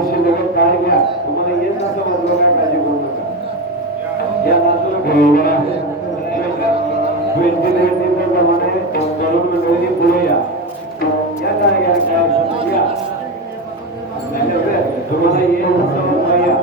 काय शिल्लक काय घ्या तुम्हाला येत नसं वाजलं काय काळजी करू नका या बाजूला प्रमाणे तरुण मंडळी पुढे या काय घ्या काय समजूया तुम्हाला येत नसं वाजलं या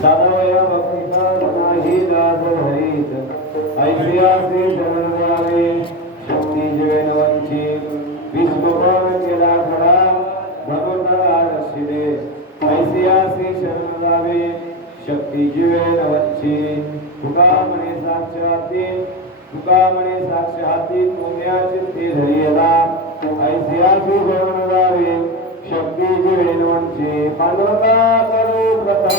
साधावया भक्तिका नाही लाज हरीत ऐतिहासिक शरणवारे शक्ती जगनवंची विश्वभर केला खडा भगवंताला रक्षिले ऐतिहासिक शरणवारे शक्ती जगनवंची तुका म्हणे साक्षाती तुका म्हणे साक्षाती पुण्याचे ते धरियला ऐतिहासिक शरणवारे शक्ती जगनवंची पांडवता करू प्रथम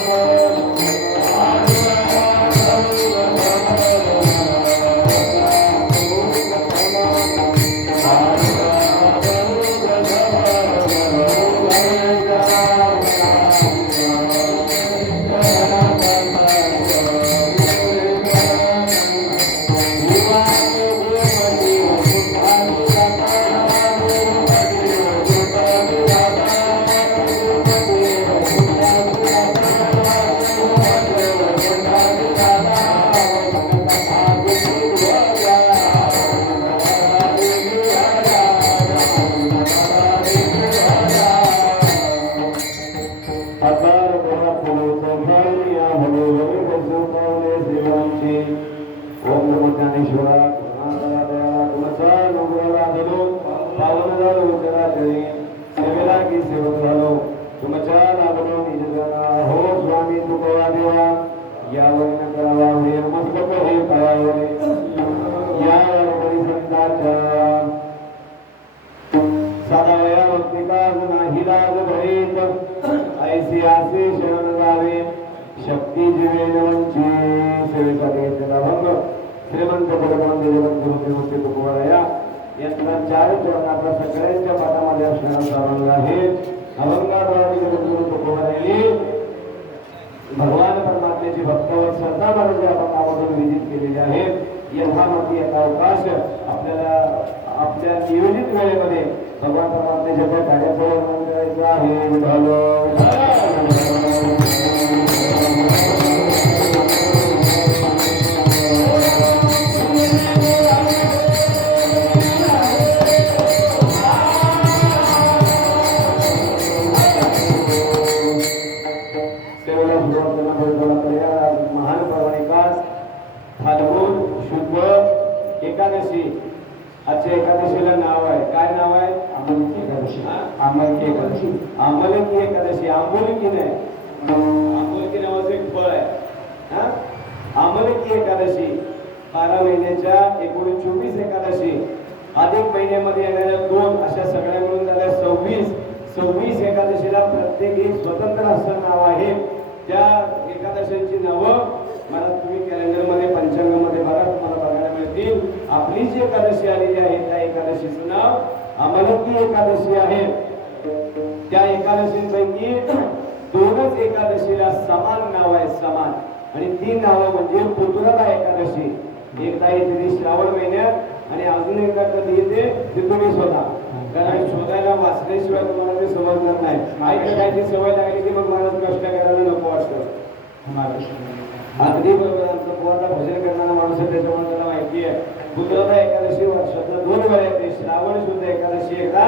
शक्ती जीवेनवंची सेवेसाठी घेतलेला भंग श्रीमंत भगवान देवंत तुकोबाराया यांना 4 चरणाचा सगळ्यांच्या पाठामध्ये असणारा अभंग आहे. अभंगाद्वारे जगद्गुरु तुकोबारायांनी भगवान परमात्म्याची भक्तवत्सलता महाराज अभंगामधून विदित केलेली आहे. यथामती यथा अवकाश आपल्याला आपल्या नियोजित वेळेमध्ये भगवान परमात्म्याच्या त्या कार्याचं वर्णन करायचं आहे. महान पर्वणिकास फाल्गुन शुद्ध एकादशी आजच्या एकादशीला नाव आहे. काय नाव आहे? आमलकी एकादशी. आमलकी एकादशी. आमलकी एकादशी. आंबोलकी नाही, आंबोलकी नावाचं एक फळ आहे. आमलकी एकादशी 12 महिन्याच्या एकूण 24 एकादशी अधिक महिन्यामध्ये येणाऱ्या 2 अशा सगळ्या मिळून झाल्या 26 एकादशीला प्रत्येक एक स्वतंत्र असं नाव आहे. त्या एकादशीची नावं मला तुम्ही कॅलेंडरमध्ये पंचांगामध्ये बघा, तुम्हाला बघायला मिळतील. आपली जी एकादशी आलेली आहे त्या एकादशीचं नाव आमलकी एकादशी आहे. त्या एकादशींपैकी 2च एकादशीला समान नाव आहे, समान. आणि ती नावं म्हणजे पुत्रदा एकादशी. एकदा येते श्रावण महिन्यात आणि अजून एकदा कधी येते ते तुम्ही शोधा, कारण शोधायला वाचल्याशिवाय तुम्हाला ते समजणार नाही. ऐकायची सवय लागली की मग मला कष्ट करायला नको वाटतं. अगदी बरोबर. आमचं पोहाचा भजन करणारा माणूस आहे, त्याच्यामुळे त्याला माहिती आहे. पुत्रदा एकादशी वर्षातून 2 वेळा येते. श्रावण शुद्ध एकादशी एकदा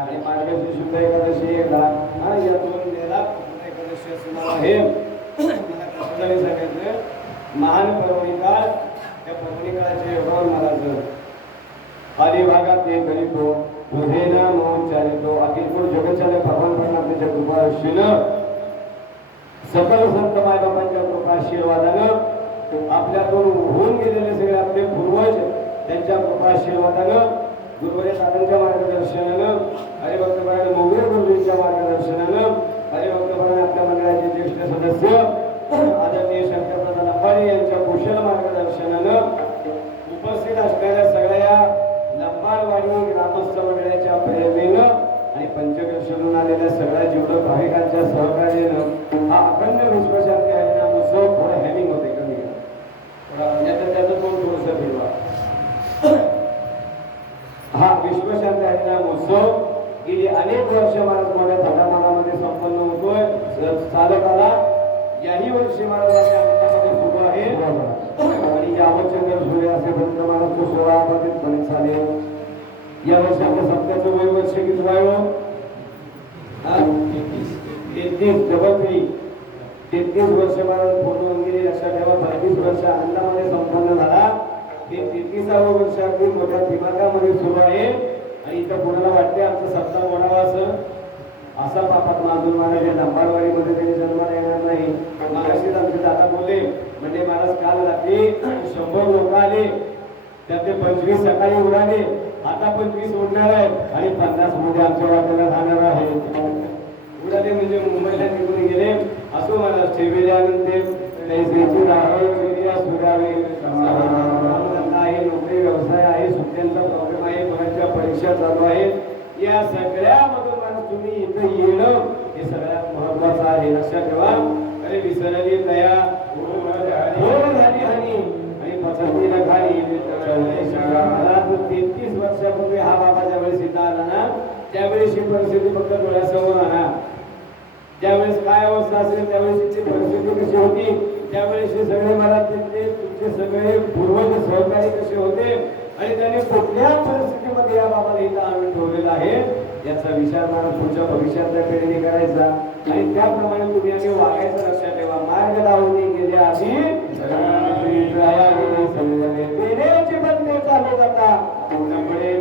आणि मार्गशीर्ष शुद्ध एकादशी एकदा. या 2 वेळेला एकादशी असं नाव आहे. मला कष्टाने सांगायचं महान पर्वणिकाळ. त्या पर्वणिकाळाचे योगावर मला आली भागात ते करीतो तुझे नाम उच्चारितो. अखिलपूर जगचालक भगवान परमात्म्याच्या कृपा असशीनं सकल संत मायबापांच्या कृपा आशीर्वादानं आपल्यातून होऊन गेलेले सगळे आपले पूर्वज त्यांच्या कृपा आशीर्वादानं गुरुवारी दादांच्या मार्गदर्शनानं हरिभक्तपरायण मोगरे गुरुजींच्या मार्गदर्शनानं हरिभक्तपरायण आपल्या मंडळाचे ज्येष्ठ सदस्य आदरणीय शंकरदादा लंबाडे यांच्या कुशल मार्गदर्शनानं उपस्थित असणाऱ्या सगळ्या लंबाडवाडी ग्रामस्थ मंडळाच्या प्रेरणेनं आणि पंचकर्षणून आलेल्या सगळ्या जीवलग भाविकांच्या सहकार्यानं हा अखंड विश्वशांती हरिनाम उत्सव थोडं हॅमिंग होते कमी थोडा त्याचं थोडंसं फिरवा. हा विश्वशांती हरिनाम उत्सव गेली अनेक वर्ष महाराज मोठ्या धडामानामध्ये संपन्न होतोय. चालत आला. याही वर्षी महाराजांच्या हातामध्ये सुरू आहे आणि यावचंकर सूर्य असे भक्त महाराज 16 मध्ये झाले. या वर्षी आपल्या सप्त्याचं वय वर्ष किती वायो 33 डबल 3 33 वर्ष मला पूर्ण होऊन गेली. लक्षात ठेवा, 35 वर्ष आनंदामध्ये संपन्न झाला. हे 33वे वर्ष अगदी मोठ्या दिमागामध्ये सुरू आहे. आणि इथं कोणाला वाटते आमचा सप्ताह मोडावा असा पापात माजून महाराज या लंबाडवाडीमध्ये त्यांनी जन्माला येणार नाही. मागाशीच आमचे दादा बोलले, म्हणजे महाराज काल रात्री 100 लोक आले, त्यातले 25 सकाळी उडाले, आता 25 उडणार आहेत आणि 50 मध्ये आमच्या वाट्याला राहणार आहेत. उडाले म्हणजे मुंबईला निघून गेले. असो मला ठेवल्यानंतर पैसेची राहावे सुरावे आहे, नोकरी व्यवसाय आहे, सुट्ट्यांचा प्रॉब्लेम आहे, कोणाच्या परीक्षा चालू आहेत. या सगळ्यामधून माणूस तुम्ही इथं येणं हे सगळ्यात महत्वाचं आहे. लक्षात ठेवा. अरे विसरली दया झाली हानी आणि पसंतीला खाली. मला 33 वर्षापूर्वी हा बाबा ज्यावेळेस इथं आला ना, त्यावेळेस ही परिस्थिती फक्त डोळ्यासमोर आणा. ज्यावेळेस काय अवस्था असेल त्यावेळेस परिस्थिती कशी होती, त्यावेळेस हे सगळे मला तुमचे सगळे पूर्वज सहकारी कसे होते आणि त्यांनी कुठल्या परिस्थितीमध्ये या बाबाला इथं आणून ठेवलेला आहे याचा विचार मला पुढच्या भविष्यातल्या पिढीने करायचा आणि त्याप्रमाणे तुम्ही आम्ही वागायचं. लक्षात ठेवा. मार्ग लावून गेल्या आधी देण्याचे बंदे चालू करता त्यामुळे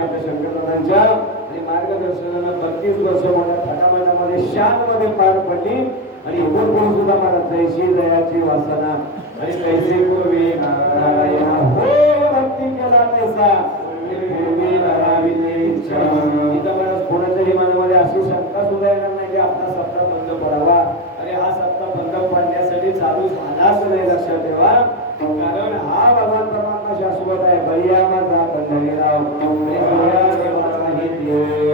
आपल्या शंकरदादांच्या आणि मार्गदर्शनानं 32 वर्ष मोठ्या थाटामाटामध्ये शानमध्ये पार पडली. आणि इथून सुद्धा मला जैशी दयाची वासना आणि कैसे पूर्वी नारायणा होय भक्ती केला तैसा पूर्वी धराविले इच्छा. इथं मला कोणाच्याही मनामध्ये अशी शंका सुद्धा येणार नाही की आपला सप्ताह बंद पडावा. अरे हा सप्ताह बंद पडण्यासाठी चालू झालाच नाही. लक्षात ठेवा. कारण हा भगवान परमात्मा शाश्वत आहे. बलिया माझा पंढरीराव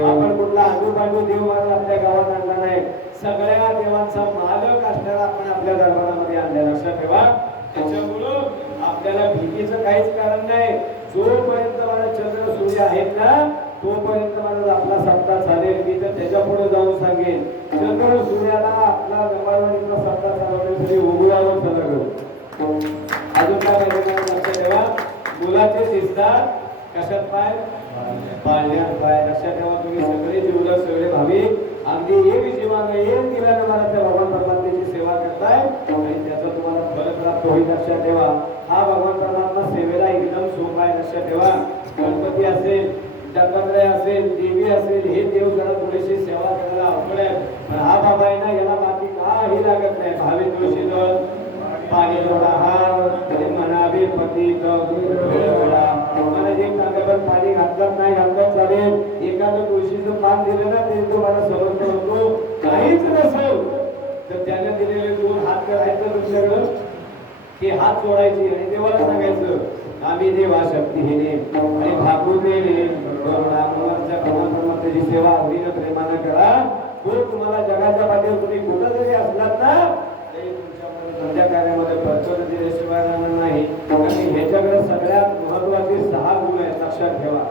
आपण कुठला आजूबाजू देव महाराज आपल्या गावात आणला नाही. सगळ्या देवांचा मालक असणारा आपण आपल्या दरबारामध्ये आणल्या. लक्षात ठेवा. त्याच्यामुळं आपल्याला भीतीचं काहीच कारण नाही. जोपर्यंत मला चंद्र सूर्य आहेत ना तोपर्यंत मला आपला सप्ताह चालेल. मी तर त्याच्या पुढे जाऊन सांगेन चंद्र सूर्याला आपला दरबाराचा सप्ताह चालवण्यासाठी उगवावं सगळं. अजून काय पाहिजे लक्षात ठेवा. मुलाचे दिसतात कशात पाय पाळण्यात पाय. लक्षात ठेवा. तुम्ही सगळे जीवलग सगळे भावी अगदी एक जीवानं एक दिव्यानं मला त्या भगवान परमात्म्याची सेवा करताय आणि त्याचं तुम्हाला फल प्राप्त होईल. लक्षात ठेवा. हा भगवान परमात्मा सेवेला एकदम सोपा आहे. लक्षात ठेवा. गणपती असेल, दत्तात्रय असेल, देवी असेल, हे देव जरा थोडीशी सेवा करायला अवघड आहे. पण हा बाबा आहे ना याला बाकी काही लागत नाही. भावी तुळशी दळ पाणी जोडा हार म्हणावे पती मला जे तांब्यावर पाणी घातलं नाही घातलं चालेल. एखादं तुळशीचं पान दिलं ना ते तुम्हाला समजत होतो. काहीच नसेल तर त्याने दिलेले 2 हात करायचं तुमच्याकडं की हात जोडायची आणि देवाला सांगायचं आम्ही देवा शक्तीने आणि भागू देणे त्याची सेवा आवडीनं प्रेमानं करा. तो तुम्हाला जगाच्या पाठीवर तुम्ही कुठं जरी असलात ना तरी तुमच्या कार्यामध्ये प्रचोदन दिल्याशिवाय राहणार नाही. आणि ह्याच्याकडे सगळ्यात महत्वाचे 6 गुण आहेत. लक्षात ठेवा.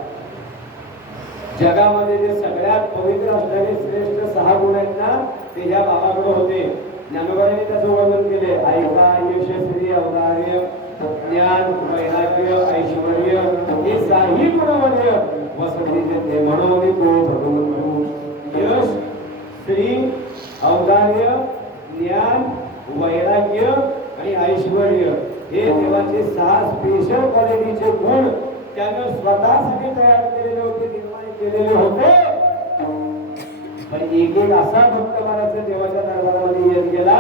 जगामध्ये जे सगळ्यात पवित्र असणारे श्रेष्ठ 6 गुण आहेत ना ते ह्या बाबाकडे होते. ज्ञानोबांनी त्याचं वर्णन केले. ऐका यशस्वी औदार्य ज्ञान वैराग्य ऐश्वर्य हे 6ही गुणवर्य वसतीचे ते म्हणून तो भगवंत यश श्री औदार्य ज्ञान वैराग्य आणि ऐश्वर्य हे देवाचे 6 स्पेशल क्वालिटीचे गुण त्याने स्वतःसाठी तयार केलेले होते, निर्माण केलेले होते. पण एक एक असा भक्त महाराज देवाच्या दरबारामध्ये येत गेला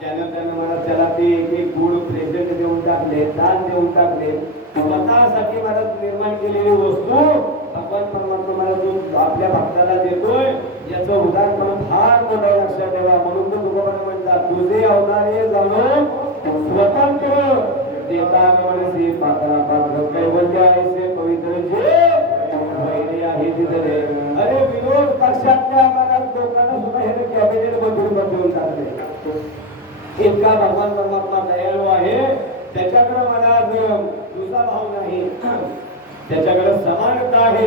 त्यानं मला त्याला ते एक गुण प्रेझेंट देऊन टाकले, दान देऊन टाकले. स्वतःसाठी महाराज निर्माण केलेली वस्तू भगवान परमात्मा महाराज आपल्या भक्ताला देतोय याचं उदाहरण फार मोठं लक्षात ठेवा. म्हणून तो तुकोबाने म्हणतात तुझे अवतारे जाणून स्वतंत्र देता मनसी पात्रा पात्र कैवल्य ऐसे पवित्र जे वैरी आहे तिथे. अरे विरोध पक्षातल्या महाराज लोकांना सुद्धा हे कॅबिनेट मंजूर देऊन टाकले. इतका भगवान परमात्मा दयाळू आहे. त्याच्याकडे मला दुसरा भाव नाही, त्याच्याकडे समानता आहे.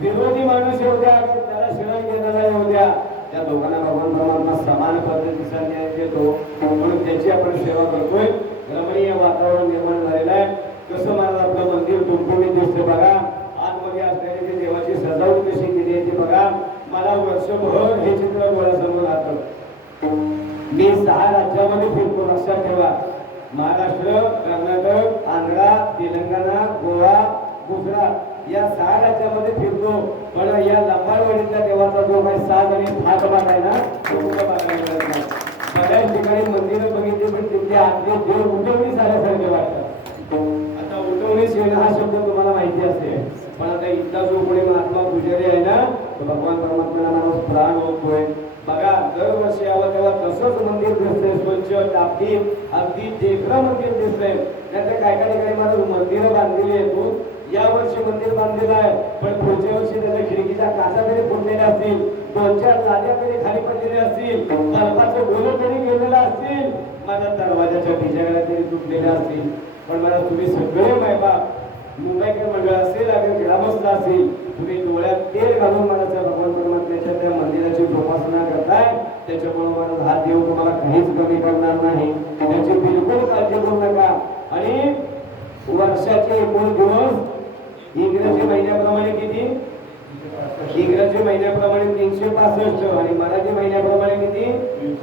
विरोधी माणूस येऊ द्या त्याला शिरण घेणारा येऊ द्या त्या लोकांना भगवान परमात्मा समान पद्धतीचा न्याय देतो. म्हणून त्याची आपण सेवा करतोय. रमणीय वातावरण निर्माण झालेलं आहे. कसं मला आपलं मंदिर टुमटुमीत दिसते बघा. आतमध्ये असलेली देवाची सजावट कशी केली आहे ती बघा. मला वर्षभर हे चित्र डोळ्यासमोर राहतं. मी 6 राज्यामध्ये फिरतो, लक्षात ठेवा. महाराष्ट्र, कर्नाटक, आंध्रा, तेलंगणा, गोवा, गुजरात या 6 राज्यामध्ये फिरतो. पण या लंबाडवाडीतल्या देवाचा जो काही साज आणि थाट भाग आहे ना, तो कुठं बघायला मिळत नाही. बऱ्याच ठिकाणी मंदिरं बघितली पण तिथले आतले देव उठवणी झाल्यासारखे वाटतात. आता उठवणी येणं हा शब्द तुम्हाला माहिती असेल, पण आता इथला जो कोणी महात्मा पुजारी आहे ना, तो भगवान परमात्म्याला माणूस प्राण होतोय. बघा, दरवर्षी यावं तेव्हा तसंच मंदिर दिसतंय, स्वच्छ टापटीप अगदी देखणं मंदिर दिसतंय. नाहीतर काय काय ठिकाणी माणूस मंदिरं बांधलेली आहे. तू या वर्षी मंदिर बांधलेलं आहे, पण पुढच्या वर्षी त्याच्या खिडकीच्या काचा तरी फुटलेल्या असतील, 2-4 लाद्या तरी खाली पडलेल्या असतील, बर्फाचं डोलं तरी गेलेलं असतील, माझ्या दरवाजाच्या भिजाऱ्या तरी तुटलेल्या असतील. पण मला तुम्ही सगळे मायबाप, मुंबईकर मंडळ असेल, अगर ग्रामस्थ असेल, तुम्ही डोळ्यात तेल घालून मला भगवान परमात्म्याच्या त्या मंदिराची जोपासना करताय. त्याच्यामुळे मला हा देव तुम्हाला काहीच कमी करणार नाही, त्याची बिलकुल काळजी करू नका. आणि वर्षाचे 19 दिवस इंग्रजी महिन्याप्रमाणे किती? इंग्रजी महिन्याप्रमाणे 365 आणि मराठी महिन्याप्रमाणे किती?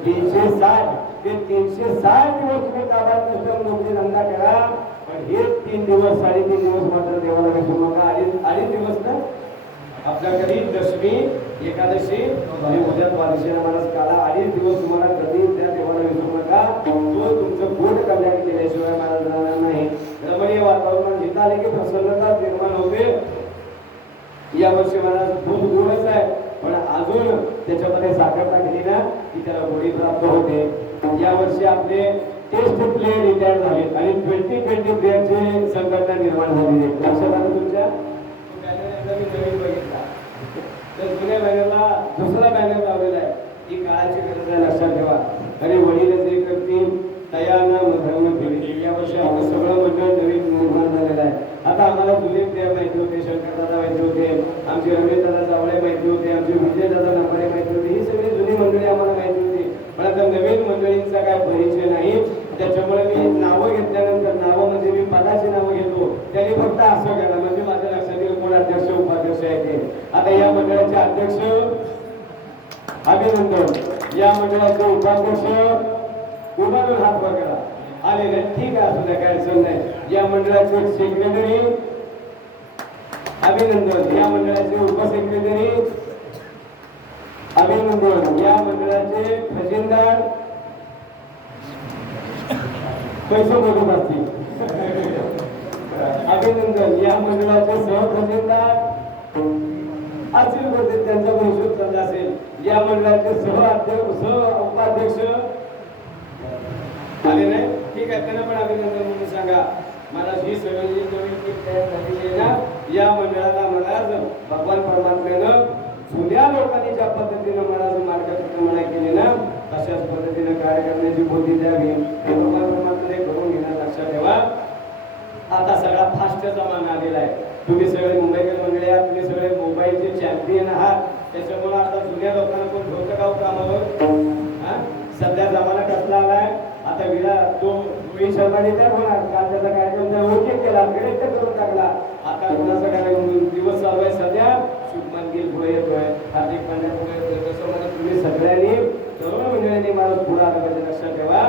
360. ते 360 दिवस तुम्ही काबाड कष्ट नोकरी धंदा करा. पण हे 3 दिवस 3.5 दिवस मात्र देवाला विसरू नका. अडीच दिवस ना आपल्या घरी दशमी, एकादशी आणि उद्या द्वादशीला महाराज काला 2.5 दिवस तुम्हाला कधी त्या देवाला विसरू नका. तो तुमचं गोड कल्याण केल्याशिवाय महाराज राहणार नाही. रमणीय वातावरण जिथं आले की प्रसन्नता निर्माण होते. या वर्षी महाराज दूध गोडच आहे, पण अजून त्याच्यामध्ये साखर टाकली ना की त्याला गोडी प्राप्त होते. या वर्षी आपले टेस्ट प्लेयर रिटायर झाले आणि 2020 प्लेयरची संघटना निर्माण झालेली आहे. लक्षात आलं तुमच्या? मी नवीन बघितला तर जुन्या बॅनरला दुसरा बॅनर लावलेला आहे. ही काळाची गरज आहे, लक्षात ठेवा. आणि वडील जे करतील तयाना धर्म फिरतील. या वर्षी आपलं सगळं मंडळ नवीन निर्माण झालेलं आहे. आता आम्हाला जुने प्लेयर माहिती होते, शंकर दादा माहिती होते, आमचे रमेश दादा जावळे माहिती होते, आमचे विजय दादा नंबरे माहिती होते. ही सगळी जुनी मंडळी आम्हाला माहिती होती. पण आता नवीन मंडळींचा काय परिचय नाही. त्याच्यामुळे मी नावं घेतल्यानंतर, नावं म्हणजे मी पदाची नावं घेतो, त्यांनी फक्त असं करा म्हणजे माझ्या लक्षात येईल कोण अध्यक्ष उपाध्यक्ष आहे ते. आता या मंडळाचे अध्यक्ष अभिनंदन, या मंडळाचे उपाध्यक्ष उभारून हात वर करा. आलेले ठीक आहे, असू द्या, काय अडचण नाही. या मंडळाचे सेक्रेटरी अभिनंदन, या मंडळाचे उपसेक्रेटरी अभिनंदन, या मंडळाचे खजिनदार पैसे बोलत असतील अभिनंदन, या मंडळाचे सहखजिनदार असतील बोलते, त्यांचा हिशोब चालला असेल. या मंडळाचे सह उपाध्यक्ष आले नाही, ठीक आहे, त्यांना पण अभिनंदन म्हणून सांगा. मला ही सगळी नवीन तयार झालेली आहे ना, या मंडळाला महाराज भगवान परमात्म्यानं जुन्या लोकांनी ज्या पद्धतीनं महाराज मार्गदर्शन केले ना, तशाच पद्धतीनं कार्य करण्याची बुद्धी द्यावी. हे भगवान परमात्म्याने करून घेणार. लक्षात ठेवा, आता सगळा फास्ट जमाना आलेला आहे. तुम्ही सगळे मुंबईकर मंडळी आहात, तुम्ही सगळे मोबाईलचे चॅम्पियन आहात. त्याच्यामुळे आता जुन्या लोकांना कोण ठेवतं का कामावर? सध्या जमाना कसला आलाय? आता विराट तो रोहित शर्मा त्या होणार काल त्याचा कार्यक्रम ओके केला, ग्रेट करून टाकला. आता कुणाचा काय दिवस चालू आहे सध्या? शुभमन गिल पुढे येतोय, हार्दिक पांड्या पुढे येतोय. तसं मला तुम्ही सगळ्यांनी तरुण मंडळींनी मला पुढे आलं पाहिजे. लक्षात ठेवा,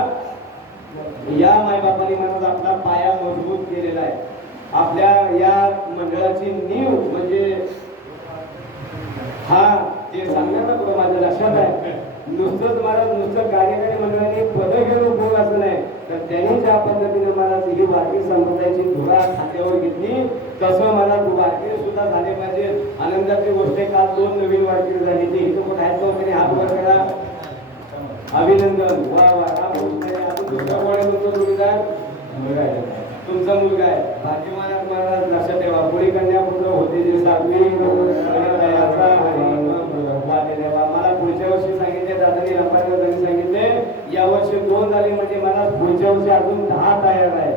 या मायबापांनी मला आपला पाया मजबूत केलेला आहे. आपल्या या मंडळाची नीव म्हणजे हा ते सांगण्याचा माझ्या लक्षात आहे. नुसतंच महाराज नुसतं कार्यकारी मंडळाने पद घेऊन उपयोग असं नाही, तर त्यांनी ज्या पद्धतीने महाराज ही वारकरी संप्रदायाची धुरा खात्यावर घेतली, तसं मला वारकरी सुद्धा झाले पाहिजे. आनंदाची गोष्ट काल 2 नवीन वारकरी झाली. ती इथं कुठे आहेत तो त्यांनी हात वर करा, अभिनंदन. वा वा, हा गोष्ट आहे. आता दुसरा कोण आहे तुमचा जोडीदार? मुलगा आहे, तुमचा मुलगा आहे. भाग्यवान महाराज. लक्षात ठेवा, पुढे कन्यापुत्र होते जे 7वी मला पुढच्या वर्षी सांगितले दादानी रंपाकर त्यांनी सांगितले, या वर्षी 2 झाले म्हणजे मला पुढच्या वर्षी अजून 10 तयार आहे.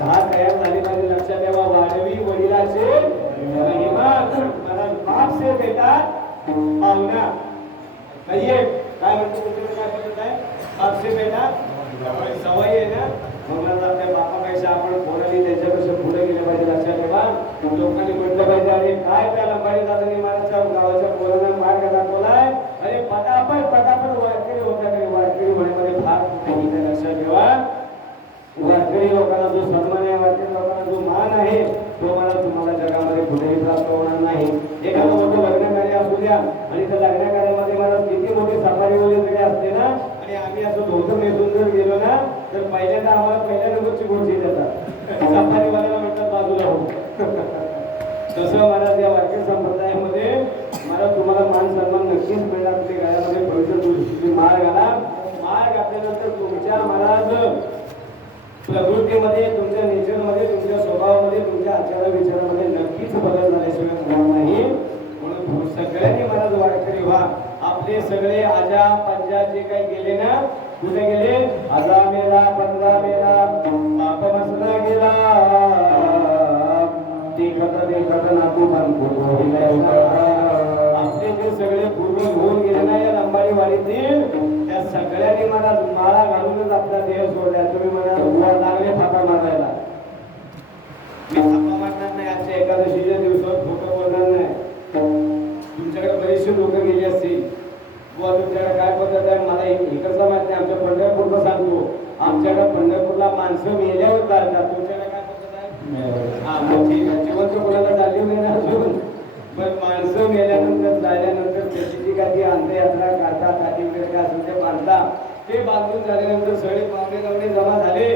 10 तयार झाले पाहिजे. लक्षात ठेवा, वाढवी वडिलाचे महिमा. मला बाप से बेटा पाहुणा नाहीये. काय म्हणतो काय पद्धत आहे? बाप से बेटा सवय आहे ना. मग आपल्या बापापेक्षा आपण कोणाली त्याच्यापेक्षा पुढे गेलं पाहिजे. लक्षात ठेवा, लोकांनी म्हटलं पाहिजे, अरे काय त्या लंबाडी दादानी महाराजच्या एखादं मोठं लग्न कार्य असू द्या आणि त्या लग्न कार्यामध्ये मला किती मोठी सफारी वगैरे जरी असते ना आणि आम्ही असं धोतर नेसून जर गेलो ना तर पहिल्यांदा आम्हाला पहिल्या नंबरची गोष्टी देतात सफारीवाल्याला म्हणतात बाजूला हो तसं मला त्या वाक्य संप्रदायामध्ये मला तुम्हाला मान सन्मान नक्कीच मिळणार तुम्ही गाण्यामध्ये पवित्र तुळशीची माळ घाला माळ घातल्यानंतर तुमच्या महाराज प्रकृतीमध्ये तुमच्या नेचरमध्ये तुमच्या स्वभावामध्ये तुमच्या आचार विचारामध्ये नक्कीच बदल झाल्याशिवाय होणार नाही म्हणून सगळ्यांनी महाराज वारकरी व्हा आपले सगळे आजा पंजा जे काही गेले ना कुठे गेले आजा मेला पंजा मेला बाप मसला गेला देखत नातू आपले जे सगळे पूर्व होऊन गेले ना या लंबाडी वाडीतील त्या सगळ्यांनी मला माळा घालूनच आपला देह सोडला तुम्ही मला लागले थापा मारायला मी थापा मारणार नाही आजच्या एकादशीच्या दिवसात खोटं बोलणार नाही तुमच्याकडे बरेचसे लोक गेले असतील बुवा तुमच्याकडे काय पद्धत आहे मला इकडचा माहित नाही आमच्या पंढरपूरला सांगतो आमच्याकडे पंढरपूरला माणसं मेल्यावर चालतात तुमच्याकडे काय पद्धत आहे हा मग ठीक आहे जिवंत कोणाला चालली नाही ना अजून पण माणसं मेल्यानंतर झाल्यानंतर त्याची जी काही अंत्ययात्रा काढतात काठी वगैरे काय असेल ते बांधतात ते बांधून झाल्यानंतर सगळे पाहुणे जमा झाले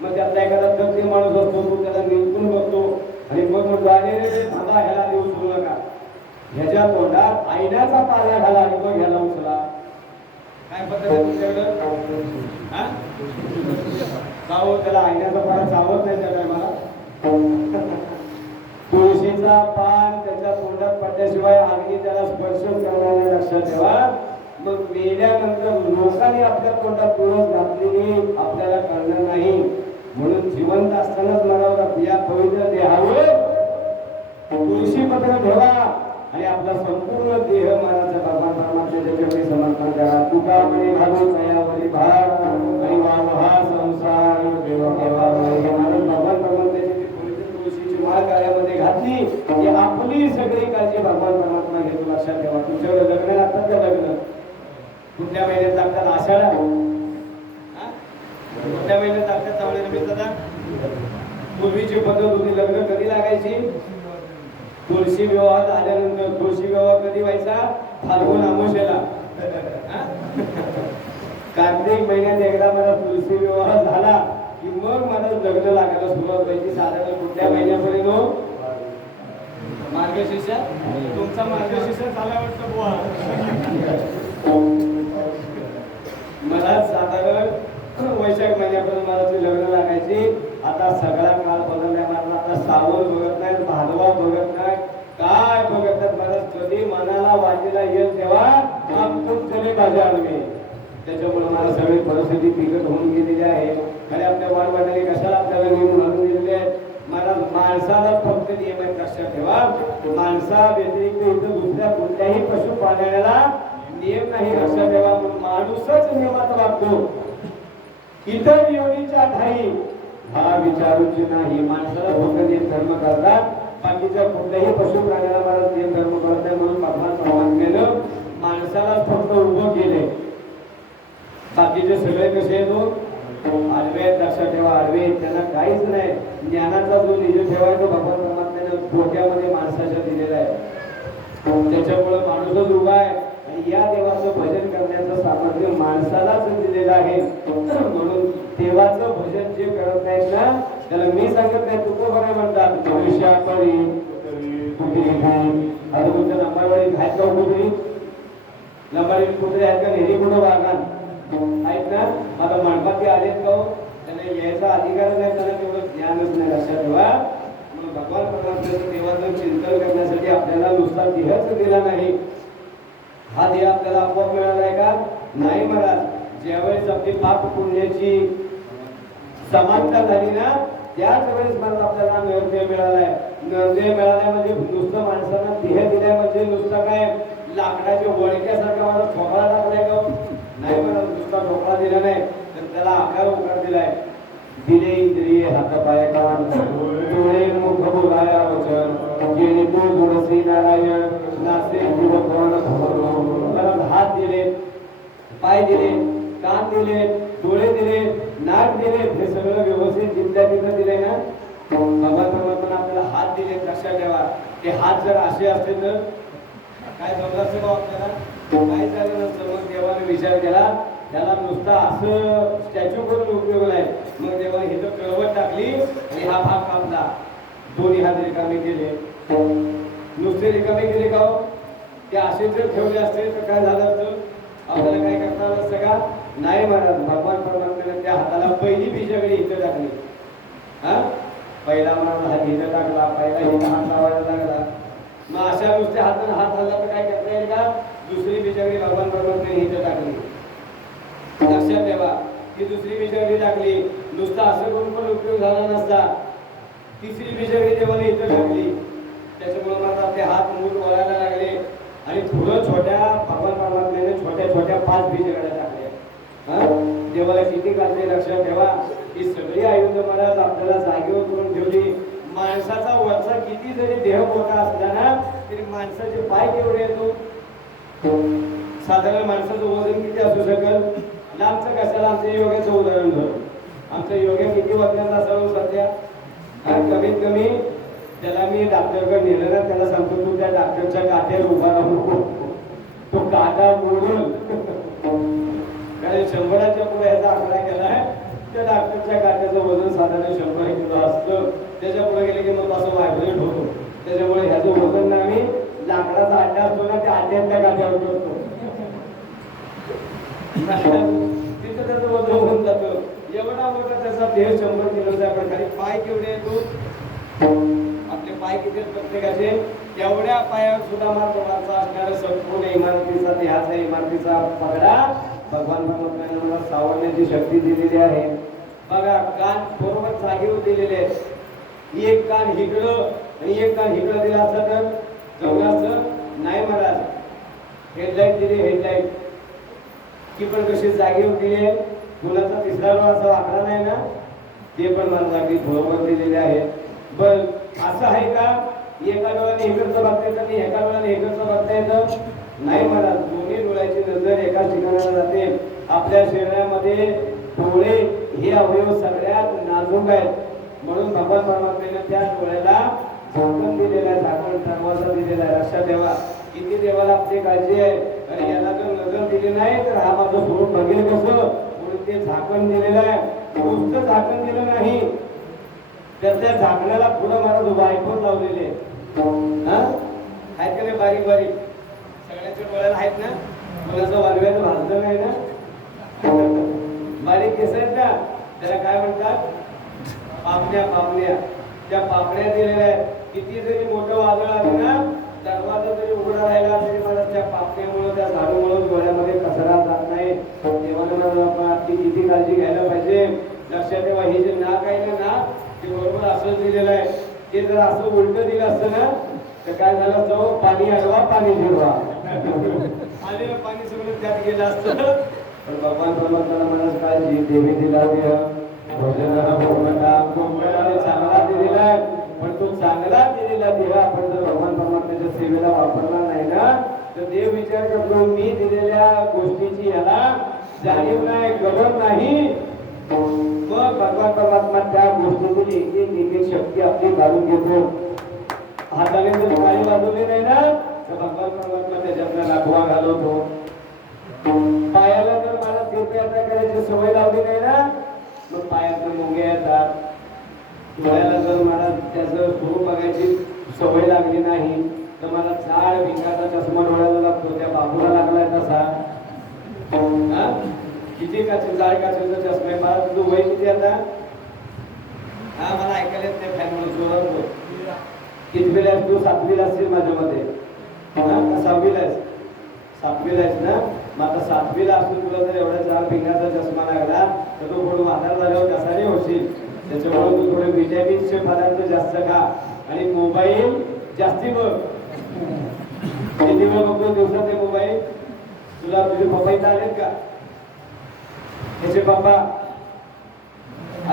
मग त्यातला एखादा तज्ञ माणूस असतो तो त्याला निरकून बघतो आणि मग म्हणतो अरे थांबा ह्याला देऊ सुरू नका ह्याच्या तोंडात आईनाचा पाला घाला आणि मग ह्याला उचला काय पद्धत आहे तुमच्याकडं गाव त्याला आईनाचा पाला चावत नाही त्या टायमाला तुळशीचा पान त्याच्या तोंडात पडल्याशिवाय अगदी त्याला स्पर्श करणाऱ्या लक्षात ठेवा मग मेल्यानंतर लोकांनी आपल्या तोंडात तुळस घातलेली आपल्याला कळणार नाही म्हणून जिवंत असतानाच म्हणावं या पवित्र देहावर तुळशी पत्र ठेवा आणि आपला संपूर्ण देह महाराजच्या भगवान परमात्म्याच्या चरणी समर्पण करा तुका म्हणे घालून तयावरी भार आणि वावहा संसार देवा महाराज भगवान परमात्म्याची तुळशीची माळ गळ्यामध्ये घातली की आपली सगळी काळजी भगवान परमात्मा घेतो लक्षात ठेवा तुमच्यावर लग्न लागतात का लग्न कुठल्या महिन्यात लागतात आषाढ कुठल्या महिन्यात लागतात चावळे रमेश दादा पूर्वीची पद्धत होती लग्न कधी लागायची तुळशी विवाह झाल्यानंतर तुळशी विवाह कधी व्हायचा फाल्गुन अमावस्येला कार्तिक महिन्यात एकदा मला तुळशी विवाह झाला की मग मला लग्न लागायला सुरुवात व्हायची साधारण कुठल्या महिन्यापर्यंत मार्गशीर्ष तुमचा मार्गशीर्ष झाला वाटतं बुवा मला साधारण वैशाख महिन्यापर्यंत मला लग्न लागायची आता सगळा काळ बदललाय मला आता सावण बघत नाही भादवा बघत नाही काय बघत नाही मला कधी मनाला वाटेला येईल तेव्हा आपण चले बाजार में त्याच्यामुळे मला सगळी परिस्थिती बिकट होऊन गेलेली आहे आणि आपल्या वाडवडिलांनी कशाला आपल्याला नियम घालून दिलेले आहेत मला माणसाला फक्त नियम आहेत लक्षात ठेवा माणसा व्यतिरिक्त इथं दुसऱ्या कुठल्याही पशु पाळण्याला नियम नाही लक्षात ठेवा माणूसच नियमात वागतो इतर योनीच्या ठाई हा विचारूची नाही माणसाला फक्त नियम धर्म करतात बाकीच्या कुठल्याही पशु प्राण्याला मला नियम धर्म करत नाही म्हणून भगवान परमात्म्यानं माणसाला फक्त उभं केले बाकीचे सगळे कसे येतो आडवे लक्षात ठेवा आडवे त्यांना काहीच नाही ज्ञानाचा जो निज ठेवाय तो भगवान परमात्म्यानं डोक्यामध्ये माणसाच्या दिलेला आहे त्याच्यामुळे माणूसच उभा आहे आणि या देवाचं भजन करण्याचं सामर्थ्य माणसालाच दिलेलं आहे म्हणून देवाचं भजन जे करत नाहीत ना त्याला मी सांगत नाही तुको बघा म्हणतात भविष्यापरी आता तुमच्या लंबाडवाडी आहेत का कुत्री लंबाडी कुत्रे आहेत का नेहमी कुठं वागणार आहेत ना मला मंडपात आलेत का त्यांना यायचा अधिकार नाही त्यांना तेवढं ज्ञानच नाही लक्षात ठेवा म्हणून भगवान परमात्म्याचं देवाचं चिंतन करण्यासाठी आपल्याला नुसता देहच दिला नाही हा देह आपल्याला आपोआप मिळाला आहे का नाही महाराज ज्यावेळेस आपली पाप पुण्याची समानता झाली ना त्याच वेळेस मला आपल्याला निर्णय मिळालाय निर्णय मिळालाय म्हणजे नुसतं माणसांना देह दिलाय म्हणजे नुसतं काय लाकडाच्या वळक्यासारखा मला ठोकळा टाकलाय का नाही मला नुसता ठोकळा दिला नाही तर त्याला आकार उकार दिलाय दिले इंद्रिय हात पाय कान डोळे मुख बोलाया वचन जेणे तो जोडसी नारायण नासे जीव कोण मला हात दिले पाय दिले कान दिले डोळे दिले नाक दिले हे सगळं व्यवस्थित जिंकल्या तिथं दिले ना भगवान परमात्मा आपल्याला हात दिले लक्षात ठेवा ते हात जर असे असते तर काय जमलं असतं बा आपल्याला, काय झालं नसतं. मग देवाने विचार केला त्याला नुसता असं स्टॅच्यू करून उपयोग नाही. मग देवाने हिथं कळवट टाकली आणि हा भाग कापला, दोन्ही हात रिकामे केले. नुसते रिकामे केले का हो? ते असे जर ठेवले असते तर काय झालं असतं, आपल्याला काय करता आलं असतं का? नाही महाराज, भगवान परमात्म्याने त्या हाताला पहिली बिजागडी इथं टाकली. हा, पहिला महाराज हात इथं टाकला, पहिला इथं हात लावायला लागला. मग अशा नुसत्या हाताने हात हल्ला तर काय करता येईल का? दुसरी बिजागडी भगवान परमात्म्याने इथं टाकली. लक्षात ठेवा, ती दुसरी बिजागडी टाकली, नुसता असं करून पण उपयोग झाला नसता. तिसरी बिजागडी देवाने इथं टाकली. त्याच्यामुळे मला आपले हात मूठ वळायला लागले आणि थोडं छोट्या भगवान परमात्म्याने छोट्या छोट्या 5 बिजागड्या टाकल्या. देवाला किती काळजी. लक्षात ठेवा, ही सगळी आयुध महाराज आपल्याला जागेवर करून ठेवली. माणसाचा वरचा किती जरी देह मोठा असला ना तरी माणसाचे पाय केवढे येतो? साधारण माणसाचं वजन किती असू शकेल? लांबचं कशाला आमचं योग्याचं उदाहरण धरू. आमचं योग्य किती वजनाचा असावं सध्या? कमीत कमी त्याला मी डॉक्टरकडे नेलं ना, त्याला सांगतो तू त्या डॉक्टरच्या काट्यावर उभा राहू नको, तो काटा मोडून कारण 100च्या पुढे ह्याचा आकडा केलाय. त्या डॉक्टरच्या काट्याचं वजन साधारण 100 किलो असतं. त्याच्या पुढे गेले की मग असं व्हायब्रेट होतो. त्याच्यामुळे ह्याचं वजन ना आम्ही लाकडाचा आड्डा असतो ना, त्या आड्यातल्या काट्यावर करतो. तिथं त्याचं वजन होऊन जातं. एवढा मोठा त्याचा देह 100 किलोचा प्रकारे. पाय केवढे येतो? आपले पाय किती प्रत्येकाचे? एवढ्या पायावर सुद्धा मार्गाचा असणारा संपूर्ण इमारतीचा देहाचा इमारतीचा पगडा भगवान परमात्म्याने मला सावरण्याची शक्ती दिलेली आहे. बघा, कान बरोबर जागेवर दिलेले आहेत. एक कान इकडं आणि एक कान इकडं दिला असतं तर जमलं असतं? नाही महाराज. हेडलाईट दिली, हेडलाईट की पण कशी जागेवर दिली आहे. मुलाचा तिसरा डोळा असा वाकडा नाही ना, ते पण मला जागी बरोबर दिलेले आहे. बर, असं आहे का एका डोळ्याने इकडचं बघता येतं आणि एका डोळ्याने इकडचं बघता येतं? नाही महाराज, दोन्ही डोळ्याची नजर एकाच ठिकाणाला जाते. आपल्या शरीरामध्ये डोळे हे अवयव सगळ्यात नाजूक आहेत. म्हणून भगवान परमात्म्याने त्या डोळ्याला झाकण दिलेलं आहे, झाकण दरवाजा दिलेला आहे. लक्षात ठेवा, किती देवाला आपली काळजी आहे. आणि याला जर नजर दिली नाही तर हा माझं स्वरूप बघेल कसं, म्हणून ते झाकण दिलेलं आहे. नुसतं झाकण दिलं नाही, त्याच्या झाकणाला पुढं महाराज वायफर लावलेले आहेत का नाही? बारीक बारीक सगळ्याच्या डोळ्याला आहेत ना. कोणाचं वालव्याचं भाजलं नाही ना, बारीक केस आहेत ना, त्याला काय म्हणतात? पापण्या. पापण्या. त्या पापण्या दिलेल्या आहेत. किती जरी मोठं वादळ आलं ना, दरवाजा जरी उघडा राहिला तरी मला त्या पापण्यामुळे त्या झाडूमुळे डोळ्यामध्ये कचरा जात नाही. देवाने आपण आपली किती काळजी घ्यायला पाहिजे. लक्षात ठेवा, हे जे नाक आहे ना, नाक ते बरोबर असं दिलेलं आहे. ते जर असं उलट दिलं असतं ना तर काय झालं असतं? पाणी अडवा, पाणी फिरवा, आलेलं पाणी सगळं त्यात गेलं असतं. पण भगवान परमात्म्याला मनास काळजी देवी दिला चांगला दिलेला आहे. पण तो चांगला दिलेला देवा आपण जर भगवान परमात्म्याच्या सेवेला वापरला नाही ना तर देव विचार करतो मी दिलेल्या गोष्टीची याला जाणीव नाही, गरज नाही. मग भगवान परमात्मा त्या गोष्टीतील एक एक शक्ती आपली काढून घेतो. हाताने जर पाणी वाजवले नाही ना तर भगवान परमात्मा त्याच्यातला लाखवा घालवतो. पायाला जर मला तीर्थयात्रा करायची सवय लावली नाही ना मग पायातून मुंग्या येतात. डोळ्याला जर मला त्याचं स्वरूप बघायची सवय लागली नाही तर मला जाड भिंगाचा चष्मा डोळ्याला लागतो. त्या बाबूला लागलाय तसा. किती काचे जाड काचेचा चष्मा आहे. मला तुझं वय किती आता? हा, मला ऐकायला येत नाही फॅन म्हणून जोरात. कितवीला आहेस तू? 7वीला असतील माझ्या मध्ये. का 6वीला आहेस? 7वीला आहेस ना. मग आता 7वीला असून तुला जर एवढा जाड भिंगाचा चष्मा लागला तर तो थोडं म्हातार झाल्यावर कसा नाही होशील. त्याच्यामुळे तू थोडे व्हिटॅमिनचे पदार्थ जास्त खा आणि मोबाईल जास्ती बघ. किती वेळ बघतो दिवसात ते मोबाईल? तुला तुझे पप्पा इथं आलेत का? त्याचे पप्पा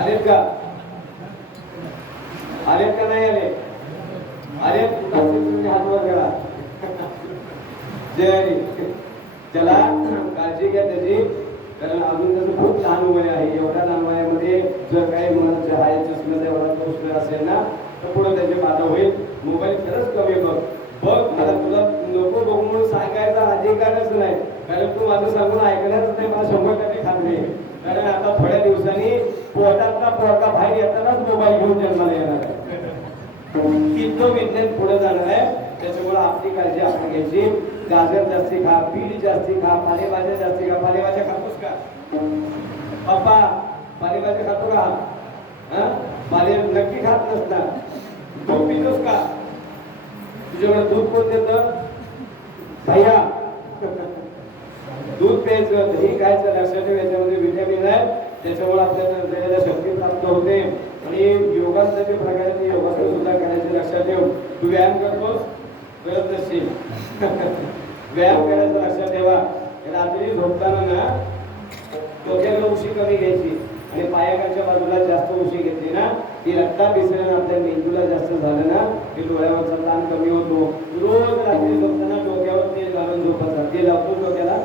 आलेत का? आलेत का नाही आले? आलेत. हात वर करा. जय हरी. त्याला काळजी घ्या त्याची, कारण अजून त्याचं खूप लहान वय आहे. एवढ्या लहान वयामध्ये जर काही मला हाय चष्म्याचा एवढा दोष असेल ना तर पुढे त्याची बाधा होईल. मोबाईल खरंच कमी कर बघ. मला तुला नको बघू म्हणून सांगायचा अधिकारच नाही, कारण तू माझं सांगून ऐकणारच नाही. मला 100% खात्री आहे, कारण आता थोड्या दिवसांनी पोटातला पोरका बाहेर येतानाच मोबाईल घेऊन जन्माला येणार आहे. इतकं विज्ञान पुढे जाणार आहे. त्याच्यामुळे आपली काळजी आपण घ्यायची. गाजर जास्ती खा, बीट जास्ती खा, पालेभाज्या जास्ती खा. पालेभाज्या खातोस का पप्पा? पालेभाज्या खातो का? पाले नक्की खात नसता. दूध पितोस का? तुझ्याकडे दूध कोण देतं भैया? दूध प्यायचं, दही खायचं. लक्षात ठेव, याच्यामध्ये व्हिटॅमिन आहे, त्याच्यामुळे आपल्याला शरीराला शक्ती प्राप्त होते. आणि योगासनाचे प्रकारे योगासन सुद्धा करायचे. लक्षात ठेव, तू व्यायाम करतोस? करत नसशील. व्यायाम करायचं लक्षात ठेवा. रात्री झोपताना ना डोक्याला उशी कमी घ्यायची आणि पायाखालच्या बाजूला जास्त उशी घेतली ना, ती रक्ताभिसरण आपल्या मेंदूला जास्त झालं ना, की डोळ्यावरचा ताण कमी होतो. रोज रात्री झोपताना डोक्यावर तेल घालून झोपायचा. तेल लावतो डोक्याला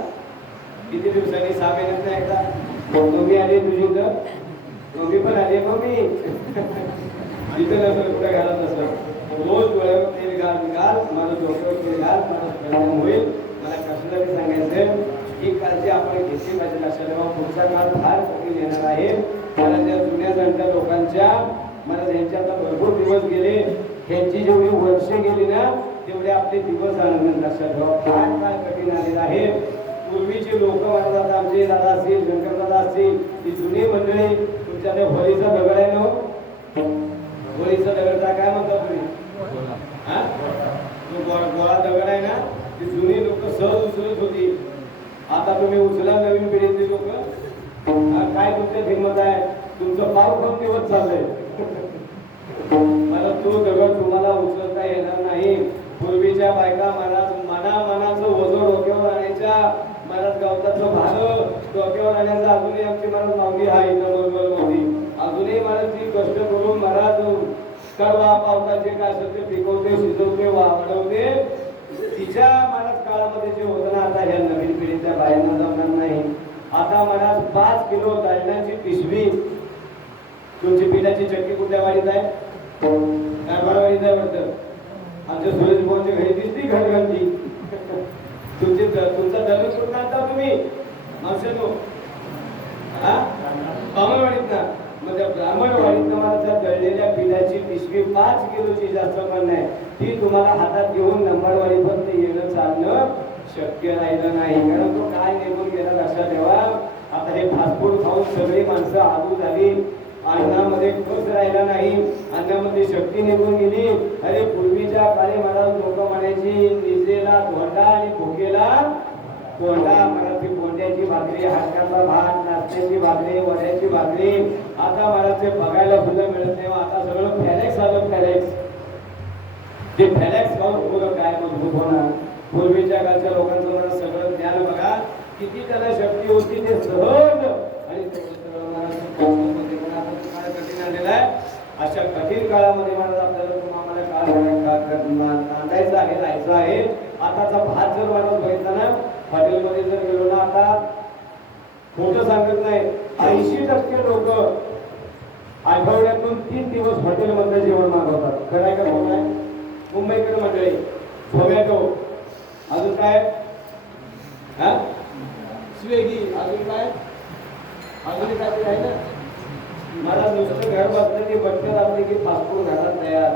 किती दिवसांनी? 6 महिन्यात एकदा. मम्मी आली तुझी तर? मम्मी पण आली. मम्मी तिथं नसलं कुठे घालत नसलं. रोज डोळ्यावर तेल घाल, माझं डोक्यावर तेल घाल, मला परिणाम होईल. मला कशाला सांगायचं, ही काळजी आपण घेतली पाहिजे. लक्षात ठेवा, पुढचा काळ फार कठीण येणार आहे. मला त्या जुन्या जाणत्या लोकांच्या, मला त्यांच्या आता भरपूर दिवस गेले, ह्यांची जेवढी वर्षे गेली ना तेवढे आपले दिवस आनंद. लक्षात ठेवा, फार काय कठीण आलेलं आहे. पूर्वीचे लोक म्हणतात, आमचे दादा असतील, शंकर दादा असतील, ही जुनी मंडळी. तुमच्या होळीचा दगड आहे ना, होळीचा दगड काय म्हणतात तुम्ही? गोळा दगड आहे ना, ती जुनी लोक सहज उचलत होती. आता तुम्ही उचला नवीन पिढीतली लोक. काय तुमच्या हिंमत आहे? तुमचं पाव पण दिवस चाललंय. मला तो दगड तुम्हाला उचलता येणार नाही. पूर्वीच्या बायका मनाचं वजन डोक्यावर आणायच्या. महाराज गावताचं भालं डोक्यावर आणायचं. अजूनही आमची महाराज मावली आहे नवलमध्ये. अजूनही महाराज ती कष्ट करून महाराज कडवा पावसाचे काय असेल ते पिकवते, शिजवते, वाढवते. तिच्या महाराज काळामध्ये जे होतं ना, आता ह्या नवीन पिढीच्या बायांना जमणार नाही. आता महाराज 5 किलो दालण्याची पिशवी. तुमची पिठाची चक्की कुठल्या वाडीत आहे? कारभारवाडीत आहे वाटतं. आमच्या सुरेश भाऊच्या घरी दिसली घरघंटी. तुमचा दररोज कुठं आणता तुम्ही? मावशेनो ब्राह्मणवाडीत ना. मग त्या ब्राह्मणवाडीत तुम्हाला दळलेल्या पिठाची पिशवी 5 किलोची जास्त पण नाही, ती तुम्हाला हातात घेऊन नंबरवाडीपर्यंत येणं चालणं शक्य राहिलं नाही. कारण तो काय निघून गेला लक्षात ठेवा. आता हे फास्ट फूड खाऊन सगळी माणसं आगू झाली. अन्नामध्ये कस राहिला नाही, अन्नामध्ये शक्ती निघून गेली. अरे पूर्वीच्या काळी महाराज लोक म्हणायची, निजेला धोंडा आणि भुकेला कोंडा. मराठी कोंड्याची भाकरी, हाडक्याचा भात, नाश्त्याची भाकरी, वड्याची भाकरी. आता महाराज ते बघायला सुद्धा मिळत नाही. आता सगळं फॅलेक्स आलं. फॅलेक्स, ते फॅलेक्स खाऊन मुलं काय मजबूत होणार? पूर्वीच्या काळच्या लोकांचं मला सगळं ज्ञान बघा, किती त्याला शक्ती होती, ते सहज आणि अशा कठीण काळामध्ये महाराज आपल्याला तुम्हाला तांडायचं आहे, राहायचं आहे. आताचा भात जर महाराज बघितला ना, हॉटेलमध्ये जर गेलो ना, आता खोटं सांगत नाही, 80% लोक आठवड्यातून 3 दिवस हॉटेलमधलं जेवण मागवतात. खरं आहे का? कोण आहे? मुंबईकर मंडळी. झोमॅटो, अजून काय? स्विगी, अजून काय? अजून काय आहे ना. मला नुसतं घर बसलं की बटकं दाबले की फास्ट फूड घरात तयार.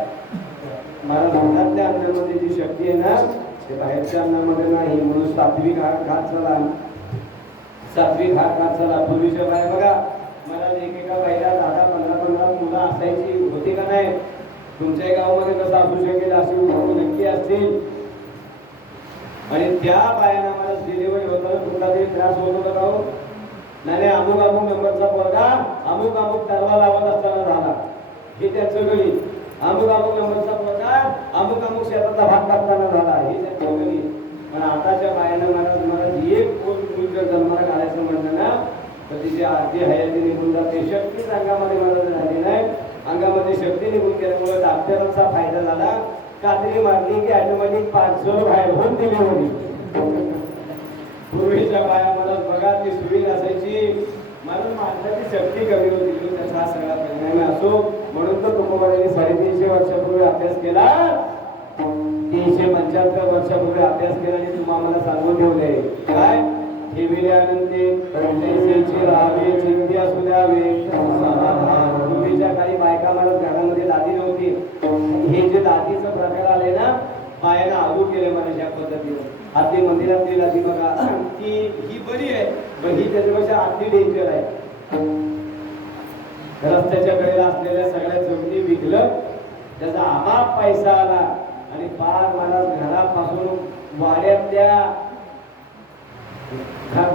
मला घरातल्या अन्नामध्ये जी शक्ती आहे ना, ते बाहेरच्या अन्नामध्ये नाही. म्हणून सात्विक आहार खात चला, सात्विक आहार खात चला. पूर्वीच्या बाहेर बघा, मला एकेका बाईला 10-15 मुलं असायची, होती का नाही? तुमच्या गावामध्ये कसं असू शकेल? अशी उदाहरणं नक्की असतील. आणि त्या बायांना मला डिलिव्हरी होताना कुठला तरी त्रास होत होता का? नाही, अमुक नंबरचा पोरगा अमुक तरवा लावत असताना झाला, हे त्यांचं गणित. अमुक नंबरचा पोरगा अमुक शेताचा भाग कापताना झाला, हे त्यांचं गणित. पण आताच्या बायांना मला एक मुलगा जन्माला घालायचं म्हणलं ना, तर तिची आधी हयाती निघून जाते. शक्तीच अंगामध्ये मला झाली नाही. अंगामध्ये शक्ती निघून गेल्यामुळे डॉक्टरांचा फायदा झाला. कात्री मारली की ऑटोमॅटिक 500 बाहेर होऊन दिली होती. पूर्वीच्या बाया मला बघा, ती सुई असायची. मला माणसाची शक्ती कमी होती. त्याचा हा सगळा परिणाम असो. म्हणून तर तुकोबारांनी 350 वर्षापूर्वी अभ्यास केला, 375 वर्षापूर्वी अभ्यास केला आणि तुम्हाला मला सांगून ठेवले काय ठेविले आनंदी तैसेची राहावे चिंती असू द्यावे समाधान. पूर्वीच्या काळी बायका मला घरामध्ये लादी नव्हती. हे जे लादीचं प्रकार आले ना बायांना आगू केले मला या पद्धतीने. आधी मंदिरातली लादी बघा ती ही बरी आहे पण ही त्याच्यापेक्षा आधी डेंजर आहे. रस्त्याच्या कडेला असलेल्या सगळ्या जमिनी विकलं त्याचा आमाप पैसा आला आणि पार मला घरापासून वाड्यातल्या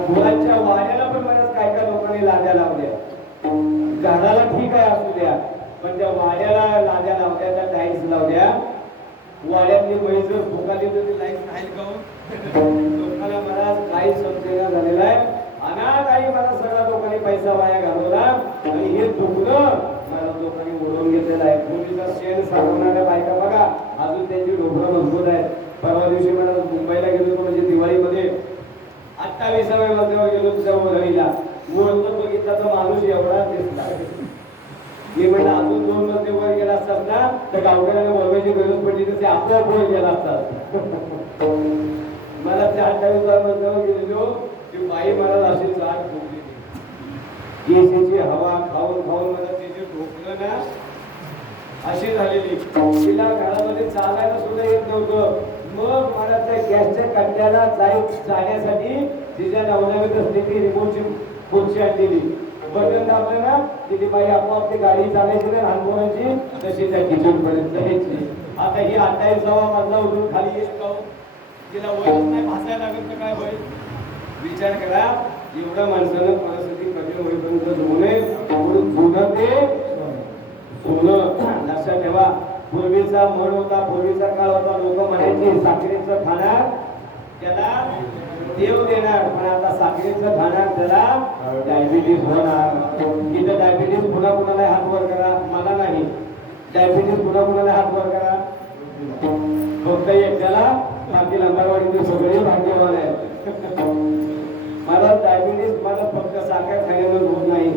मुलांच्या वाड्याला पण बऱ्याच काय काय लोकांनी लाद्या लावल्या. घराला ठीक आहे असू द्या पण त्या वाड्याला लाद्या लावल्या, त्या टाईल्स लावल्या. वाड्यातली म्हैस जर फुकाली तर ती लाईट नाही गाऊन लोकांना मला काही समजेना झालेला आहे. अनाथ आई मला सगळ्या लोकांनी पैसा वाया घालवला आणि हे दुखणं मला लोकांनी ओढवून घेतलेलं आहे. पूर्वीचा शेण सारवणाऱ्या बायका बघा अजून त्यांची डोकरं मजबूत आहेत. परवा दिवशी मला मुंबईला गेलो होतो म्हणजे दिवाळीमध्ये 28व्या मजल्यावर गेलो तुझ्या वरळीला. वरतं बघितला तर माणूस एवढा दिसला. मी म्हटलं अजून 2 मजले वर गेला असतात ना तर गावकऱ्यांना बोलवायची गरज पडली तर ते आपोआप वर गेला असतात. मला त्या 28व्या मजल्यावर गेलेलो ती बाई मला अशी जाग ठोकली. केसीची हवा खाऊन खाऊन मला तिची ठोकलं ना अशी झालेली. तिला घरामध्ये चालायला सुद्धा येत नव्हतं. मग मला त्या गॅसच्या कट्ट्याला जाण्यासाठी तिच्या नवऱ्याने असलेली रिमोटची खुर्ची आणलेली. बटन दाबलं ना तिथे बाई आपोआप ती गाडी चालायची ना लहान मुलांची तशी त्या किचन पर्यंत यायची. आता ही 28वा मजला उतरून खाली येत का तिला वयच नाही भासायला लागत तर काय होईल. विचार करा एवढ्या माणसानं परिस्थिती कठीण होईपर्यंत जमू नये म्हणून जुनं ते सोनं लक्षात ठेवा. पूर्वीचा म्हण होता, पूर्वीचा काळ होता, लोक म्हणायचे साखरेचं खाणार त्याला देव देणार पण आता साखरेचं खाणार त्याला डायबिटीस होणार. इथं डायबिटीस पुन्हा कुणाला हात वर करा. मला नाही डायबिटीस पुन्हा कुणाला हात वर करा. फक्त एकट्याला बाकी अंगणवाडीचे सगळे भाग्यवान आहेत. मला डायबिटीस मला फक्त साखर खाण्यानं होत नाही,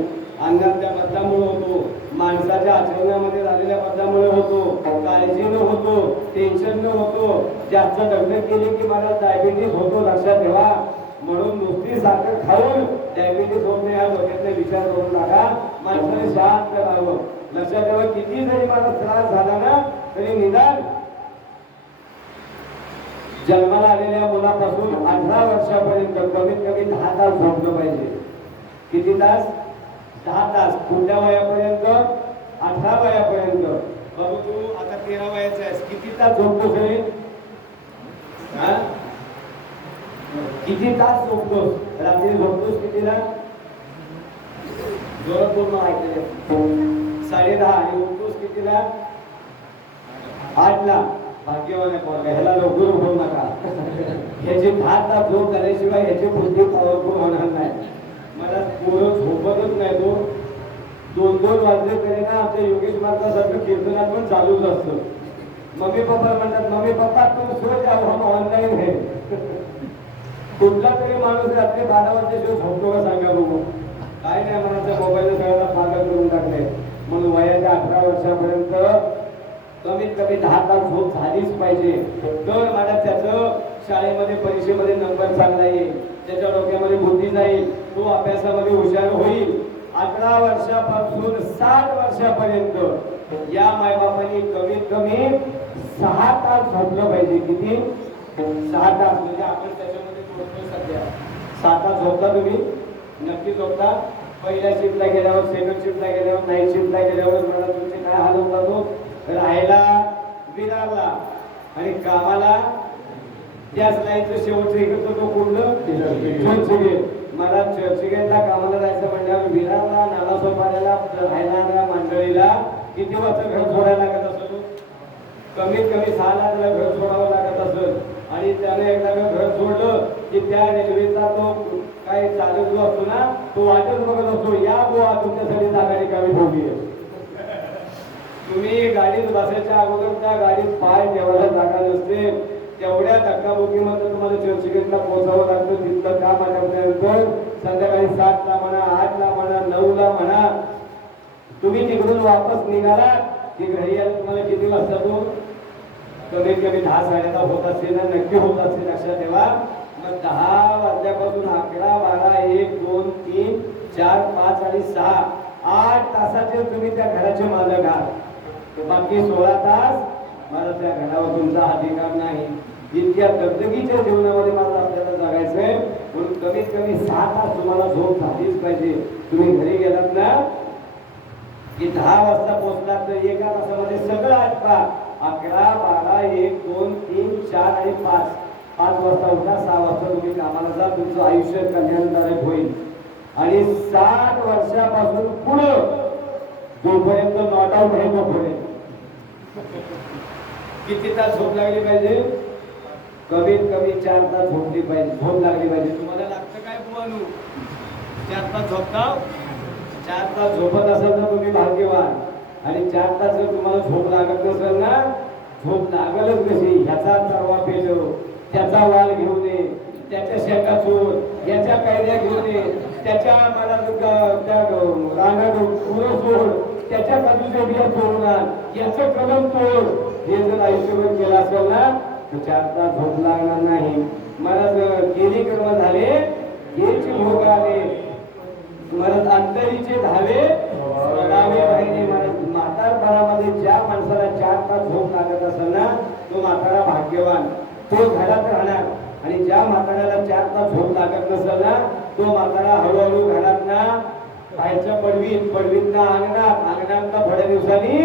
अंगातल्या बदलामुळे होतो, माणसाच्या आचरणामध्ये झालेल्या बदलामुळे होतो, काळजीनं होतो, टेन्शननं होतो. जास्त दगदग केली की मला डायबिटीस होतो लक्षात ठेवा. म्हणून नुसती साखर खाऊन डायबिटीस होत नाही हा डोक्यातला विचार करून टाका. माणसाने शांत राहावं. लक्षात ठेवा किती जरी मला त्रास झाला ना तरी निदान जन्माला आलेल्या मुलापासून 18 वर्षापर्यंत कमीत कमी 10 तास झोपलं पाहिजे. किती तास? 10 तास. पुढच्या वयापर्यंत 18 वयापर्यंत. बाबू तू आता 13 वयाचा आहेस किती तास झोपतोस रे? किती तास झोपतोस? रात्री झोपतोस कितीला? जोरात पूर्ण ऐकले 10:30 आणि उठतोस कितीला? 8ला. भाग्यवान आहे पोरगा ह्याला लवकर उठवू नका. ह्याची 10 तास झोप झाल्याशिवाय ह्याची बुद्धी पॉवरफुल होणार नाही. मला पोरं झोपतच नाही. तो 2-2 वाजले तरी ना आमच्या योगेश मार्गासारखं कीर्तनात पण चालूच असतं. मम्मी पप्पा म्हणतात मम्मी पप्पा तुम सो जाओ हम ऑनलाईन है. कुठला तरी माणूस रात्री 12 वाजल्याशिवाय झोपतो का सांगा बघू. काय नाही म्हणायचं मोबाईल सगळ्यांना पागल करून टाकले. म्हणून वयाच्या 18 वर्षापर्यंत कमीत कमी 10 तास झोप झालीच पाहिजे. तर मला त्याचं शाळेमध्ये परीक्षेमध्ये नंबर चांगला येईल, त्याच्या डोक्यामध्ये बुद्धी जाईल, तो अभ्यासामध्ये हुशार होईल. 18 वर्षापासून 60 वर्षापर्यंत या मायबापांनी कमीत कमी 6 तास झोपलं पाहिजे. किती? 6 तास. म्हणजे आपण त्याच्यामध्ये झोपतोय सध्या 6 तास झोपता तुम्ही? नक्की झोपता? पहिल्या शिफ्टला गेल्यावर, सेकंड शिफ्टला गेल्यावर, नाईट शिफ्टला गेल्यावर मला तुमचे काय हाल होता? तो राहायला विरारला आणि कामाला त्याच लाईनचं शेवटचं इकडचं तो कुठलं चर्चगेट. मला चर्चगेटला कामाला जायचं म्हणल्यावर विरारला नालासोपाऱ्याला राहायला मंडळीला किती वाजता घर सोडायला लागत असतो? कमीत कमी 6 ला त्याला घर सोडावं लागत असत. आणि त्याने एकदा घर सोडलं की त्या रेल्वेचा तो काय चालक जो असतो ना तो वाटच बघत असतो या बुवा तुमच्यासाठी जागा रिकामी ठेवली आहे. तुम्ही गाडीत बसायच्या अगोदर त्या गाडीत पाय ठेवायला जागा नसते. तेवढ्या धक्काबुक्कीमध्ये तुम्हाला चर्चगेटला पोहोचावं लागतं. तिथलं काम आल्यानंतर संध्याकाळी 7ला म्हणा, 8ला म्हणा, 9ला म्हणा तुम्ही तिकडून वापस निघाला की घरी यायला तुम्हाला किती वाजता तो कमीत कमी 10 साडे 10 होत असतील ना, नक्की होत असतील. लक्षात ठेवा. मग 10 वाजल्यापासून 11 12 1 2 3 4 5 आणि 6 8 तासाचे तुम्ही त्या घराचे मालक आहात. बाकी 16 तास मला त्या घरावर तुमचा अधिकार नाही. इतक्या दगदगीच्या जीवनामध्ये मला आपल्याला जगायचंय म्हणून कमीत कमी 6 तास तुम्हाला झोप झालीच पाहिजे. तुम्ही घरी गेलात ना की 10 वाजता पोहोचलात तर एका तासामध्ये सगळं आटपा. 11 12 1 2 3 4 आणि 5 5 वाजता उठा. 6 वाजता तुम्ही कामाला जा. तुमचं आयुष्य कल्याणकारक होईल. आणि 60 वर्षापासून पुढं जोपर्यंत नॉट आउट आहे तोपर्यंत किती तास झोप लागली पाहिजे? कमीत कमी 4 तास झोपली पाहिजे, झोप लागली पाहिजे. तुम्हाला लागतं काय बुवानू? 4 तास झोपता? 4 तास झोपत असाल तर तुम्ही भाग्यवान. आणि 4 तास जर तुम्हाला झोप लागत नसेल ना, झोप लागलच कशी? ह्याचा तरवा पेटव, त्याचा वाल घेऊन ये, त्याच्या शेतात सोड, याच्या कैऱ्या घेऊन ये, त्याच्या मला त्या रानात फुलं सोड, त्याच्या काजूच्या बिया सोडून आण, याचं कलम तोड. हे जर आयुष्यभर केलं असेल ना तर 4 तास झोप लागणार नाही. मला केली कर्म झाले, हेच भोग आले, मला अंतरीचे धावे स्वतःवे बहिणी. मला म्हातारपणामध्ये ज्या माणसाला 4 तास झोप लागत असेल ना तो म्हातारा भाग्यवान, तो घरात राहणार. आणि ज्या म्हाताऱ्याला 4 तास झोप लागत नसेल ना तो म्हातारा हळूहळू घरात ना बाहेरच्या पडवीत ना अंगणात थोड्या दिवसांनी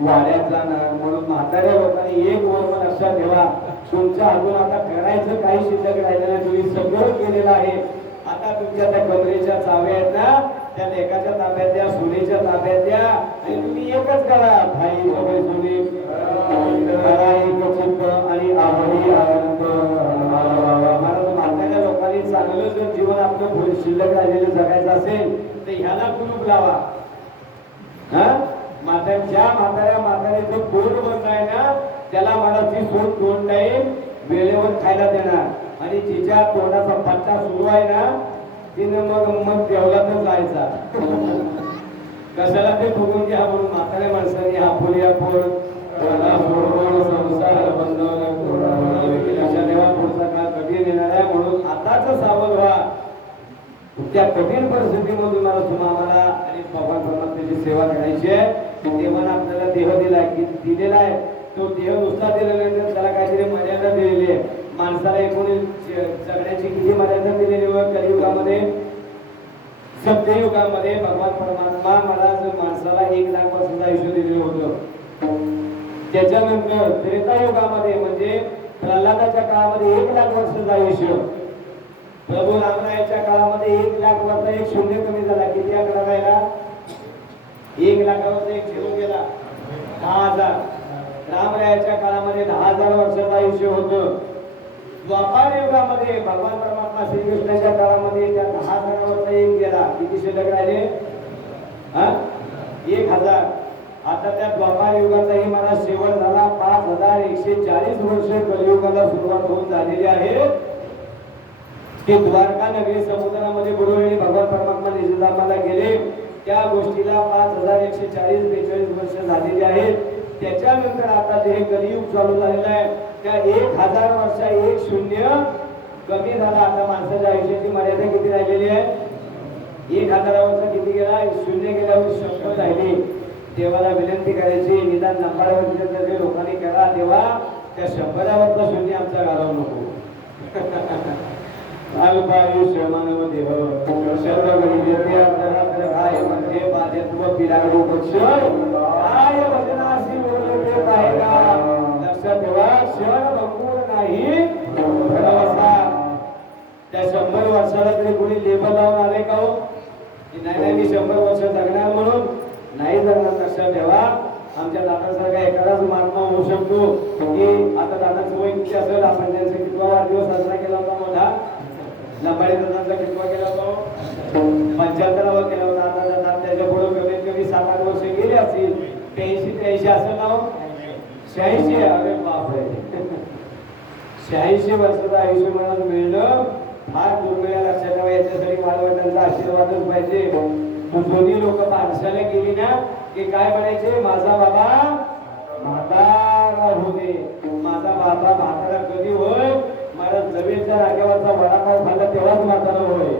वाड्यात जाणार. म्हणून म्हाताऱ्या लोकांनी एक वर्म लक्षात ठेवा, तुमच्या हातून आता करायचं काही शिल्लक राहिलेलं नाही. तुम्ही सगळं केलेलं आहे. आता तुमच्या त्या कमरेच्या चाव्या आहेत ना त्या लेकाच्या ताब्यात द्या, सुनेच्या ताब्यात द्या आणि तुम्ही एकच करा. भाई सगळे सुने आणि आवडी आनंद. महाराज म्हाताऱ्या लोकांनी चांगलं जर जीवन आपलं शिल्लक राहिलेलं जगायचं असेल तर ह्याला कुलूप लावा. ज्या म्हाताऱ्याचं पोट बंद आहे ना त्याला मला ती सून 2 टाइम वेळेवर खायला देणार. आणि जिच्या तोंडाचा पट्टा सुरू आहे ना तिनं मग देवलातच जायचा. कशाला ते फुगून घ्या म्हणून म्हाताऱ्या माणसांनी हा फुलिया फोड संसार बंद लक्षात ठेवा. पुढचा काळ कठीण येणार आहे म्हणून आताच सावध व्हा. त्या कठीण परिस्थितीमधून मला तुम्हाला आणि भगवान परमात्म्याची सेवा करायची आहे. देवाने आपल्याला देह दिलेला आहे. तो देह नुसता दिलेला नाही, त्याला काहीतरी मर्यादा दिलेली आहे. माणसाला एकूण जगण्याची किती मर्यादा दिलेली व कलियुगामध्ये सत्ययुगामध्ये भगवान परमात्मा मला माणसाला 1 लाख वर्षाचं आयुष्य दिलेलं होतं. त्याच्यानंतर त्रेतायुगामध्ये म्हणजे प्रल्हादाच्या काळामध्ये 1 लाख वर्षाचं आयुष्य. प्रभू रामरायाच्या काळामध्ये 1 लाख वर्ष एक शून्य कमी झाला. किती आकडा राहिला? 1 लाखावर 1 झिरो गेला. 10,000. रामरायाच्या काळामध्ये 10,000 वर्षाचं आयुष्य होतं. द्वापार युगामध्ये भगवान परमात्मा श्रीकृष्णाच्या काळामध्ये त्या 10,000 1 गेला. किती शिल्लक राहिले? 1,000. आता त्या द्वापार युगाचाही मला शेवट झाला. 5,140 वर्ष कलियुगाला सुरुवात होऊन झालेली आहे. ते द्वारका नगरी समुद्रामध्ये बुडवलेली भगवान परमात्मा निजधामाला गेले. त्या गोष्टीला 5,140-42 वर्ष झालेली आहेत. त्याच्यानंतर आता जे कलियुग चालू झालेलं आहे त्या 1,000 वर्ष 1 शून्य कमी झाला. आता माणसाच्या आयुष्याची मर्यादा किती राहिलेली आहे? 1,000 वर्ष किती गेला? शून्य गेल्यावर 100 राहिली. देवाला विनंती करायची निदान 90 लोकांनी करा तेव्हा त्या 100 शून्य आमचा घालवू नको. अल्पायुष्य मानव देह सर्व गणिते आपल्याला काय म्हणजे बाध्यत्व पिरागडू पक्ष काय वचनाशी बोलले पाहिला. लक्षात ठेवा, क्षण भंगूर नाही घडवसा. त्या 100 वर्षाला तरी कोणी लेबल लावून आले का हो? नाही मी 100 वर्ष जगणार म्हणून नाही जगणार. लक्षात ठेवा, आमच्या दादासारखा एखादाच महात्मा होऊ शकतो की आता दादाचं वय किती असेल, आपण त्यांचा कितवा वाढदिवस साजरा केला होता मोठा, लंबाडी दादांचा कितवा केला होता? 75वा केला होता. आता दादा त्याच्या पुढे कमीत कमी 7-8 वर्ष गेली असतील. 83-83 असेल ना? 86. अरे बापरे, 86 वर्षाचं आयुष्य मला मिळणं फार दुर्मिळ. लक्षात ठेवा, याच्यासाठी मालवटांचा आशीर्वादच पाहिजे. तू दोन्ही लोक पाठशाला गेली ना की काय म्हणायचे, माझा बाबा म्हातारा होते, माझा बाबा म्हातारा कधी होय, मला जवळच्या राग्यावरचा वडापाव खाल्ला तेव्हाच म्हातारा होय.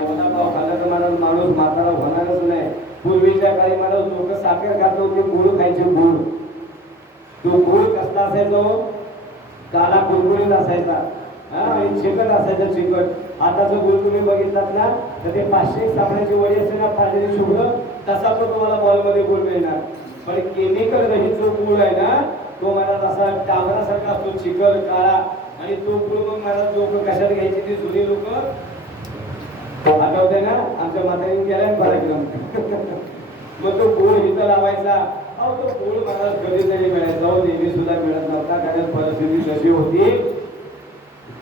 वडापाव खाल्ला तर मला माणूस म्हातारा होणारच नाही. पूर्वीच्या काळी मला लोक साखर खात होते, गुळ खायचे, गुळ. तो गुळ कसला असायचो, काला कुरकुरीत असायचा आणि चिकट असायचं, चिकट. आता जो गुळ तुम्ही बघितलात ना तर ते 500 साबणाची वडी असते ना, पाण्याची शुभ्र, तसा तो तुम्हाला मॉलमध्ये गुळ मिळणार. पण केमिकल रहित जो गुळ आहे ना तो मला तसा डांबरासारखा असतो, चिकट काळा. आणि तो गुळ मग मला लोक कशात घ्यायची, ती जुनी लोक आठवते ना, आमच्या म्हातारीने गेला बरा किलोमीटर. मग तो गुळ इथं लावायचा. अहो तो गुळ मला कधीतरी मिळायचा, नेहमी सुद्धा मिळत नव्हता, कारण परिस्थिती कशी होती.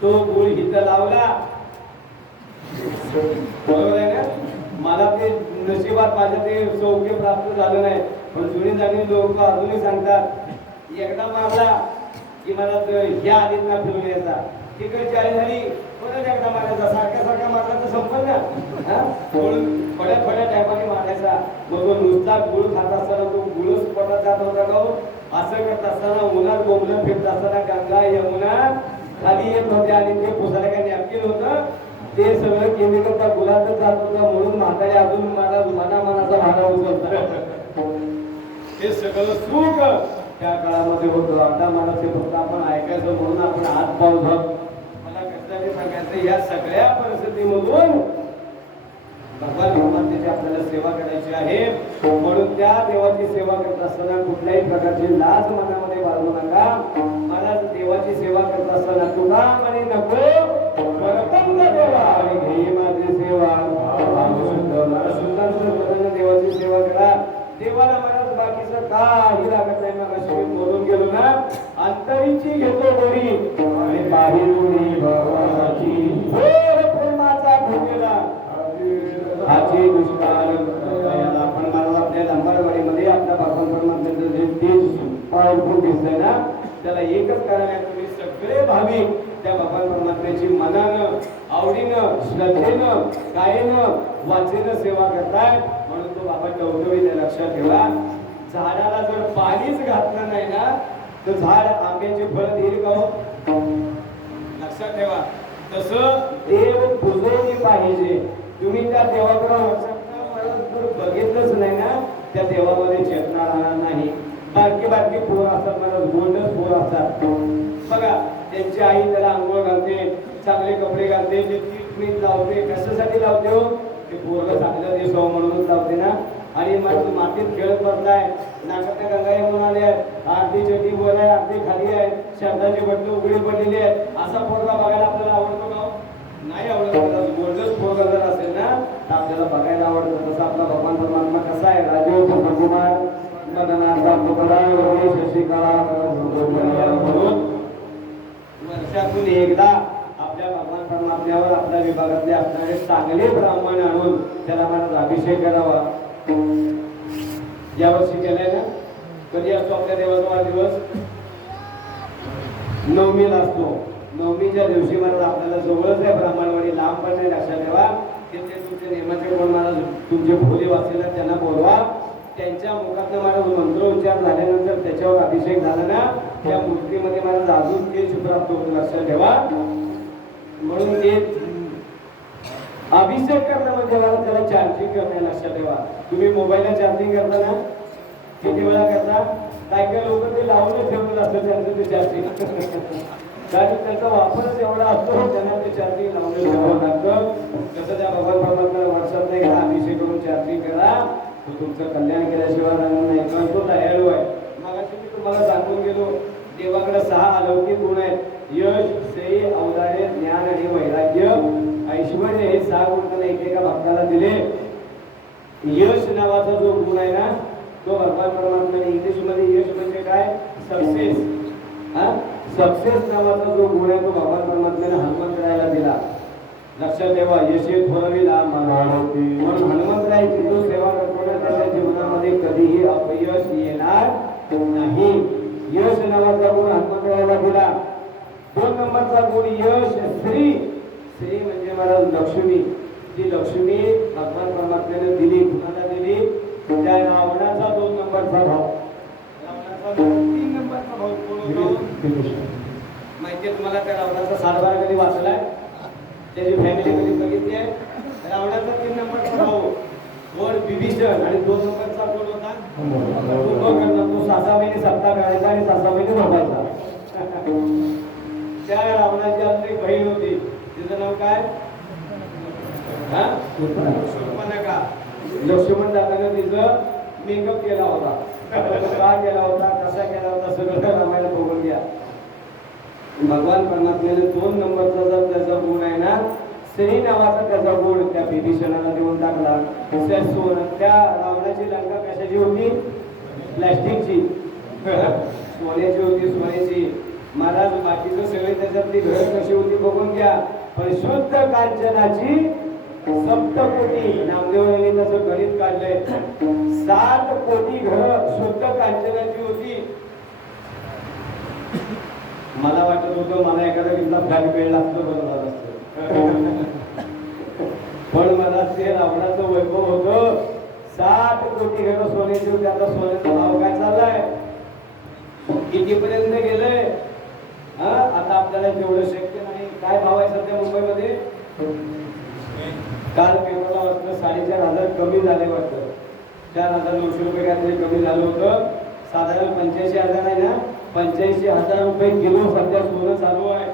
तो गुळ इथं लावला, बरोबर आहे ना. मला ते नशिबात माझ्या ते सौख्य प्राप्त झालं नाही. पण जुनी जाणी लोक अजूनही सांगतात, एकदा मारला की मला ह्या आधीत ना फिरून यायचा, तिकडे चाळी झाली परत एकदा मारायचा, सारखा सारखा मारला तर संपल ना. म्हणून थोड्या थोड्या टायमाने मारायचा. मग तो नुसता गुळ खात असताना तो गुळच पोटात जात होता का, असं करत असताना उन्हात बोंबलं फिरत असताना गंगा यमुना खाली येत होते आणि ते पुसायला काही नॅपकिन होतं, ते सगळं केमिकल त्या गुलातच जात होतं. म्हणून म्हातारे अजून मला मनाचा भाडा उचलतात. हे सगळं सुख त्या काळामध्ये होतं. आता मला ते फक्त आपण ऐकायचं म्हणून आपण हात पाव धर. मला कसं सांगायचं, या सगळ्या परिस्थितीमधून भगवान भगवंताची आपल्याला सेवा करायची आहे. म्हणून त्या देवाची सेवा करत असताना कुठल्याही प्रकारची लाज मनामध्ये बाळगू नका. मला देवाची सेवा करत असताना तुका म्हणे नको परपंग देवा आणि घेई माझी सेवा. मला सुद्धा देवाची सेवा करा. देवाला मला बाकीचं काही लागत नाही. मग अशी मी बोलून गेलो ना, अंतरीची घेतो गोडी आणि बाहेरून भवाची प्रेमाचा भूमीला हाची दुष्काळ. आपण मला आपल्या लंबारवाडीमध्ये आपल्या भगवान परमात्म्याचं जे तेज पॉवरफुल दिसतंय ना, त्याला एकच कारण आहे, तुम्ही सगळे भाविक त्या भगवान परमात्म्याची मनानं, आवडीनं, श्रद्धेनं, कायेनं, वाचेनं सेवा करताय. म्हणून तो बाबा टवटवी त्या लक्षात ठेवा. झाडाला जर पाणीच घातलं नाही ना तर झाड आंब्याचे फळ देईल का, लक्षात ठेवा. तसं देव पुजवली पाहिजे. तुम्ही त्या देवाकडे बघितलंच नाही ना, त्या देवामध्ये चेतना राहणार नाही. बारकी बारकी पोर असतात, मला गोंडच पोर असतात बघा, त्यांची आई त्याला आंघोळ घालते, चांगले कपडे घालते, ते मीठ लावते. कशासाठी लावते हो, ते पोरग चांगलं दिसावं म्हणूनच लावते ना. आणि मग मातीत खेळत बसलाय, नाकातल्या गंगा म्हणून आले, अर्धी चटी वर आहे, अर्धी खाली आहे, शब्दाची बटणं उघडी पडलेली आहे. असा पोरगा बघायला आपल्याला आवडतो का, नाही आवडत. गोंडच पोरगा जर असेल ना तर आपल्याला बघायला आवडतं. तसं आपला भगवान परमात्मा कसा आहे, राजीव कुमार म्हणून वर्षातून एकदा आपल्या भगवान परमात्म्यावर आपल्या विभागातले असणारे चांगले ब्राह्मण आणून त्याला मला अभिषेक करावा. यावर्षी केलाय ना. कधी असतो आपल्या देवाचा वाढदिवस, नवमीला असतो. नवमीच्या दिवशी मला आपल्याला जवळच आहे ब्राह्मणवाडी, लांब पण नाही, लक्षात ठेवा. तिथे तुमचे नेमाचे कोण मला तुमचे भोले वाचलेला त्यांना बोलवा. त्यांच्या मुखातनं मला मंत्रोच्चार झाल्यानंतर त्याच्यावर अभिषेक झाला ना, त्या मूर्तीमध्ये मला अजून तेज प्राप्त होतं, लक्षात ठेवा. म्हणून ते अभिषेक करणं म्हणजे मला त्याला चार्जिंग करणं, लक्षात ठेवा. तुम्ही मोबाईलला चार्जिंग करता ना, किती वेळा करता. काय काय लोक ते लावून ठेवलेलं असतं त्यांचं ते चार्जिंग, कारण त्याचा वापरच एवढा असतो, त्यांना ते चार्जिंग लावून ठेवावं लागतं. तसं त्या भगवान परमात्म्याला वर्षात एकदा अभिषेक करून चार्जिंग करा, तो तुमचं कल्याण केल्याशिवाय राहणार नाही. कारण तो दयाळू आहे. मगाशी मी तुम्हाला सांगून गेलो, देवाकडे 6 अलौकिक गुण आहेत. यश, श्रेय, औदार्य, ज्ञान आणि वैराग्य, ऐश्वर्य, हे 6 गुण त्याला एकेका भक्ताला दिले. यश नावाचा जो गुण आहे ना, तो भगवान परमात्म्याने इंग्लिश मध्ये यश म्हणजे काय, सक्सेस. सक्सेस नावाचा जो गुण आहे तो भगवान परमात्म्याने हनुमंतरायाला दिला. लक्षात ठेवा. यशे थोरविला म्हणून हनुमंतरायाची जो सेवा करतो ना, त्याच्या जीवनामध्ये कधीही अपयश येणार नाही. यश नावाचा गुण हनुमंतरायाला दिला. 2 नंबरचा गुण यश, श्री. श्री म्हणजे मला लक्ष्मी. ती लक्ष्मी भगवान परमात्म्याने दिली. कुणाला दिली? त्या रावणाचा 2 नंबरचा भाव. रावणाचा 3 नंबरचा भाव कोण होता माहितीये तुम्हाला? त्या रावणाचा 7-12 कधी वाचलाय? त्याची फॅमिली कधी बघितली आहे? रावणाचा 3 नंबरचा भाऊ वर विभीषण आणि 2 नंबरचा कोण होता? कुंभकर्ण. तो 6 महिने सत्ता करायचा आणि 6 महिने झोपायचा. त्या रावणाची अजून एक बहीण होती. तिचं नाव काय? शूर्पणखा. लक्ष्मण दादाने तिचं मेकअप केला होता. का केला होता, कसा केला होता, सगळं रामायण बघून घ्या. भगवान परमात्म्याने 2 नंबरचा जर त्याचा गुण आहे ना, श्री नावाचा त्याचा गुण त्या विभीषणाला देऊन टाकला. त्या रावणाची लंका कशाची होती? प्लॅस्टिकची. सोन्याची होती, सोन्याची. महाराज बाकीचं सगळे त्याच्यातली घर कशी होती बघून घ्या. पण शुद्ध कांचनाची 7 कोटी. नामदेवांनी त्याचं गणित काढलंय. 7 कोटी घर शुद्ध कांचनाची होती. मला वाटत होतं मला एखादा किल्ला फ्लॅट वेळ लागतो बरोबर असतं. पण मला ते रावणाचं वैभव होतं. 7 कोटी घर सोन्याची होती. आता सोन्याचा भाव काय चाललाय? कितीपर्यंत गेलंय? आता आपल्याला जेवढं शक्य नाही. काय भाव आहे सध्या मुंबईमध्ये? काल पेपरला वाटतं 4,500 कमी झाले वाटतं. 4,900 रुपये काहीतरी कमी झालं होतं. साधारण 85,000 आहे ना. 85,000 रुपये किलो सध्या सोनं चालू आहे.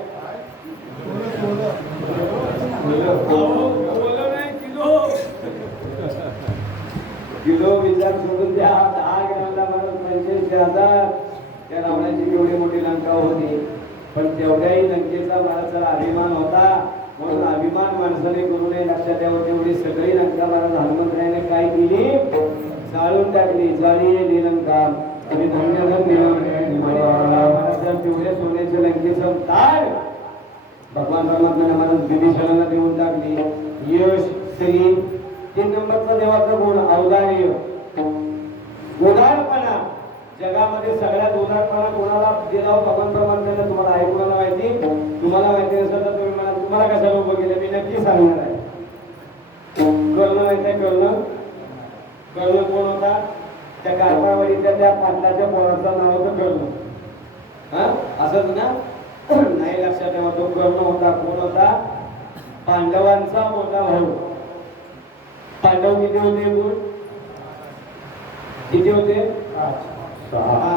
किलो विचार सोडून द्या. 10 ग्रामला मला 85,000. त्या रावणाची एवढी मोठी लंका होती. पण तेवढ्याही लंकेचा महाराजाला अभिमान होता. म्हणून अभिमान माणसाने करू नये. लक्षात ठेवा. तेवढी सगळी लंका महाराज हनुमंतरायाने काय केली? जाळून टाकली. जाळी लंका. आणि धन्य तेवढ्या सोन्याच्या लंकेचं ताळ भगवान परमात्म्याने महाराज विभीषणाला देऊन टाकली. यश, श्री. 3 नंबरचा देवाचा गुण औदार्य, उदारपणा. जगामध्ये सगळ्यात उदारपणा कोणाला दिला हो भगवान परमात्म्याने? तुम्हाला ऐकून माहिती? तुम्हाला माहिती नसेल तर तुम्ही मला तुम्हाला कशाला उभं केलं मी नक्की सांगणार आहे. कर्ण माहिती आहे? कर्ण कोण होता? त्या कारभारवाडीच्या त्या पाटलाच्या पोराचं नाव होतं कर्ण. असंच ना? नाही लक्षात ठेवा. तो कर्ण होता. कोण होता? पांडवांचा मोठा भाऊ. पांडव किती होते? किती होते? 6.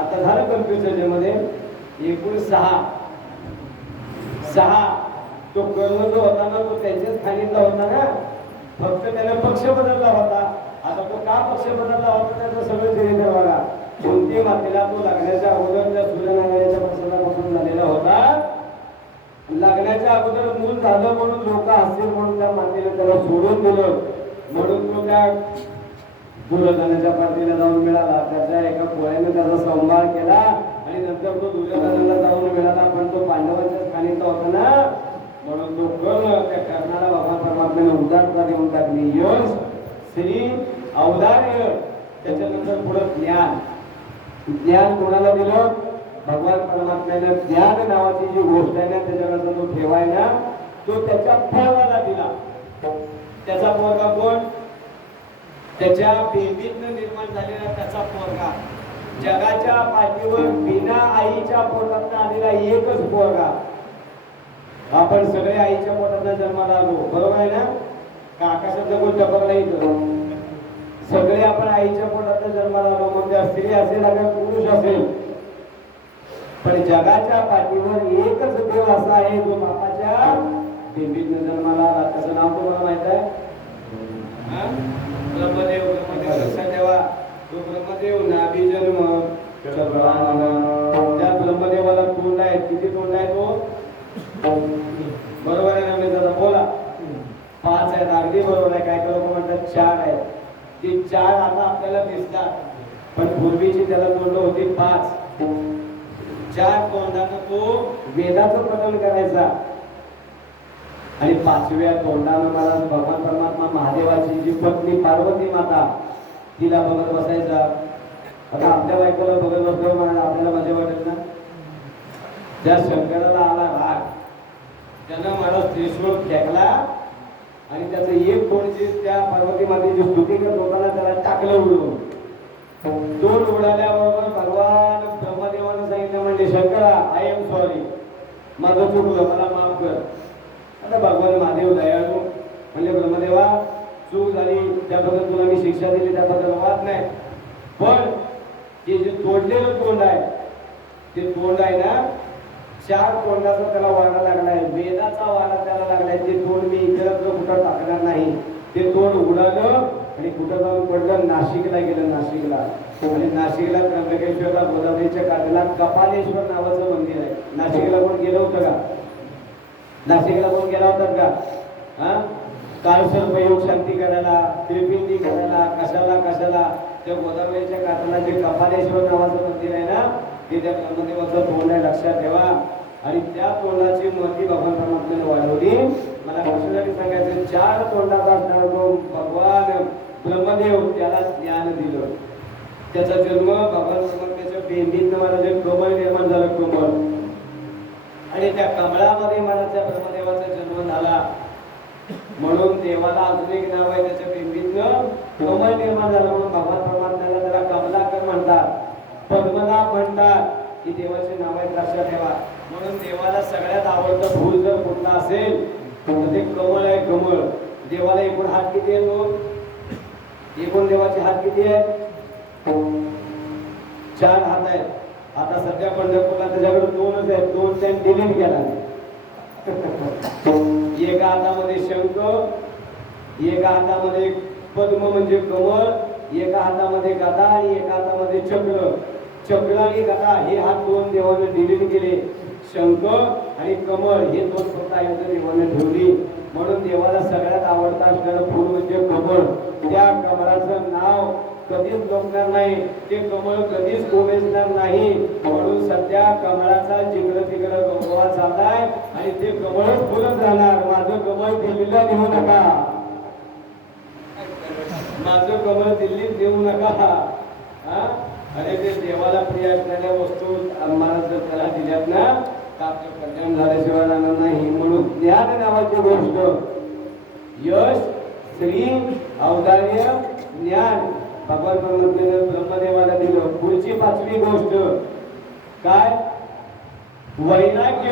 आता झालं कन्फ्युजन मध्ये. एकूण 6. तो कर्ण जो होता ना, तो त्यांच्याच खाणीतला होता ना. फक्त त्याने पक्ष बदलला होता. आता तो का पक्ष बदलला होता त्याचं सगळं चरित्र बघा. कोणती मातेला तो लग्नाच्या अगोदर त्या सूर्यनारायणाच्या प्रसंगापासून झालेला होता. लग्नाच्या अगोदर मूल झालं म्हणून लोक हसतील म्हणून त्या मातेला त्याला सोडून दिलं. म्हणून तो त्या दुर्योधनाच्या पाठीला जाऊन मिळाला. त्याच्या एका पोळ्याने त्याचा संभाळ केला आणि नंतर तो दुर्योधनाला जाऊन मिळाला. पण तो पांडवांच्याच खाणीतला होता ना. म्हणून तो कर्ण त्या कर्णाला भगवान परमात्म्याने उदारता देऊन टाकली. यश, श्री, औदार्य. त्याच्यानंतर पुढे ज्ञान. ज्ञान कोणाला दिलं? भगवान परमात्म्याने ज्ञान नावाची जी गोष्ट आहे ना, त्याच्यानंतर तो ठेवाय ना, तो त्याच्या पोराला दिला. त्याचा पोरगा कोण? त्याच्या बेबीतनं निर्माण झालेला त्याचा पोरगा. जगाच्या पाठीवर बिना आईच्या पोटात आलेला एकच पोरगा. आपण सगळे आईच्या पोटात जन्माला आलो, बरोबर आहे ना? का आकाशात गोष्ट नाही तर सगळे आपण आईच्या पोटात जन्माला आलो. म्हणजे स्त्री असेल अगर पुरुष असेल, पण जगाच्या पाठीवर एकच देव असा आहे जो बापाच्या बेबीतनं जन्माला आला. त्याचं नाव तुम्हाला माहित आहे? ब्रह्मदेव. लक्षात ठेवा. तो ब्रह्मदेव नाभी जन्म. त्या ब्रह्मदेवाला तोंड आहे. किती तोंड आहे तो? बरोबर आहे ना? दादा बोला. 5 आहेत. अगदी बरोबर आहे. काय लोक म्हणतात 4 आहेत. ती 4 आता आपल्याला दिसतात, पण पूर्वीची त्याला तोंड होती 5. 4 तोंडानं तो वेदाचं पठण करायचा. आणि 5व्या तोंडानं मला भगवान परमात्मा महादेवाची जी पत्नी पार्वती माता तिला बघत बसायचा. आता आपल्या बायकोला बघत बसल्यावर आपल्याला मजा वाटेल ना? त्या शंकराला आला राग. त्यानं मला त्रिशूळ फेकला आणि त्याचं एक तोंड जे त्या पार्वती मातेची स्तुती करत होताना त्याला टाकलं उडून. दोन उडाल्याबरोबर भगवान ब्रह्मदेवानं सांगितलं म्हणजे शंकरा आय एम सॉरी, माझं चुकलं, मला माफ कर. आता भगवान महादेव दयाळू म्हणजे ब्रह्मदेवा चूक झाली त्याबद्दल तुला मी शिक्षा दिली त्याबद्दल वाद नाही, पण ते जे तोडलेलं तोंड आहे ते तोंड आहे ना, 4 तोंडाचा त्याला वारा लागलाय, वेदाचा वारा त्याला लागलाय. ते तोंड मी इतर कुठं टाकणार नाही. ते तोंड उडालं आणि कुठं जाऊन पडलं, नाशिकला गेलं. नाशिकला आणि नाशिकला त्र्यंबकेश्वरला गोदावरीच्या काठाला कपालेश्वर नावाचं मंदिर आहे. नाशिकला कोण गेलं होतं का? नाशिकला कोण गेला होता का? हा, कालसर्पयोग शांती करायला, त्रिपिंडी करायला, कशाला कशाला त्या गोदावरीच्या काठाला जे कपालेश्वर नावाचं मंदिर आहे ना, ते त्या ब्रह्मदेवाचं तोंड आहे, लक्षात ठेवा. आणि त्या तोंडाची महती भगवान परमात्म्याने वाढवली. मला कशासाठी सांगायचं, 4 तोंडाचा असणारा तो भगवान ब्रह्मदेव त्याला ज्ञान दिलं. त्याचा जन्म भगवान परमात्म्याच्या बेंबीतनं मला जे कमळ निर्माण झालं, कमळ, आणि त्या कमळामध्ये मला त्या ब्रह्मदेवाचा जन्म झाला. म्हणून देवाला अजून एक नाव आहे, त्याच्या बेंबीतनं कमळ निर्माण झालं म्हणून भगवान परमात्म्याला त्याला कमलाकर म्हणतात, पद्मनाभ म्हणतात. ही देवाची नाव आहेत, लक्षात ठेवा. म्हणून देवाला सगळ्यात आवडतं फूल जर कुठलं असेल तर ते कमळ आहे, कमळ. देवाला एकूण हात किती आहे? 2. एकूण देवाचे हात किती आहेत? 4 हात आहेत. आता सध्या पंढरपूरला त्याच्याकडे 2च आहेत, 2 त्यांनी डिलीट केला. एका हातामध्ये शंख, एका हातामध्ये पद्म म्हणजे कमळ, एका हातामध्ये गदा आणि एका हातामध्ये चक्र. चक्र आणि गदा हे हात 2 देवाने डिलीट केले. शंख आणि कमळ हे 2 फक्त आयुध देवाने ठेवली. म्हणून देवाला सगळ्यात आवडतं असणारं फूल म्हणजे कमळ. त्या कमळाचं नाव कधीच लोकणार नाही, ते कमळ कधीच कोमेजणार नाही. म्हणून सध्या कमळाचा जिकडं तिकडं गवळा चाललाय आणि ते कमळच फुलत राहणार. माझं कमळ दिल्लीला नेऊ नका, माझं कमळ दिल्लीत नेऊ नका. आणि ते देवाला प्रिय असणाऱ्या वस्तू आम्हाला जर त्याला दिल्यात ना तर आपलं कल्याण झाल्याशिवाय राहणार नाही. म्हणून ज्ञान नावाची गोष्ट, यश, श्री, औदार्य, ज्ञान भगवान परमात्म्याने ब्रह्मदेवाला दिलं. पुढची 5वी गोष्ट काय? वैराग्य.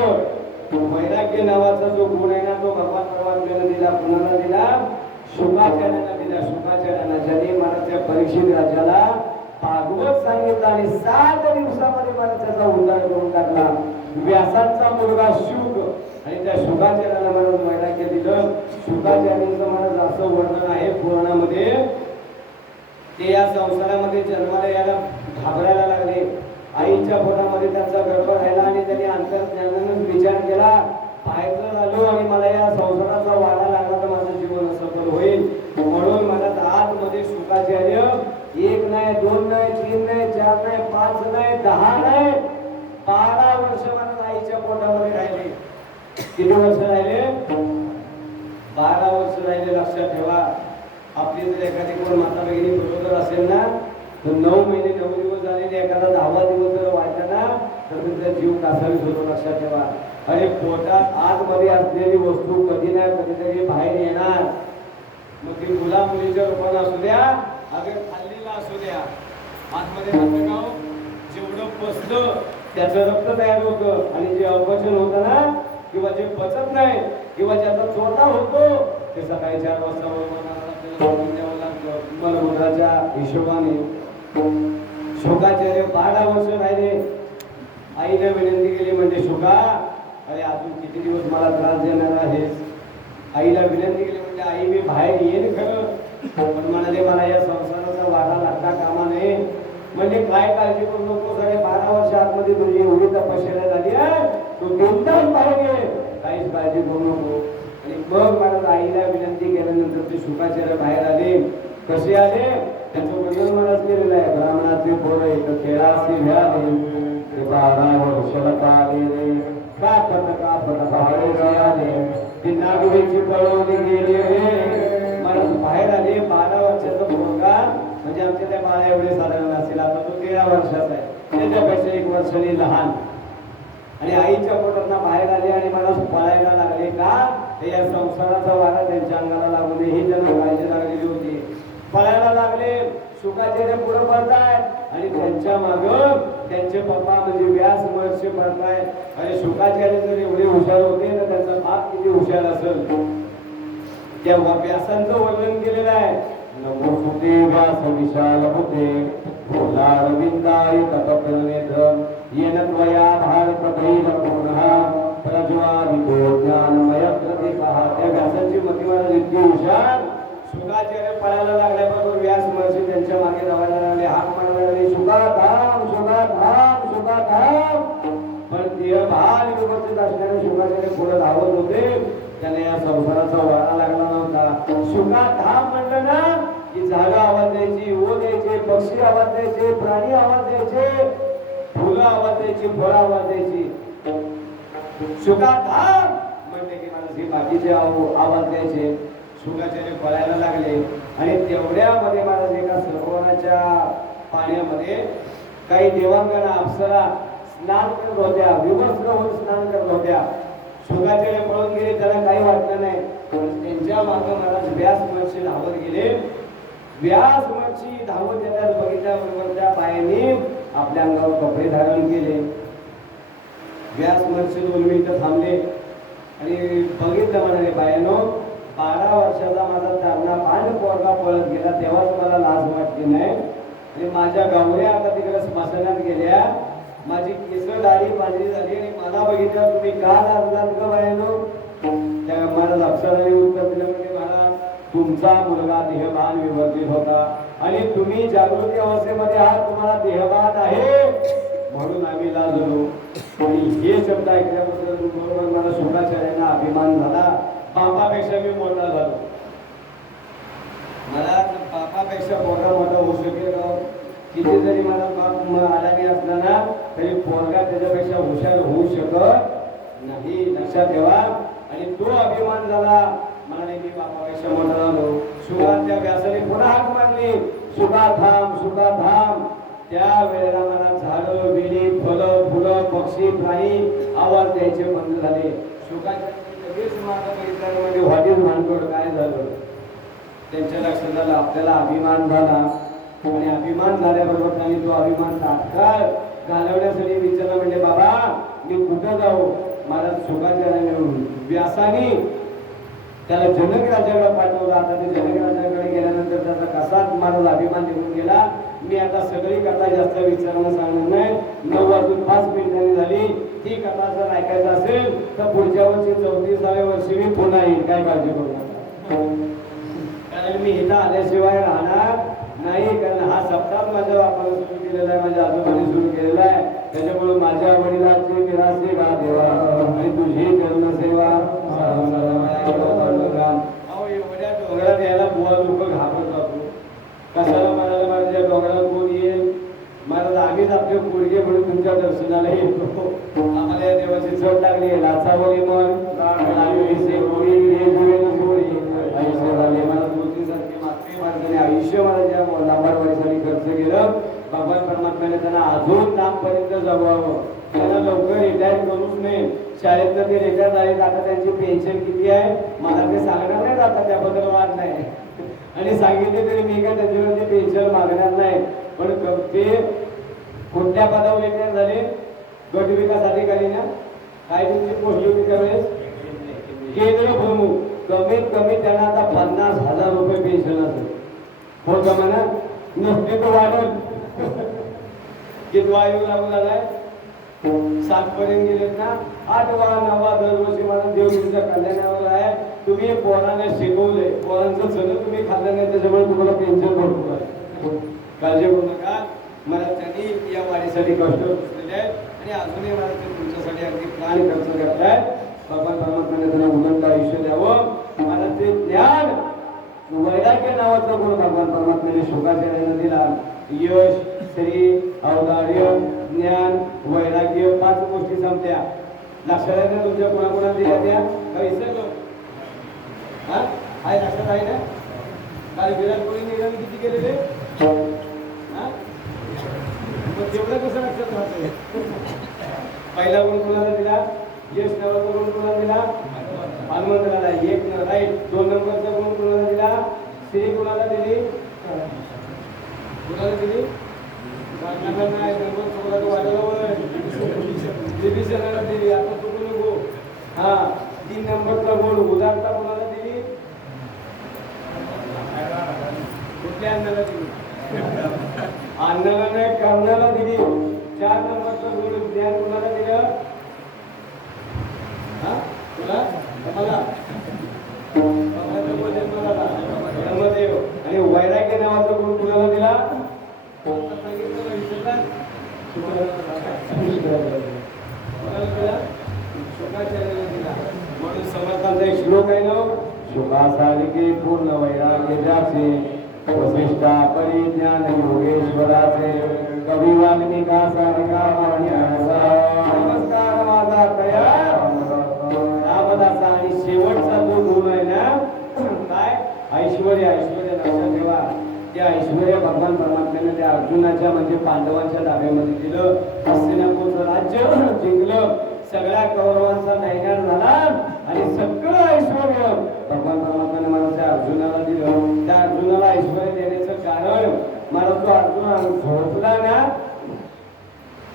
वैराग्य नावाचा जो गुण आहे ना तो भगवान परमात्म्याने दिला. कुणाला दिला? शुकाचार्याला दिला. शुकाचार्याला ज्याने महाराजच्या परीक्षित राजाला भागवत सांगितलं आणि 7 दिवसामध्ये महाराज त्याचा उद्धार करून टाकला. व्यासांचा मुलगा शुक आणि त्या शुकाचार्याला महाराज वैराग्य दिलं. शुकाचार्यांचं महाराज असं वर्णन आहे पुराणामध्ये, ते या संसारामध्ये जन्माला यायला घाबरायला लागले. आईच्या पोटामध्ये त्यांचा गर्भ राहिला आणि त्यांनी अंतर्ज्ञानाने विचार केला, पाहायचं झालो आणि मला या संसाराचा वाडा लागला तर माझं जीवन सफल होईल. म्हणून मला आतमध्ये शुकाचार्य 1 नाही, 2 नाही, 3 नाही, 4 नाही, 5 नाही, 10 नाही, 12 वर्ष मला आईच्या पोटामध्ये राहिले. किती वर्ष राहिले? 12 वर्ष राहिले. लक्षात ठेवा. आपली जर एखादी कोण माता भगिनी बरोबर असेल ना तर 9 महिने 9 दिवस झालेले, एखादा 10वा दिवस जर वाढला ना तर तुमचा जीव कासावीस होतो. लक्षात ठेवा. अरे पोटात आतमध्ये असलेली वस्तू कधी ना कधीतरी बाहेर येणार. मग ती मुला मुलीच्या रूपात असू द्या, अगर खाल्लेला असू द्या, आतमध्ये रक्तगाव जेवढं पचलं त्याचं रक्त तयार होतं आणि जे अपचन होतं ना किंवा जे पचत नाही किंवा ज्याचा चोथा होतो ते सकाळी 4 वाजता मलमूत्राच्या हिशोबाने. शुकाचार्य 12 वर्ष राहिले. आईने विनंती केली म्हणजे शुका, अरे अजून किती दिवस मला त्रास देणार आहेस? आईला विनंती केली म्हणजे आई मी बाहेर येईन खरं, पण म्हणाले मला या संसाराचा वाडा लागता कामा नये. म्हणजे काय काळजी करू नको, 12.5 वर्ष आतमध्ये तुझी एवढी तपश्चर्या झाली आहे, तू बिनधास्त बाहेर ये, काहीच काळजी करू नको. आणि मग मला आईला विनंती केल्यानंतर ते शुकाचार्य बाहेर आले. कसे आले त्याचं वर्णन मला केलेलं आहे. ब्राह्मणाचे पोर एक खेळाशी मिळाले, 12 वर्षाला पाहिले का आले, ती नागवेची पळवली गेली मला बाहेर आले. 12 वर्षाचा मुलगा म्हणजे आमच्या त्या बाळा एवढे साधारण असेल. आता तो 13 वर्षाचा आहे, त्याच्यापेक्षा 1 वर्षांनी लहान. आणि आईच्या पोटातनं बाहेर आले आणि मला पळायला लागले. का? ते या संसाराचा वारा त्यांच्या अंगाला लागू नये ही त्यांना काळजी लागलेली होती. पळायला लागले, सुखाचे पुढे पडतायत आणि त्यांच्या माग त्यांचे पप्पा म्हणजे व्यास महर्षी पडतायत. आणि शुकाचार्य जर एवढे हुशार होते तर त्यांचा बाप किती हुशार असेल. त्या व्यासांचं वर्णन केलेलं आहे. नमो सुते व्यास विशाल होते भोला रविंदाय तपप्रनेत्र येन त्वया भारत तैल पुनः प्रज्वालितो ज्ञानमय प्रतिभा. त्या व्यासांची मती महाराज इतकी हुशार. शुकाचार्य पळायला लागल्याबरोबर व्यास महर्षी त्यांच्या मागे धावायला लागले, हाक मारायला लागले, शुका थांब, शुका थांब, शुका थांब. पण देह भाल व्यवस्थित असल्याने शुकाचार्य पुढे धावत होते. त्याने या संसाराचा वारा लागला नव्हता. शुका थांब म्हणलं ना की झाडं आवाज द्यायची, ओ द्यायचे, पक्षी आवाज द्यायचे, प्राणी आवाज द्यायचे, फुलं आवाज द्यायची, फळ आवाज द्यायची. शुका थांब म्हणले की माणूस हे बाकीचे आवाज द्यायचे. शुकाचार्य पळायला लागले आणि तेवढ्यामध्ये महाराज एका सरोवराच्या पाण्यामध्ये काही देवांगना अप्सरा स्नान करत होत्या, विवस्त्र होऊन स्नान करत होत्या. शुकाचार्य पळून गेले, त्याला काही वाटलं नाही. त्यांच्या मागे महाराज व्यास महर्षी धावत गेले. व्यास महर्षी धावत येतात, बघितल्याबरोबर त्या बायांनी आपल्या अंगावर कपडे धारण केले. व्यास महर्षी 2 मिनिटं थांबले आणि बघितलं म्हणाले, बायानो 12 वर्षाचा माझा तारणा पांढ पोरगा पळत गेला तेव्हाच मला लाज वाटली नाही. आणि माझ्या गावऱ्या आता तिकडे स्मशानात गेल्या, माझी केस दाढी पांढरी झाली आणि मला बघितलं तुम्ही का लाजलात ग बायानो. त्या महाराज अप्सराने उत्तर दिलं, म्हणजे महाराज तुमचा मुलगा देहभान विवर्जित होता आणि तुम्ही जागृती अवस्थेमध्ये आहात, तुम्हाला देहभान आहे म्हणून आम्ही लाजलो. आणि हे शब्द ऐकल्याबद्दल बरोबर मला शुकाचार्यांना अभिमान झाला. बापापेक्षा मी मोठा झालो. मला बापापेक्षा पोरगा मोठा होऊ शकेल का? किती जरी मला बाप अडाणी असला ना तरी पोरगा त्याच्यापेक्षा हुशार होऊ शकत नाही, लक्षात ठेवा. आणि तो अभिमान झाला, मला नाही मी बापापेक्षा मोठा झालो. शुका त्या व्यासाने पुन्हा हाक मारली, शुका थांब, शुका थांब. त्या वेळेला मला झाडं, वेली, फळं, फुलं, पक्षी, प्राणी आवाज द्यायचे बंद झाले. शुकाच्या म्हणजे व्हॉट भानगड काय झालं त्यांच्या लक्षात झालं, आपल्याला अभिमान झाला. आणि अभिमान झाल्याबरोबर त्यांनी तो अभिमान तात्काळ घालवण्यासाठी विचारला, म्हणजे बाबा मी कुठं जाऊ. महाराज शुकाचार्याने व्यासाने त्याला जनक राजाकडे पाठवलं. आता ते जनक राजाकडे गेल्यानंतर त्याचा कसा महाराज अभिमान निघून गेला. मी आता सगळी कथा जास्त विचारणं सांगणार नाही. 9 वाजून 5 मिनिटांनी झाली. ती कथा जर ऐकायचं असेल तर पुढच्या वर्षी 34व्या वर्षी मी पुन्हा येईल, काय काळजी करू नका. कारण मी इथं आल्याशिवाय राहणार नाही. कारण हा सप्ताह माझ्या बापाने सुरू केलेला आहे, माझ्या आजोबाने सुरू केलेला आहे. त्याच्यामुळे माझ्या वडिलांची निराशे का देवा आणि तुझी कर्मसेवा. एवढ्या डोंगरात यायला बुवा लोक घाबरत जातो. कशाला म्हणाला माझ्या डोंगरात कोण येईल. महाराज आम्हीच आपले पोरगे म्हणून तुमच्या दर्शनाला येतो. आम्हाला या देवाची चढ लागली. लाचावरी मन आयुष्य मला ज्या लांबाडवाडीसाठी खर्च केलं, भगवान परमात्म्याने त्यांना अजून लांबपर्यंत जगवावं. त्यांना लवकर रिटायर करूच नाही. शाळेतनं ते रिटायर झाले, आता त्यांची पेन्शन किती आहे मला ते सांगणार नाही, आता त्याबद्दल वाद नाही. आणि सांगितले तरी मी काय त्यांच्याकडे पेन्शन मागणार नाही. पण ते कोणत्या पदावर रिटायर झाले? गट विकास अधिकारी ना, काय तुमची पोस्ट होती त्यावेळेस केंद्र प्रमुख. कमीत कमी त्यांना आता 50,000 रुपये पेन्शन असेल. हो का म्हणा, नसते तो वाढल. कितवा आयोग लागू झालाय? 7 पर्यंत गेलेत ना. 8वा 9वा दरवर्षी मला देव तुमच्या कल्याणावर आहे. तुम्ही पोरांना शिकवले, पोरांचं सगळं तुम्ही खाल्लं नाही, त्याच्यामुळे तुम्हाला पेन्शन भरपूर आहे. काळजी करू नका. मला त्यांनी या वाढीसाठी कष्ट बसलेले आहेत आणि अजूनही मला ते तुमच्यासाठी अगदी प्राण खर्च करतायत. भगवान परमात्म्याने त्यांना उलट आयुष्य द्यावं. मला ते ज्ञान वैराग्य नावाचा गुण भगवान परमात्म्याने शुकाचार्यांना दिला. यश, श्री, औदार्य, ज्ञान, वैराग्य 5 गोष्टी संपत्या. लक्षात आहे ना तुमच्या कोणाकोणा दिल्या त्या? काही विसरलो? हा आहे लक्षात आहे ना? काल विराट कोहली निधन किती केलेले? तेवढं कसं लक्षात राहतंय? पहिला गुण कोणाला दिला? यश नावाचा गुण कोणाला दिला? हनुमंताला. 2 नंबरचा गुण कुणाला दिला? श्री कुणाला दिली? कुणाला दिली? नाही नंबर चुकला तो वाढवलं विभीषणाला दिली. आता चुकू नको. हा 3 नंबरचा गुण उदारता कुणाला दिली? कुठल्या अन्नाला दिली? अन्नाला नाही कर्णाला दिली. 4 नंबरचा गुण ज्ञान कुणाला दिलं? तुला मला ब्रह्मदेव. आणि वैराग्य नावाचा गुण कुणाला दिला? म्हणून समर्थांचा एक श्लोक आहे ना, शुकासारिके पूर्ण वैराग्य ज्याचे वसिष्ठा परिज्ञान योगेश्वराचे कवी वाल्मिका सारखा नमस्कार माझा तयार रामदासा. आणि शेवटचा जो गुण आहे ना काय? ऐश्वर्य. ऐश्वर्य लक्षात ठेवा. ते ऐश्वर्य भगवान परमात्म्याने त्या अर्जुनाच्या म्हणजे पांडवांच्या ताब्यामध्ये दिलं. हस्तिनापूरचं राज्य जिंकलं. सगळ्या कौरवांचा नायनाट झाला आणि सगळं ऐश्वर्य भगवान परमात्म्याने मला त्या अर्जुनाला दिलं. त्या अर्जुनाला ऐश्वर्य देण्याचं कारण मला तो अर्जुन झोपला ना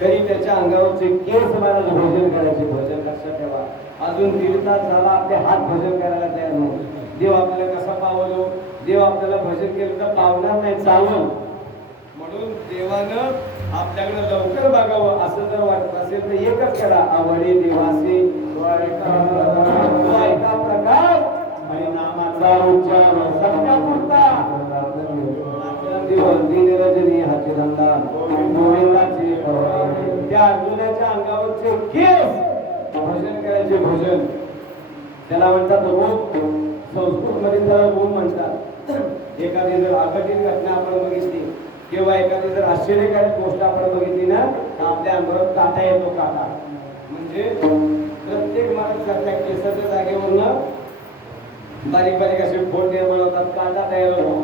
तरी त्याच्या अंगावरचे केस मला भोजन करायचे. भोजन लक्षात ठेवा. अजून 1.5 तास झाला आपले हात भोजन करायला तयार नव्हते. देव आपल्याला कसा पावलो? देव आपल्याला भजन केलं तर पावणार नाही, चालून. म्हणून देवानं आपल्याकडे लवकर बघावं असं जर वाटत असेल तर एकच करा. आवडी देवासी ऐका प्रकार आणि नामाचा उच्चार सत्यापुरता दिवस दिनरजनी हाची धंदा गोविंदाची. त्या अर्जुनाच्या अंगावरचे केस भजन करायचे. भोजन त्याला म्हणतात रोग. संस्कृत मध्ये त्याला रोग म्हणतात. एखादी जर अघटित घटना आपण बघितली किंवा एखादी जर आश्चर्यकारक गोष्ट आपण बघितली ना तर आपल्या अंगावर काटा येतो. काटा म्हणजे प्रत्येक माणसाच्या केसाच्या जागेवरनं बारीक बारीक असे फोड निर्माण होतात. काटा तयार होतो.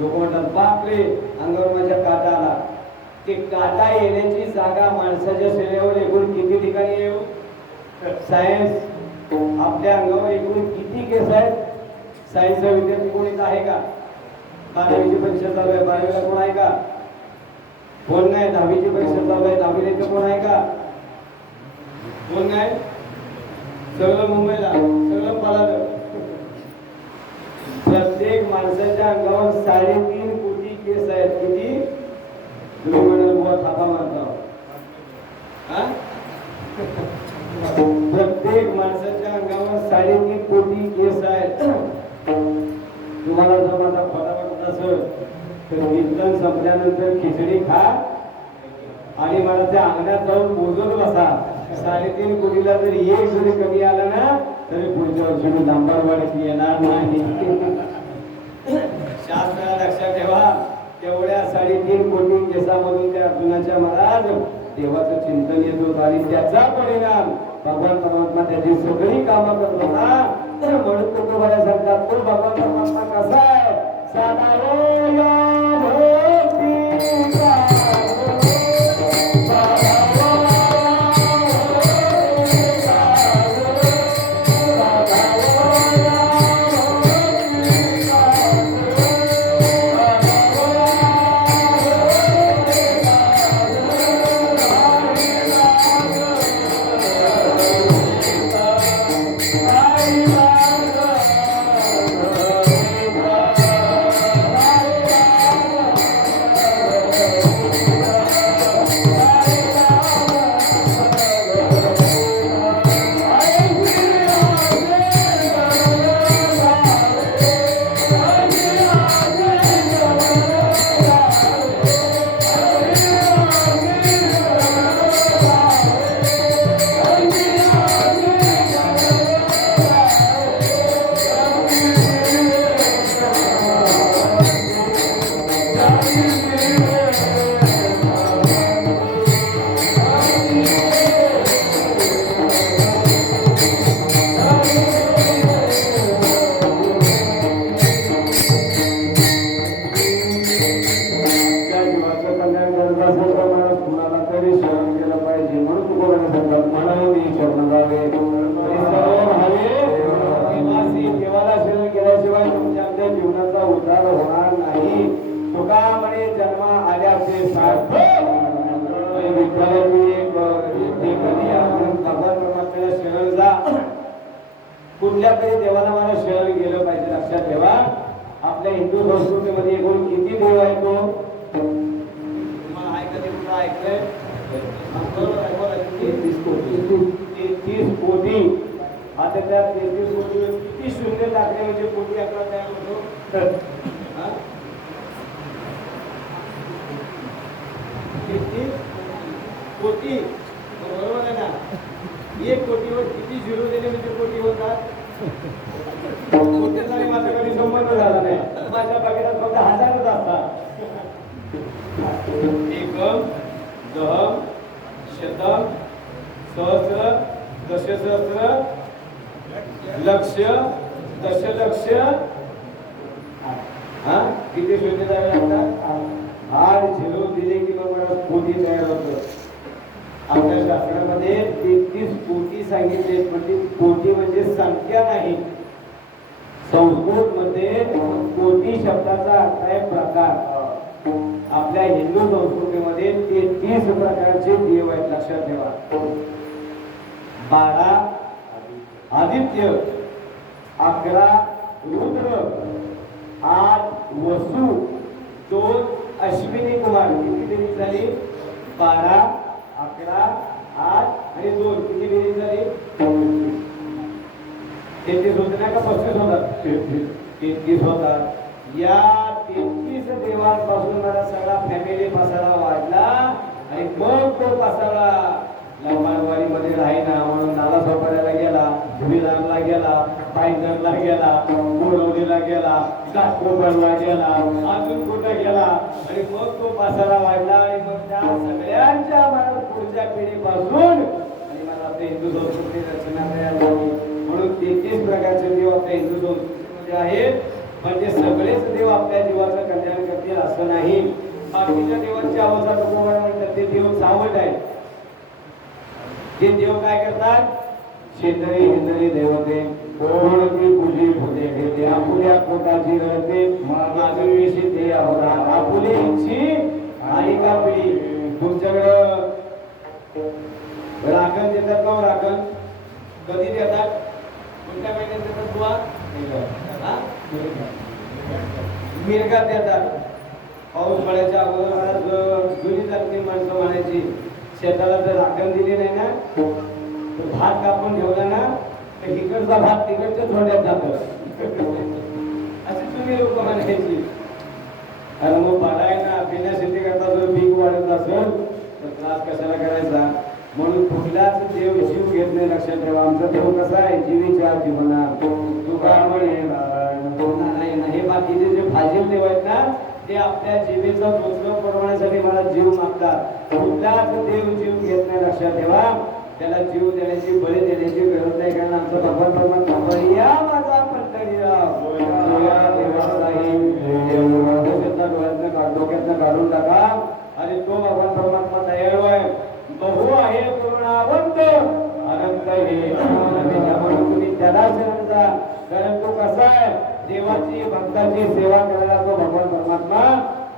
लोक म्हणतात बापरे अंगावर माझ्या काटा आला. ते काटा येण्याची जागा माणसाच्या शरीरावर एकूण किती ठिकाणी येऊ? सायन्स आपल्या अंगावर एकूण किती केस आहेत? सायन्सचा विद्यार्थी कोणीच आहे का? 12वीची परीक्षा चालू आहे. 12वीला कोण आहे का? कोण नाही. 10वीची परीक्षा चालू आहे. 10वीला इथं कोण आहे का? कोण नाही. सगळं मुंबईला, सगळं पळालं. प्रत्येक माणसाच्या अंगावर 3.5 कोटी केस आहेत. किती? तुम्ही म्हणाल बुवा थापा मारता. प्रत्येक माणसाच्या अंगावर 3.5 कोटी केस आहेत. तुम्हाला जर माझा खोटा वाटत असेल तर कीर्तन संपल्यानंतर खिचडी खा आणि मला त्या अंगणात जाऊन मोजत बसा. 3.5 कोटीला जर एक जरी कमी आला ना तरी पुढच्या वर्षी मी नंबरवाडीत येणार नाही. शास्त्र लक्षात ठेवा. तेवढ्या 3.5 कोटी केसामधून त्या अर्जुनाच्या महाराज देवाचं चिंतन येत होतं आणि त्याचा परिणाम भगवान परमात्मा त्याची सगळी कामं करत होता. म्हणून तुकोबाला सांगतात तो भगवान परमात्मा कसा आहे? तुका म्हणे जन्मा आल्याचे सार्थक विठ्ठलाची कधी आपण भगवान परमात्म्याला शरण जा. कुठल्या तरी देवाला मला शरण गेलं पाहिजे. लक्षात ठेवा आपल्या हिंदू संस्कृतीमध्ये एकूण किती देव आहेत तो कधी कुठं ऐकलंय? 33 कोटी. आता त्या 33 कोटी किती शून्य टाकले म्हणजे कोटी आकडा तयार होतो. 33 कोटी बरोबर आहे ना. 1 कोटीवर किती झिरो दिले म्हणजे कोटी होतात. कोटीचा माझा कधी संबंध झाला नाही. माझ्या बघितल्यात फक्त हजारच असतात. एकम दहम शतम सहस्र दशसहस्र लक्ष दशलक्ष. किती शून्य द्यावे लागतात. 8 झिरो दिले की मग मला कोटी तयार होतं. आपल्या शास्त्रामध्ये 33 कोटी सांगितले. म्हणजे कोटी म्हणजे संख्या नाही. संस्कृत मध्ये कोटी शब्दाचा अर्थ आहे प्रकार. आपल्या हिंदू संस्कृतीमध्ये 33 प्रकारचे देव आहेत. लक्षात ठेवा. 12 आदित्य, 11 रुद्र, 8 वसु, 2 अश्विनी कुमार. किती बेरीज झाली? 12, 11, 8 आणि 2 किती बेरीज झाली? 33 होते ना का 35 होतात? 33 होतात. या 33 देवांपासून मला सगळा फॅमिली पसारा वाढला आणि मग तो पसारा लंबाडवाडी मध्ये राहिना म्हणून नाला सोपाऱ्याला गेला, भुईरामला गेला, पायगरला गेला, बोरवलीला गेला, काटकोपरला गेला, अजून कुठं गेला आणि मग तो पसारा वाढला आणि मग त्या सगळ्यांच्या मला पुढच्या पिढीपासून आणि मला आपल्या हिंदू संस्कृती रचना तयार झाली. म्हणून 33 प्रकारचे देव आपल्या हिंदू संस्कृतीमध्ये आहेत. म्हणजे सगळेच देव आपल्या जीवाचं कल्याण करतील असं नाही. बाकीच्या देवांची अवस्था म्हणतात ते देव सावट आहेत. ते देव काय करतात? शेतरी हिंदरी देवते कोणती पूजी फुले घेते आपुल्या पोटाची रडते मागविषी ते अवरा आपुले इच्छी आणि का पिढी. तुमच्याकडं राखण देतात का? राखण कधी देतात? कोणत्या महिन्यात देतात? बुवा मिरगा देतात. पाऊस पडायच्या अगोदर जुनी जागती माणसं म्हणायची शेताला जर राखण दिली नाही ना तर भात कापून ठेवला ना तर इकडचा भात तिकडच्या थोड्यात जातो अशी जुनी लोक म्हणायची. आणि मग पाडायला पिण्यासाठी करता जर पीक वाढत असेल तर त्रास कशाला करायचा. म्हणून कुठलाच देव जीव घेत नाही. लक्षात ठेवा. आमचा देव कसा आहे? जीवीच्या जीवना तुका हे बाकीचे जे फाजील देव आहेत ना ते आपल्या जीवेचा रोजगार पुरवण्यासाठी मला जीव मागतात. कुठलाच देव जीव घेत नाही. लक्षात ठेवा. त्याला जीव देण्याची बळी देण्याची गरज नाही. कारण आमचा भगवान परमात्मा या माझा डोक्यातनं काढून टाका आणि तो भगवान परमात्मा तयार आहे. बहु आहे पूर्णावंत अनंत हे तुम्ही त्याला शरण जा. कारण तो कसा आहे? देवाची भक्ताची सेवा करायला तो भगवान परमात्मा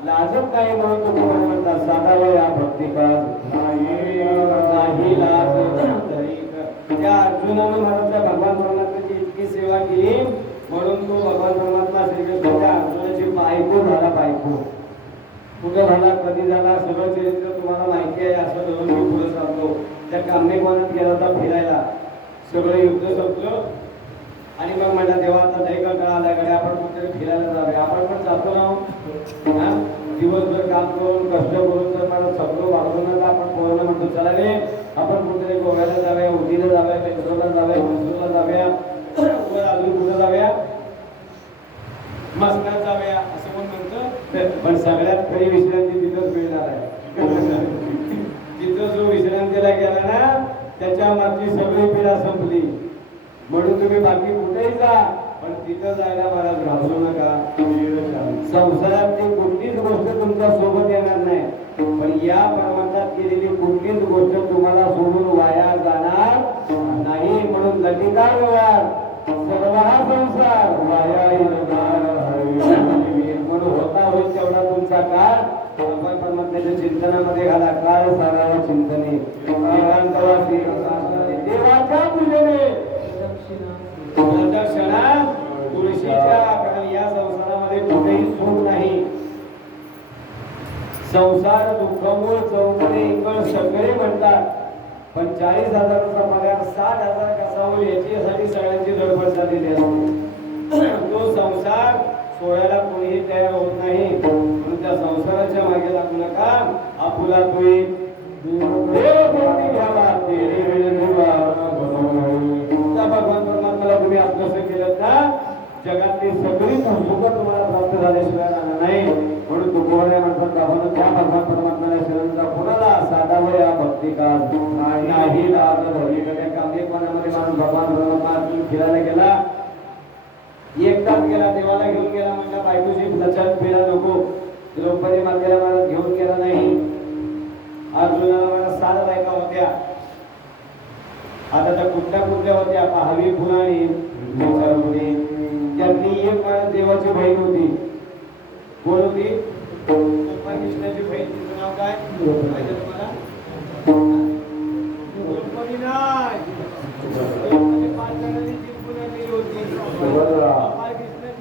लाजत नाही. म्हणून तो भगवान म्हणतात साधावा या भक्तिकास नाही लाज तरी. त्या अर्जुनानं महाराजच्या भगवान परमात्म्याची इतकी सेवा केली म्हणून तो भगवान परमात्मा श्रीकृष्णाच्या अर्जुनाची बायको झाला. बायको कुठं झाला, कधी झाला, सगळं चरित्र तुम्हाला माहिती आहे. असं धरून मी पुढे सांगतो. त्या कामनेकवानात गेला होता फिरायला. सगळं युद्ध संपलं आणि मग म्हणला तेव्हा आता लय कंटाळा आला कडे आपण कुठेतरी फिरायला जाऊया. आपण पण जातो ना दिवसभर काम करून कष्ट करून जर मला सगळं वाढवून तर आपण पोरांना म्हणतो चला रे आपण कुठेतरी गोव्याला जाऊया, उटीला जाऊया, बेंगलोरला जाऊया, म्हैसूरला जाऊया, अजून कुठं जाऊया, मस्कात जाऊया असं कोण म्हणतं. पण सगळ्यात खरी विश्रांती तिथंच मिळणार आहे. तिथं जो विश्रांतीला गेला ना त्याच्या मागची सगळी पीडा संपली. म्हणून तुम्ही बाकी कुठेही जा पण तिथं जायला मला घाबरू नका. संसारातली कुठलीच गोष्ट तुमच्या सोबत येणार नाही पण या परमार्थात केलेली कुठलीच गोष्ट तुम्हाला सोडून वाया जाणार नाही. म्हणून लटिका व्यवहार सर्व हा संसार वाया म्हणून होता होईल तेवढा तुमचा परमात्म्याच्या चिंतनामध्ये घाला. काळ सारावा चिंतने एकांतवासी देवाच्या पूजेने प्रदक्षिणा तुळशीच्या. कारण या संसारामध्ये कुठेही सुख नाही. संसार दुःखमूळ चौकणे इंगळ सगळे म्हणतात, पण 40,000चा पगार 60,000 कसा होईल याच्यासाठी सगळ्यांची धडपड झालेली असते. तो संसार सोडायला कोणीही तयार होत नाही. म्हणून त्या संसाराच्या मागे लागू नका. आपुला तुई घ्यावा भगवान परमात्म्याला तुम्ही आपलंसं केलं ना, जगातली सगळी सुख तुम्हाला प्राप्त झाल्याशिवाय राहणार नाही. म्हणून तुकोबऱ्या म्हणतात दाखवणं त्या भगवान परमात्म्याला शरणचा कोणाला साधावं या भक्ती का नाही लाभ धर्मीकडे कांदेपणामध्ये माणूस भगवान परमात्मा फिरायला गेला. एकटाच गेला, देवाला घेऊन गेला. म्हणला बायकोची लचन फिरा नको. द्रौपदी मातेला महाराज घेऊन गेला नाही. अर्जुनाला महाराज 7 बायका होत्या. आता त्या कुठल्या होत्या पहावी पुराणी त्यातली एक महाराज देवाची बहीण होती. कोण होती? कृष्णाची बहीण. तिचं नाव काय माहिती तुम्हाला? द्रौपदी नाही. द्रौपदी 5 जणांनी जिंकून आणलेली होती. कृष्णाची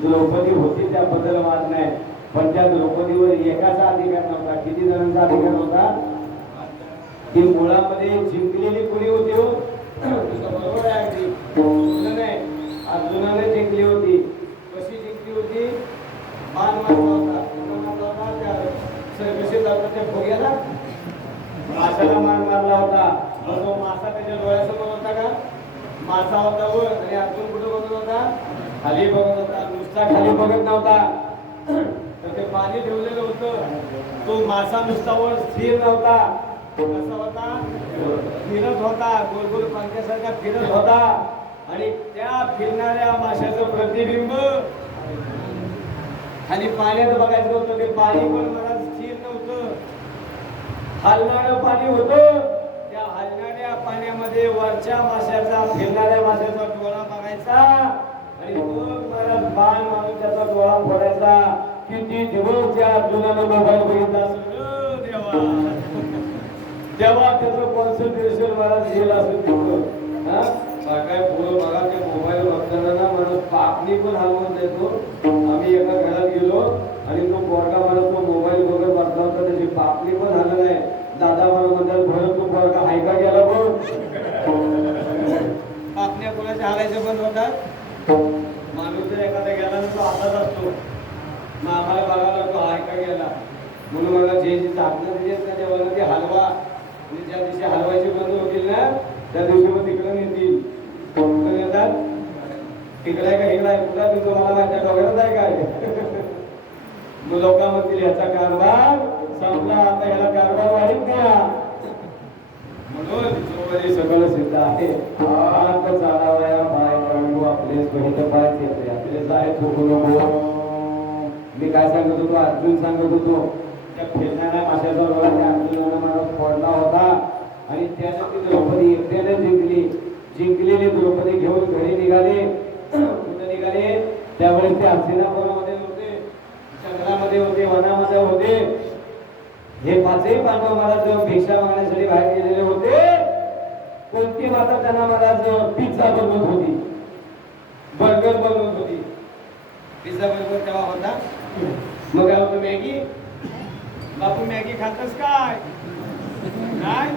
द्रौपदी होती त्याबद्दल वाद नाही, पण त्या द्रौपदीवर एकाचा अधिकार नव्हता. किती जणांचा अधिकार होता? ती मुळामध्ये जिंकलेली कोणी होती हो? बरोबर आहे अगदी. अर्जुनाने जिंकली होती. कशी जिंकली होती? मान मारला होता. कसे जातात त्या भोग्याला माशाला मान मारला होता. तो मासा त्याच्या डोळ्यासमोर होता का? मासा होता वर आणि अर्जुन कुठे बघत होता? खाली बघत होता. नुसता खाली बघत नव्हता, तर ते पाणी ठेवलेलं होतं. तो मासा नुसता वर स्थिर नव्हता. कसा होता? फिरत होता. गोल गोल पंख्यासारखा फिरत होता. आणि त्या फिरणाऱ्या माशाचं प्रतिबिंब खाली पाण्यात बघायचं होतं. ते पाणी पण मला स्थिर नव्हतं, हलणारं पाणी होतं. त्या हलणाऱ्या पाण्यामध्ये वरच्या माशाचा, फिरणाऱ्या माशाचा डोळा बघायचा आणि मग मला बाण मारून त्याचा डोळा फोडायचा. किती दिवस त्या अर्जुनानं मोबाईल बघितला असेल देवा. तेव्हा त्याचं कॉन्सन्ट्रेशन मला गेलं असेल तिथं. काय पुढं बघा, ते मोबाईल बघताना ना माणूस पापणी पण हलवून देतो. आम्ही एका घरात गेलो आणि तो पोरगा मला तो मोबाईल बघत बसला होता. त्याची पापणी पण हलत नाही. दादा मला म्हणतात भरत तो पोरगा हाय का गेला बघ. पापण्या कोणाच्या हालायच्या बंद होतात. माणूस जर एखादा गेला तर तो हातात असतो. मग आम्हाला बघायला तो हाय का गेला म्हणून मला जे जी झाकणं दिली ना तेव्हा ते हलवा. आणि ज्या दिवशी हलवायची बंद होतील ना त्या दिवशी मग तिकडं नेतील. येतात तिकडे का इकडे कुठला बिंदू मला माझ्या डोक्यात आहे काय. मग लोक म्हणतील याचा कारभार संपला, आता याला कारभार वाढीत द्या. म्हणून जोवरी सगळं सिद्ध आहे. हात चालावया पाय कडू आपलेच बहित पाय येते आपलेच आहे चुकू नको. मी काय सांगत होतो? अर्जुन सांगत होतो त्या फिरणाऱ्या माशाचा डोळा त्या अर्जुनानं मला फोडला होता. आणि त्यानं ती द्रौपदी एकट्याने जिंकलेली द्रौपदी घेऊन घरी निघाले. कुठे निघाले? त्यावेळेस ते हस्तिनापुरामध्ये होते, जंगलामध्ये होते, वनामध्ये होते. हे 5ही पांडव महाराज भिक्षा मागण्यासाठी बाहेर गेलेले होते. कोणती माता त्यांना महाराज पिझ्झा बनवत होती, बर्गर बनवत होती. पिझ्झा बर्गर तेव्हा होता. मग काय होतं? मॅगी. बापू मॅगी खातस काय? काय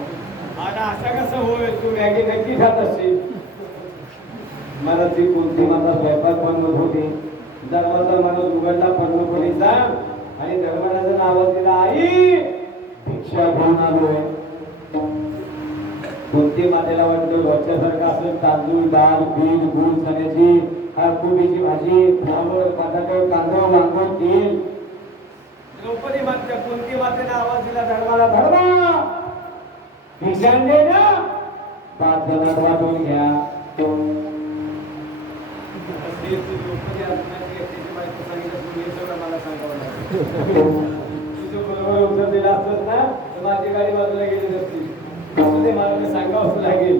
आता असं कसं होईल? तू मॅगी नक्की खात असशील. मला ती कोणती माता स्वयंपाक बनवत होती. दरवाजा माणूस उघडला पर्णपणीचा आणि धर्मराजाचं नाव दिला, आई भिक्षा घेऊन आलोय. कोणती मातेला वाटतं रोजच्यासारखं असं तांदूळ, डाळ, पीठ, गूळ, चण्याची कोबीची भाजी, फ्लावर, बटाटे, कांदा, वांग, तेल. द्रौपदी माते कोणती मातेला आवाज दिला धर्माला? धर्मा भिक्षाण दे ना, 5 जणांना वाटून घ्या. द्रौपदी अर्जुनाची एकटीची बायको सांगितलं तुम्ही सगळं मला सांगावं लागेल. तुझं बरोबर उत्तर दिलं असतं ना तर माझी गाडी बाजूला गेली नसती. ते मला सांगावंच लागेल.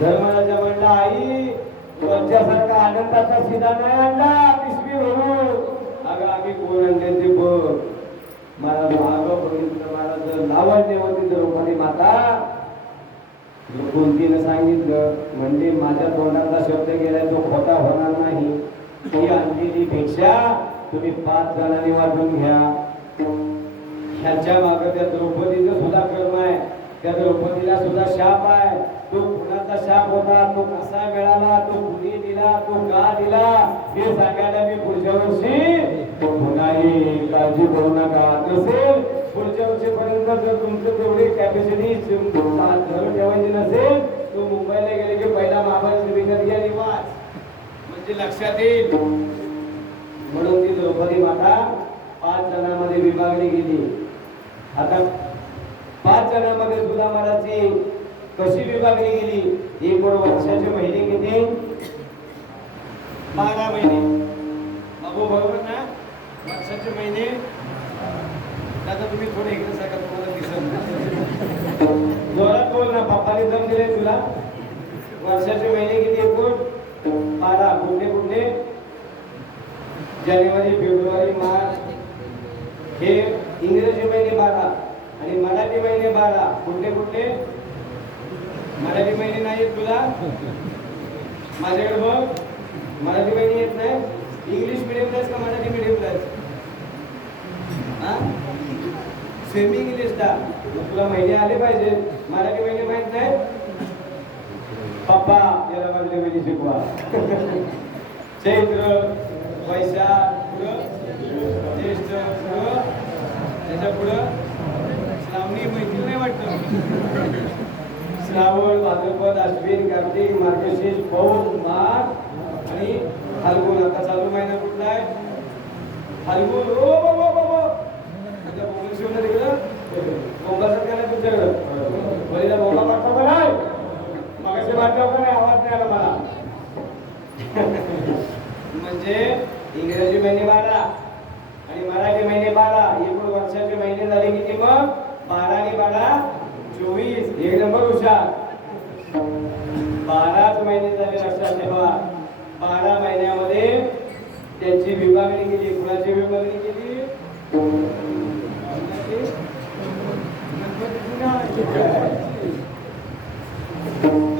धर्मराजा म्हणला, आई तुमच्यासारखा आनंदाचा शिदा नाही आणला पिशवी भरून. अगं आम्ही कोण आणले ते बघ. मला मागं बघितलं, मला जर लावण्य होती द्रौपदी माता. कुंतीनं सांगितलं म्हणजे माझ्या तोंडाचा शब्द गेलाय तो खोटा होणार नाही. ती आणलेली भिक्षा तुम्ही 5 जणांनी वाटून घ्या. ह्याच्या मागे त्या द्रौपदीचं सुद्धा कर्म आहे. त्या द्रौपदीला सुद्धा शाप आहे. तो कुणाचा शाप होता, तो कसा मिळाला, तो कुणी दिला, तो का दिला, हे सांगायला मी पुढच्या वर्षी पुन्हाही काळजी करू नका. नसेल पुढच्या वर्षीपर्यंत जर तुमचं तेवढी कॅपॅसिटी धरून ठेवायची नसेल, तो मुंबईला गेले की पहिला महाबळेश्वर विकत घ्या निवास, म्हणजे लक्षात येईल. म्हणून ती द्रौपदी माता 5 जणांमध्ये विभागली गेली. आता 5 जणांमध्ये सुद्धा महाराजची कशी विभागली गेली? एक वर्षाचे महिने किती? 12 महिने. बाबू बरोबर ना? वर्षाचे महिने. आता तुम्ही थोडे इकडे सांगा, तुम्हाला दिसत जोरात बोल ना. पप्पाने दम दिले तुला. वर्षाचे महिने किती? एकूण 12. कुठले कुठले? जानेवारी, फेब्रुवारी, मार्च. हे इंग्रजी महिने 12 आणि मराठी महिने 12. कुठले कुठले? मराठी महिने नाही येत तुला? माझ्याकडे बघ. मराठी महिने येत नाही. इंग्लिश मिडियमला आहेस का मराठी मिडियमला आहेस? सेमी इंग्लिशला. तुला महिने आले पाहिजे. मराठी महिने माहित नाही? पप्पा याला मराठी महिने शिकवा. चैत्र, वैशाख, ज्येष्ठ, त्याच्या पुढं श्रावणी माहिती नाही वाटतं. श्रावण, भाद्रपद, अश्विन, कार्तिक, मार्गशीर्ष, पौष, माघ आणि फाल्गुन. आता चालू महिना कुठला आहे? फाल्गुन. ओ बाबा बोंबल शिवलं तिकडं. बोंबाचं काय नाही तुमच्याकडं? बळीला बोंबा पाठवा का नाही? मागाशी पाठवा का नाही? आवाज नाही आला मला. म्हणजे इंग्रजी महिने 12 आणि मराठी महिने 12. एकूण वर्षाचे महिने झाले किती मग? 12 आणि 12 24. एक नंबर हुशार. 12च महिने झाले, लक्षात ठेवा. 12 महिन्यामध्ये त्यांची विभागणी केली. कुणाची विभागणी केली?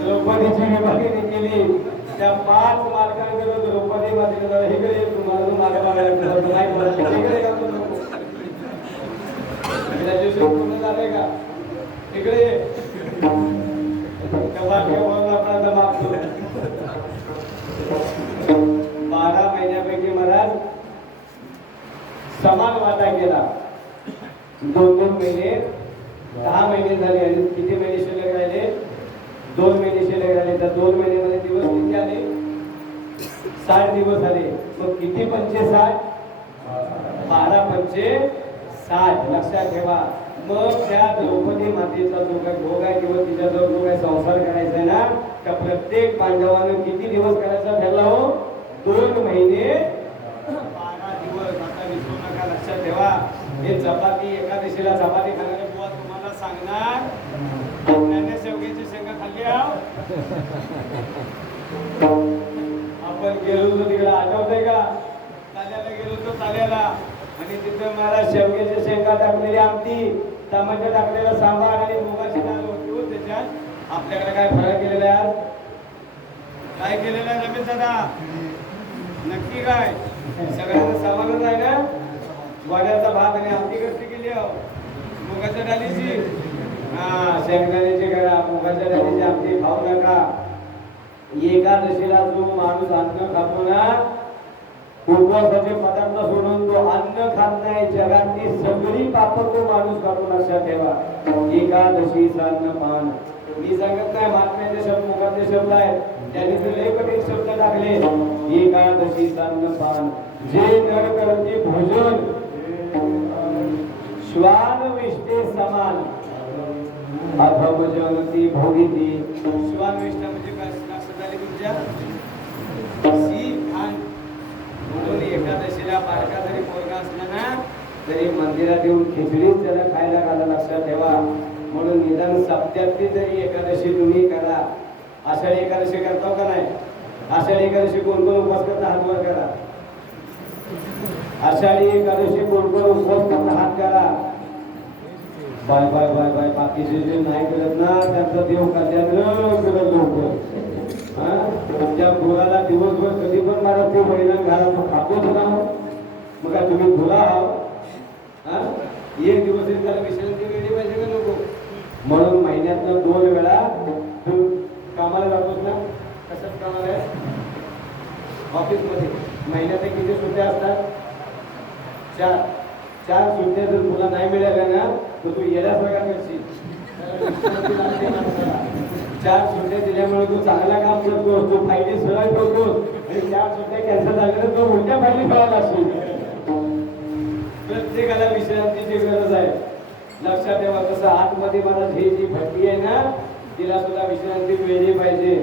द्रौपदीची विभागणी केली. त्या 5 मालकांकडे द्रौपदी मातेला इकडे तुम्हाला माझ्या बाळाला नाही बोलत. इकडे का ग्रॅज्युएशन पूर्ण झालंय का? इकडे मागतो. 12 महिन्यापैकी महाराज समान वाटा केला. 2-2 महिने. 10 महिने झाले आणि किती महिने शिल्लक राहिले? 2 महिने शिल्लक राहिले. तर 2 महिन्यामध्ये दिवस किती आले? 60 दिवस आले. मग किती पंचे 60? 12 पंचे 60. लक्षात ठेवा. मग त्या द्रौपदी मातेचा जो काही भोग आहे किंवा तिच्या जो काही संसार करायचा आहे ना, त्या प्रत्येक पांडवानं किती दिवस करायचा ठरला हो? 2 महिने 12 दिवस. आता विसरू नका, लक्षात ठेवा. हे चपाती, एकादशीला चपाती खाणारे बुवा तुम्हाला सांगणार, आपल्याने शेवग्याची शेंगा खाल्ली आहो. आपण गेलो होतो तिकडे, आठवतंय का? ताल्याला गेलो होतो, ताल्याला. आणि तिथं मला शेवग्याच्या शेंगा टाकलेली आमटी, टमाटर टाकलेला सांबार आणि मुगाची डाळ होती. त्याच्यात आपल्याकडे काय फरक केलेला आहे? काय केलेलं आहे रमेश दादा? नक्की काय? सगळ्यांना सामानच आहे ना? वाड्याचा भात आणि आमटी कशी केली हो? मुगाच्या डाळीची. शेंगदाण्याची करा. मुगाच्या डाळीची आमटी खाऊ नका. एकादशीला जो माणूस अन्न खातो ना, उपवासाचे पदार्थ सोडून तो अन्न खात नाही, जगातली सगळी पाप तो माणूस खातो. लक्षात ठेवा. एकादशीचा अन्नपान. मी सांगत नाही, महात्म्याचे शब्द, मुखाचे शब्द आहेत. त्यांनी तर लय कठीण शब्द टाकले. एकादशीचा अन्नपान. जे नर करते भोजन श्वान विष्टे समान, अथमजनती भोगिती. श्वान विष्ठा म्हणजे काय? लक्षात आले तुमच्या? खान. म्हणून एकादशीला बारका जरी पोरगा असला ना, तरी मंदिरात येऊन खिचडीच त्याला खायला घाला. लक्षात ठेवा. म्हणून निदान सप्त्यातली जरी एकादशी तुम्ही करा. आषाढी एकादशी करतो का नाही? आषाढी एकादशी कोण कोण उपवास करता हात वर करा. आषाढी एकादशी कोण कोण उपवास करता हात करा. बाय बाय बाय बाय बाकीचे जे नाही करत ना त्यांचा देव कल्याण करत लोक. त्या गुराला दिवसभर कधी पण मारत ते बैलांना घाला खातोच ना. मग काय तुम्ही गुरा आहात. एक दिवस त्याला विश्रांती वेळी पाहिजे का नको. म्हणून महिन्यातनं 2 वेळा तू कामाला जातोस ना. कशात कामाला आहे. ऑफिसमध्ये महिन्यात किती सुट्ट्या असतात. 4 सुट्ट्या जर तुला नाही मिळाल्या ना तर तू येण्यासारखा करशील. 4 सुट्ट्या दिल्यामुळे तू चांगला काम करतोस. तू फायदे सरळ करतोस आणि 4 सुट्ट्या कॅन्सल झाल्या तर तू उलट्या फायदे करायला असतो. प्रत्येकाला विश्रांतीची गरज आहे. लक्षात ठेवा. कसं आतमध्ये महाराज ही जी भट्टी आहे ना तिला सुद्धा विश्रांती मिळली पाहिजे.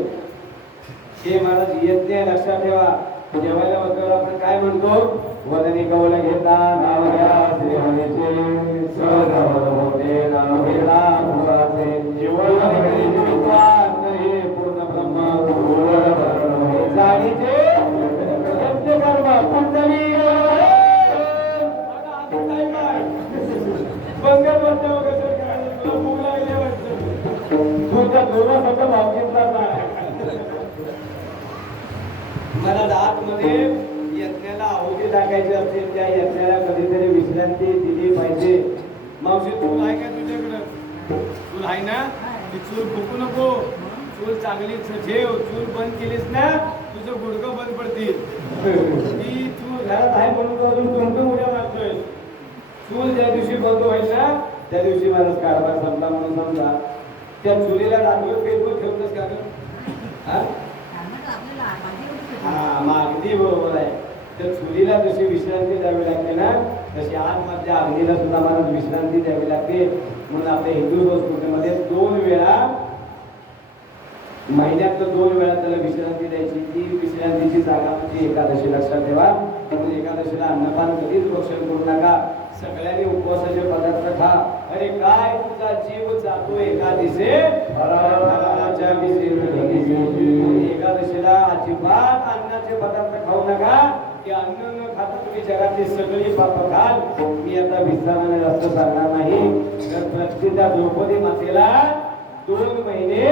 हे महाराज येत नाही. लक्षात ठेवा. जेवायला बसल्यावर आपण काय म्हणतो. वदनी कौल घेता नाव घ्या श्री हरीचे सहज होते नाव घेता भुवाचे जीवन हे पूर्ण ब्रह्म जाणीचे यज्ञ कर्म कुंडली बंगल वाटतं कसं करायचं. तुला भूक लागली वाटतं. तुझ्या दोघांसाठी भाव घेतला नाही. मला आतमध्ये यज्ञाला आहुती टाकायची असेल त्या यज्ञाला कधीतरी विश्रांती दिली पाहिजे. मावशी चूल आहे का तुझ्याकडं. चूल आहे ना. ती चूल फुकू नको. चूल चांगली ठेव. चूल बंद केलीस ना तुझं गुडघं बंद पडतील. ती चूल घरात आहे म्हणून अजून तुमचं उड्या मारतोय. चूल ज्या दिवशी बंद होईल ना त्या दिवशी माझा कारभार संपला म्हणून समजा. त्या चुलीला रात्रभर पेटवून ठेवतच का ग. अगदी बरोबर आहे. तर चुलीला जशी विश्रांती द्यावी लागते ना तशी आतमधल्या अग्नीला सुद्धा मला विश्रांती द्यावी लागते. म्हणून आपल्या हिंदू संस्कृतीमध्ये 2 वेळा महिन्यात 2 वेळा त्याला विश्रांती द्यायची. ती विश्रांतीची जागा म्हणजे एकादशी. लक्षात ठेवा. म्हणून एकादशीला अन्नपान कधीच भक्षण करू नका. सगळ्यांनी उपवासाचे पदार्थ खा. अरे काय तुझा जीव जातो एकादशी एकादशीला अजिबात अन्नाचे पदार्थ खाऊ नका. की अन्न न खाता तुम्ही जगातली सगळी पाप खाल. मी आता विश्रामाने जास्त सांगणार नाही. तर प्रत्येक द्रौपदी मातेला 2 महिने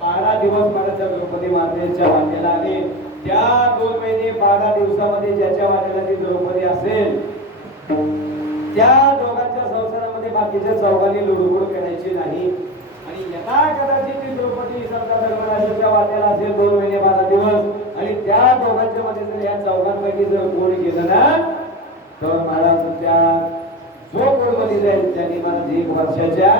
12 दिवस महाराज द्रौपदी मातेच्या वाटेला आले. त्या 2 महिने 12 दिवसामध्ये ज्याच्या वाटेला ती द्रौपदी असेल त्या दोघांच्या संसारामध्ये बाकीच्या चौघांनी लुडबुड करायची नाही. आणि यथा कदाचित ती द्रौपदी सरकार धर्मराजाच्या वाटेला असेल 2 महिने 12 दिवस आणि त्या दोघांच्या मध्ये जर या चौघांपैकी जर कोणी गेलं ना तर महाराज त्या जो कोणमध्ये जाईल त्यांनी महाराज 1 वर्षाच्या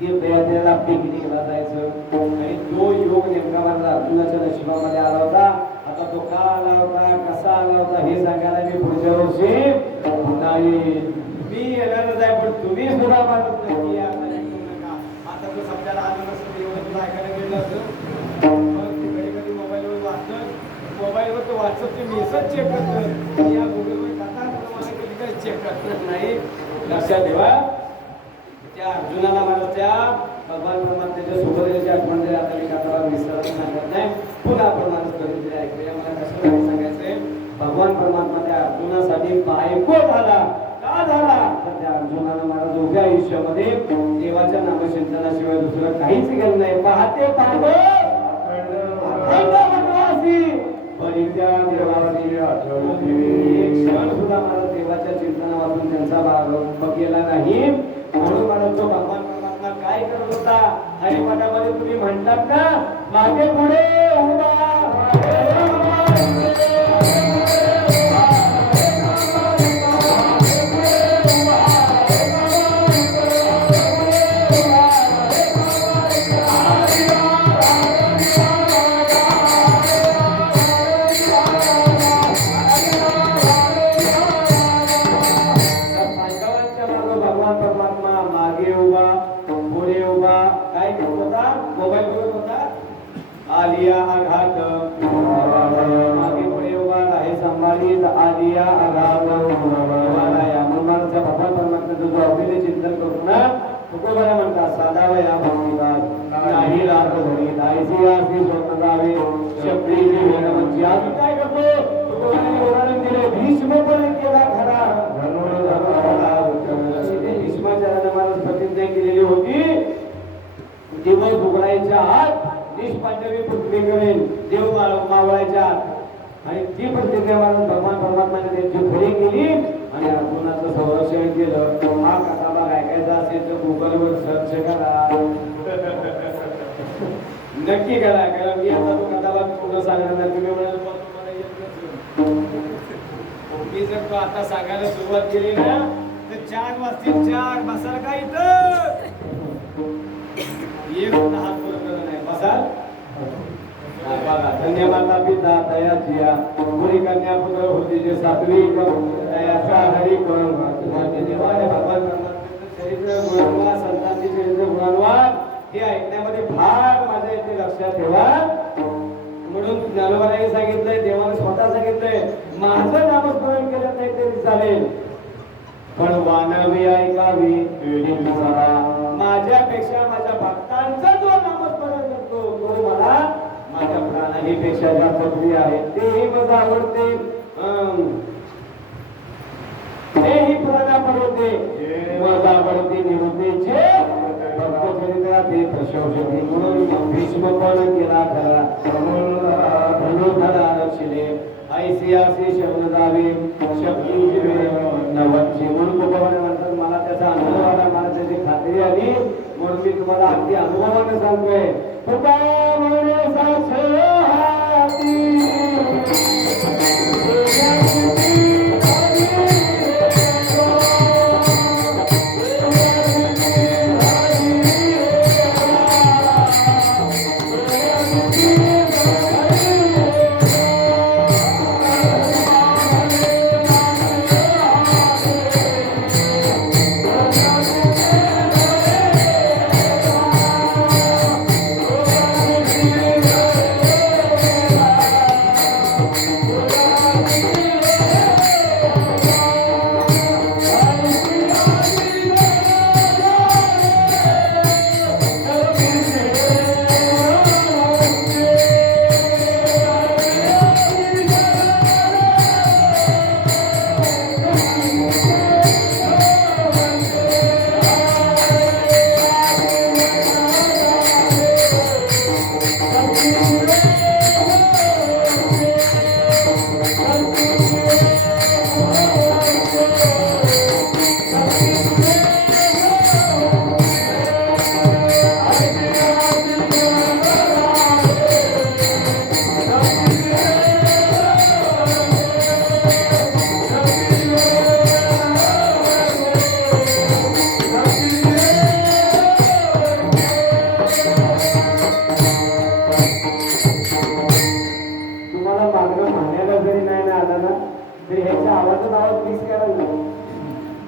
तीर्थयात्रेला पिकनिकला जायचं. आणि तो योग नेमका महाराज अर्जुनाच्या नशिबामध्ये आला होता. आता तो का आला होता कसा आला होता हे सांगायला मी पुढच्या वर्षी पुन्हा येईल. मी येणारच आहे पण तुम्ही सुद्धा मानत नाही. आता तो सध्याला आलं नसतं एवढं तुला ऐकायला मिळलं असं. कधी कधी मोबाईलवर वाचत मोबाईलवर तो व्हॉट्सअपचे मेसेज चेक करतो. या गुगलवर कथा कधी काही चेक करत नाही. लक्षात ठेवा. त्या अर्जुनाला मला त्या भगवान परमात्म्याच्या सोबतीची आठवण दिली. आता मी कथा विसरत सांगत नाही. पुन्हा आपण माणूस कधीतरी ऐकूया. मला कसं सांगायचंय. भगवान परमात्मा त्या अर्जुनासाठी बायको झाला. का झाला तर त्या अर्जुनानं मला उभ्या आयुष्यामध्ये देवाच्या नामचिंतनाशिवाय दुसरं काहीच केलं नाही. पहाटे पांडव एक क्षण सुद्धा मला देवाच्या चिंतनापासून त्यांचा भाग गेला नाही. म्हणून मला तो भगवान परमात्मा काय करत होता. हरिपाठामध्ये तुम्ही म्हणतात ना मागे पुढे उभा आलिया आघात मागे पुढे उभा आहे संभाळीत आलिया आघात या भगवान परमात्म्याचं जो अभिनय चिंतन करतो ना तुकोबाला म्हणतात साधावया भूमिका नाही रात धरी दायसी आसी स्वतः जावे शक्ती वेणवंची आम्ही काय करतो तुकोबांनी उदाहरण दिले भीष्म पण केला खरा भीष्माचार्याने मला प्रतिज्ञा केलेली होती दिवस उघडायच्या आत निष्पांडवी पृथ्वी करेल देव मावळायच्या आत आणि ती प्रतिज्ञा मला भगवान परमात्माने त्यांची खरी केली आणि अर्जुनाचं संरक्षण केलं हा कथा भाग ऐकायचा असेल तर गुगलवर सर्च करा नक्की करा कारण मी आता तो कथा भाग पुढे सांगणार नाही तुम्ही म्हणाल तुम्हाला येत नसेल मी जर तो आता सांगायला सुरुवात केली ना तर 4 वाजतील 4 बसाल का इथं एक हात पुरत नाही बसाल बघा धन्यवाद पिता दया जिया पुरी कन्या पुत्र होती जे सात्विक दयाचा हरी करून भगवान चरित्र गुणवान संतांचे चरित्र गुणवान हे ऐकण्यामध्ये फार माझ्या इथे लक्षात ठेवा म्हणून ज्ञानोबाने सांगितलंय देवाने स्वतः सांगितलंय माझं नामस्मरण केलं नाही तरी चालेल पण वानवी ऐकावी माझ्यापेक्षा माझ्या भक्तांचा जो नामस्मरण करतो तो मला माझ्या प्राणाहीपेक्षा जास्त प्रिय आहे तेही मला आवडते तेही प्राणापडते मला आवडते निवृत्तीचे भक्तचरित्राचे प्रशंसक म्हणून भीष्म पण केला खरा धनुधरा रक्षिले ऐसी असे शब्द जावे शक्ती नवची म्हणून म्हणतात मला त्याचा अनुभव आला मला त्याची खात्री आली म्हणून मी तुम्हाला अगदी अनुभवाने सांगतोय तुका म्हणे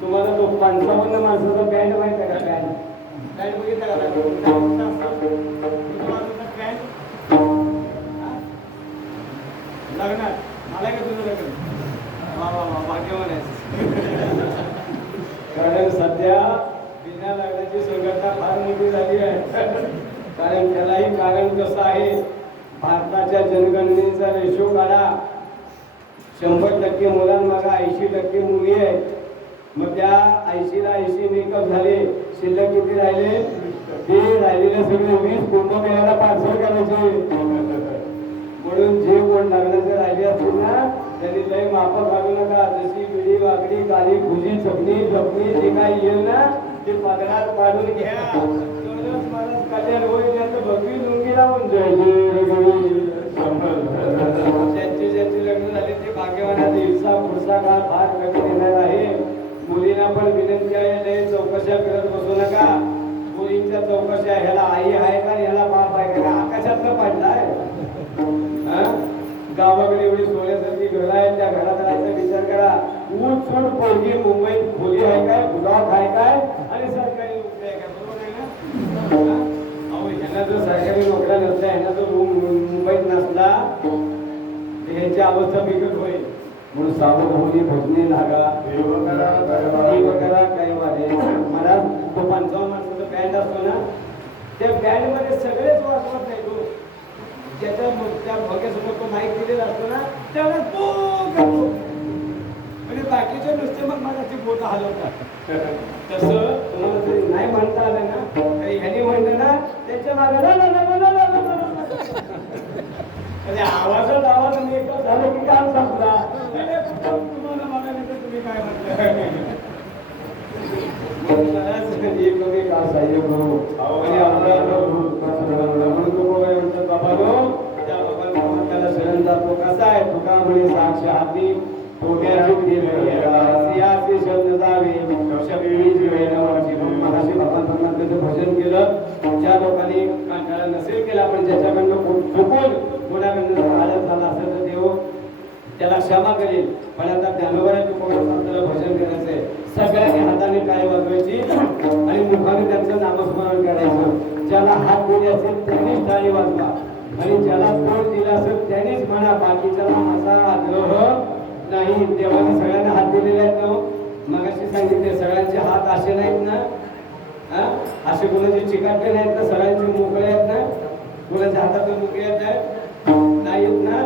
तुम्हाला तो 55 माणसाचा बँड माहिती आहे का बँड बघितला का लग्नात मला का तुझं लग्न वा वा वा भाग्यवान आहे कारण सध्या बिना लग्नाची संघटना फार मोठी झाली आहे कारण त्यालाही कारण कसं आहे भारताच्या जनगणनेचा रेशो काढा 100% मुलांमागे 80% मुली आहेत मग त्या 80ला 80 मेकअप झाले शिल्लक किती राहिले ते राहिलेले सगळे 20 कुंभमेळ्याला पार्सल करायचे म्हणून जे कोण लग्नाचे राहिले असतील ना त्यांनी लय माफक घालू नका जशी बिडी वाकडी काली भुजी चपणी झपणी जे काही येईल ना ते पदरात पाडून घ्या महाराज कल्याण होईल याचं भगवी लुंगी लावून ज्यांचे लग्न झाले ते भाग्यवानाचा हिस्सा पुढचा काळ फार कमी देणार आहे मुलींना पण विनंती आहे चौकशा करत बसू नका मुलींच्या चौकशा ह्याला आई आहे का ह्याला बाप आहे का आकाशातनं पडलाय गावाकडे एवढी सोन्यासारखी घरं आहेत त्या घरात राहायचा विचार करा ऊट सूट पोरगी मुंबईत खोली आहे काय गुदावत आहे काय आणि सरकारी नोकरी आहे काय बरोबर आहे ना अहो ह्यांना जर सरकारी नोकऱ्या नसल्या ह्यांना जर मुंबईत नसला ह्यांची अवस्था बिकट होईल म्हणून सावधानी भजने लागा करा काही वाले मला तो 55 माणसाचा बँड असतो ना त्या बँड मध्ये सगळेच वाजवत नाही तो ज्याच्या त्या भोग्यासमोर तो माईक दिलेला असतो ना त्यावेळेस तो करतो म्हणजे बाकीचे नुसते मग मला ती बोट हलवतात तसं तुम्हाला जरी नाही म्हणता आलं ना तरी ह्यानी म्हणलं ना त्याच्या मागे म्हणजे आवाजात आवाज एकच झालं की काम संपला तुम्हाला मला नाही तर तुम्ही काय म्हटलं कसा आहे तुका म्हणे साक्ष हाती भजन केलं ज्या लोकांनी कंटाळा नसेल केला पण ज्याच्याकडनं चुकून कोणाकडनं आदर झाला असेल तर देव त्याला क्षमा करेल पण आता ज्ञानोबाच्या आपल्याला भजन करायचंय सगळ्यांनी हाताने टाळी वाजवायची आणि मुखाने त्यांचं नामस्मरण करायचं ज्याला हात दिले असेल त्यांनीच टाळी वाजवा आणि ज्याला तोड दिला असेल त्यांनीच म्हणा बाकीच्याला असा आग्रह नाही देवाने सगळ्यांना हात दिलेले आहेत ना मगाशी सांगितले सगळ्यांचे हात असे नाहीत ना असे कोणाचे चिकाटले नाहीत ना सगळ्यांचे मोकळे आहेत ना कोणाच्या हातातून मुंगे आहेत नाहीत ना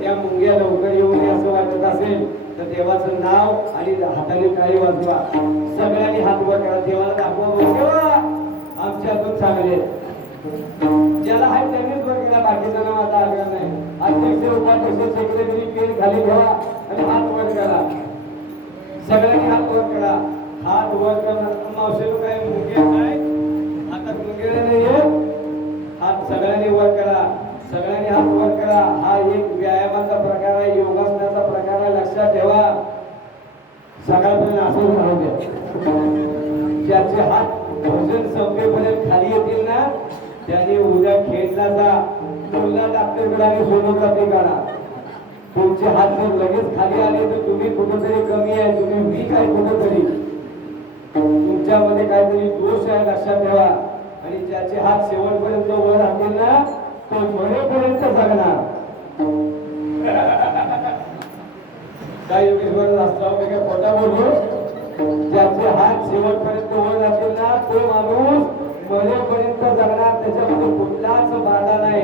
त्या मुंग्या लवकर येऊ नये असं वाटत असेल तर देवाचं नाव आणि हाताने टाळी वाजवा सगळ्यांनी हात वर करा देवाला दाखवा देवा आमच्या हातून चांगले ज्याला हात त्यांनीच वर केला बाकीचा नाव आता आग्रह नाही अध्यक्ष उपाध्यक्ष सेक्रेटरी पेन खाली घ्या आणि हात वर करा सगळ्यांनी हात वर करा हात वर करा मावशी काय मुंगे काय हातात मुंगे नाहीये हात सगळ्यांनी वर करा सगळ्यांनी हात वर करा हा एक व्यायामाचा प्रकार आहे योगासनाचा प्रकार आहे लक्षात ठेवा सकाळपर्यंत असं राहू द्या ज्याचे हात भजन संपेपर्यंत खाली येतील ना त्याने उद्या खेळला जा तुला डॉक्टरकडे आणि सोनोग्राफी करा तुमचे हात जर लगेच खाली आले तर तुम्ही कुठेतरी कमी आहे तुम्ही वीक आहे कुठेतरी तुमच्यामध्ये काहीतरी दोष आहे लक्षात ठेवा आणि ज्याचे हात शेवटपर्यंत वर राहतील ना तो मरेपर्यंत जगणार काय योगेश्वर असतो मी काय खोटा बोलतो ज्याचे हात शेवटपर्यंत वर राहतील ना तो माणूस मरेपर्यंत जगणार त्याच्यामध्ये कुठलाच बाधा नाही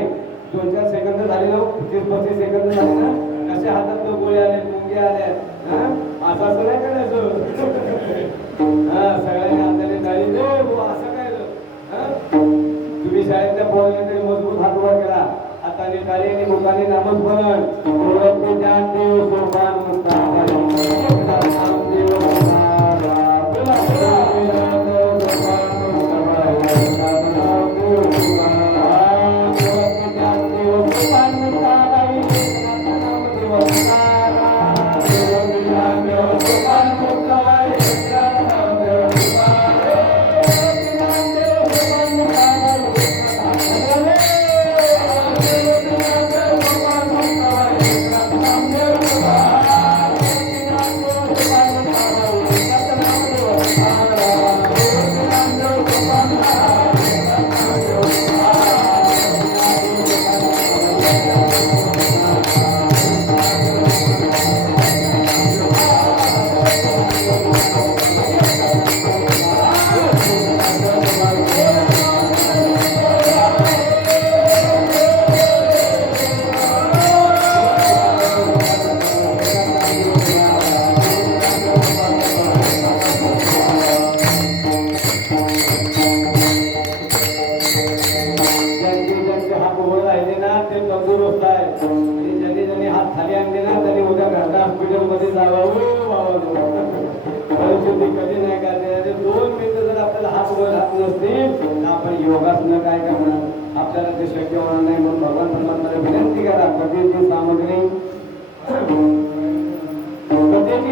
2-4 सेकंद झाले ना 30-35 सेकंद झाले ना कशा हातात गोळे आले मुंगे आले असं असं नाही करायचं सगळ्यांनी हाताने टाळी दे असं काय तुम्ही शाळेतल्या पोरांनी तरी मजबूत हात वर करा हाताने टाळी आणि मुखाने नामस्मरण देव सोपान योगासन काय करणार आपल्याला ते शक्य होणार नाही म्हणून भगवान परमात्म्याला विनंती करा कथेची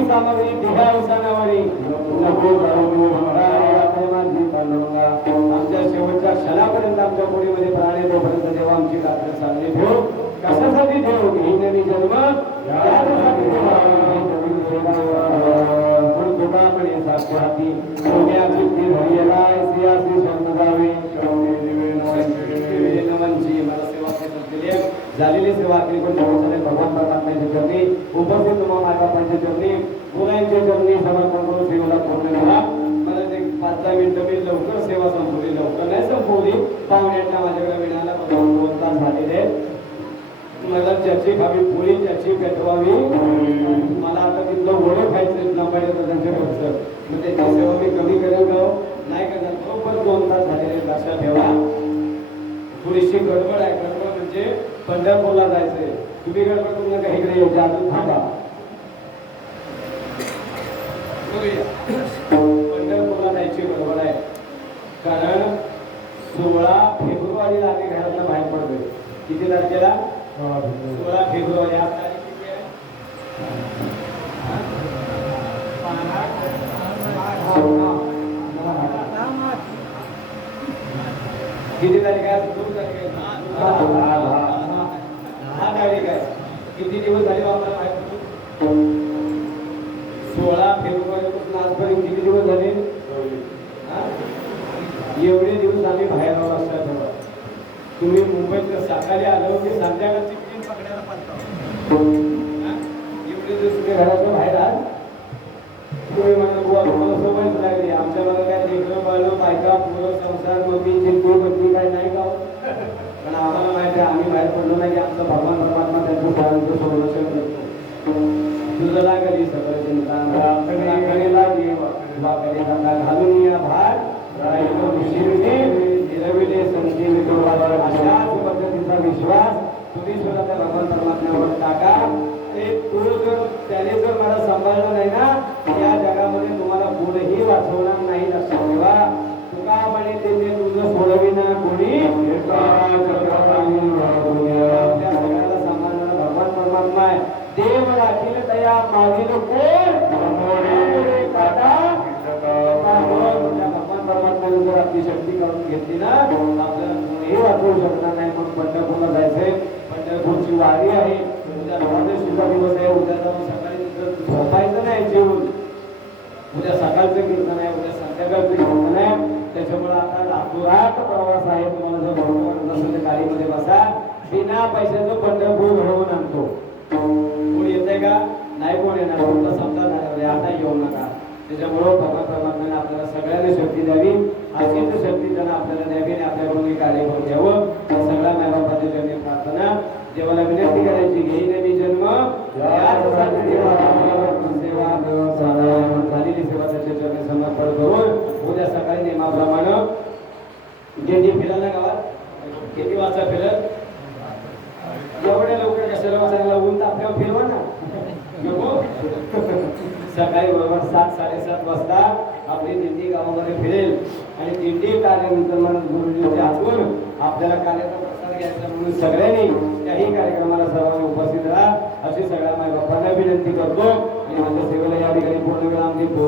सामग्री दिघावसानावरी नको करू आमच्या शेवटच्या क्षणापर्यंत आमच्या पोळीमध्ये प्राणी तोपर्यंत देवा आमची रात्र चांगली ठेव कशासाठी ठेव ही नवी जन्म हाती झालेली सेवा भगवान परमात्म्याच्या चरणी उपस्थित माझ्या पंचचरणी मुलांच्या चरणी समर्पण करून सेवेला पूर्ण केला मला 5-10 मिनिटं मी लवकर सेवा संपवली, लवकर नाही संपवली, 5:45 माझ्याकडे मिळाला, 2 तास झालेले. मला ज्याची खावी पोळी त्याची पेटवावी, मला आता तिथलं वडं खायचं नंबर त्यांच्या घरचं, मग त्याची सेवा मी कमी करेल का नाही करणार. बरोबर 2 तास झालेले, लक्षात ठेवा. थोडीशी गडबड आहे. गडबड म्हणजे पंढरपूरला जायचंय. तुम्ही गडबड करू नका, इकडे यायचे, अजून थांबा. पंढरपूरला जायची गडबड आहे, कारण 16 फेब्रुवारीला आम्ही घरातनं बाहेर पडतोय. किती तारखेला? 16 फेब्रुवारी. आज तारीख किती आहे? किती तारीख आहे? 2 तारीख आहे. 10 तारीख आहे. किती दिवस झाले आम्हाला बाहेर पडून? 16 फेब्रुवारीपासून आजपर्यंत किती दिवस झाले? एवढे दिवस आम्ही बाहेर आलो असतात. तुम्ही मुंबईत सकाळी आलो की संध्याकाळची ट्रेन पकडायला पाहता. एवढे दिवस तुम्ही घराच्या बाहेर आहात. तुम्ही म्हणा बुवा तुम्हाला सवयच लागली. आमच्या मला काय लेकरं बाळं बायका पुरं संसार मम्मी चिंतू बदली काय नाही का? पण आम्हाला माहिती आहे, आम्ही बाहेर पडलो नाही की आमचा भगवान परमात्मा त्यांचं फळांचं संरक्षण करतो. तुझं लागली सगळं चिंता घालून या भार अशाच पद्धतीचा विश्वास तुम्ही सुद्धा त्या भगवान परमात्म्यावर टाका. तो जर त्याने जर मला सांभाळलं नाही ना, या जगामध्ये तुम्हाला कोणीही वाचवणार नाही. लक्षात ठेवा. तुका म्हणे ते तुझं सोडविना कोणी, त्या सगळ्याला सांभाळणारा भगवान परमात्मा आहे. देव राखील तया मागील कोण, भगवान परमात्म्याने जर आपली शक्ती करून घेतली ना, आपल्याला कोणीही वाचवू शकणार नाही. म्हणून पंढरपूरला जायचंय. पंढरपूरची वारी आहे. उद्या द्वादशीचा दिवस आहे. उद्या जाऊन सकाळी झोपायचं नाही जेवून. उद्या सकाळचं कीर्तन आहे, उद्या संध्याकाळचं कीर्तन आहे. त्याच्यामुळे आता रातोरात प्रवास आहे. तुम्हाला जर बरोबर असेल तर गाडीमध्ये बसा. बिना पैशाचं पंढरपूर घडवून आणतो. कोणी येतंय का? नाही कोण येणार. तुमचा समजा झाल्यावर आता येऊ नका. त्याच्यामुळं भगवान परमात्म्याने आपल्याला सगळ्यांना शक्ती द्यावी. अशीच शक्ती त्यांना आपल्याला द्यावी आणि आपल्याकडून कार्य करून घ्यावं. सगळ्या मायबापाच्या चरणी प्रार्थना. देवाला विनंती करायची, घेईन मी जन्म झालेली सेवा त्याच्या चरणी समर्पण करून उद्या सकाळी नियमाप्रमाणे दिंडी फिरायला गावात. किती वाजता फिरत? एवढ्या लवकर कशाला वाचायला ऊन तापल्यावर फिरवा ना. सकाळी बरोबर 7-7:30 वाजता आपली दिंडी गावामध्ये फिरेल आणि दिंडी कार्यक्रमाला गुरुजींचे आठवून आपल्याला कार्याचा प्रसाद घ्यायचा. म्हणून सगळ्यांनी त्याही कार्यक्रमाला सर्वांनी उपस्थित राहा अशी सगळ्या माय बाप्पांना विनंती करतो. आणि माझ्या सेवेला या ठिकाणी पूर्ण विराम देतो.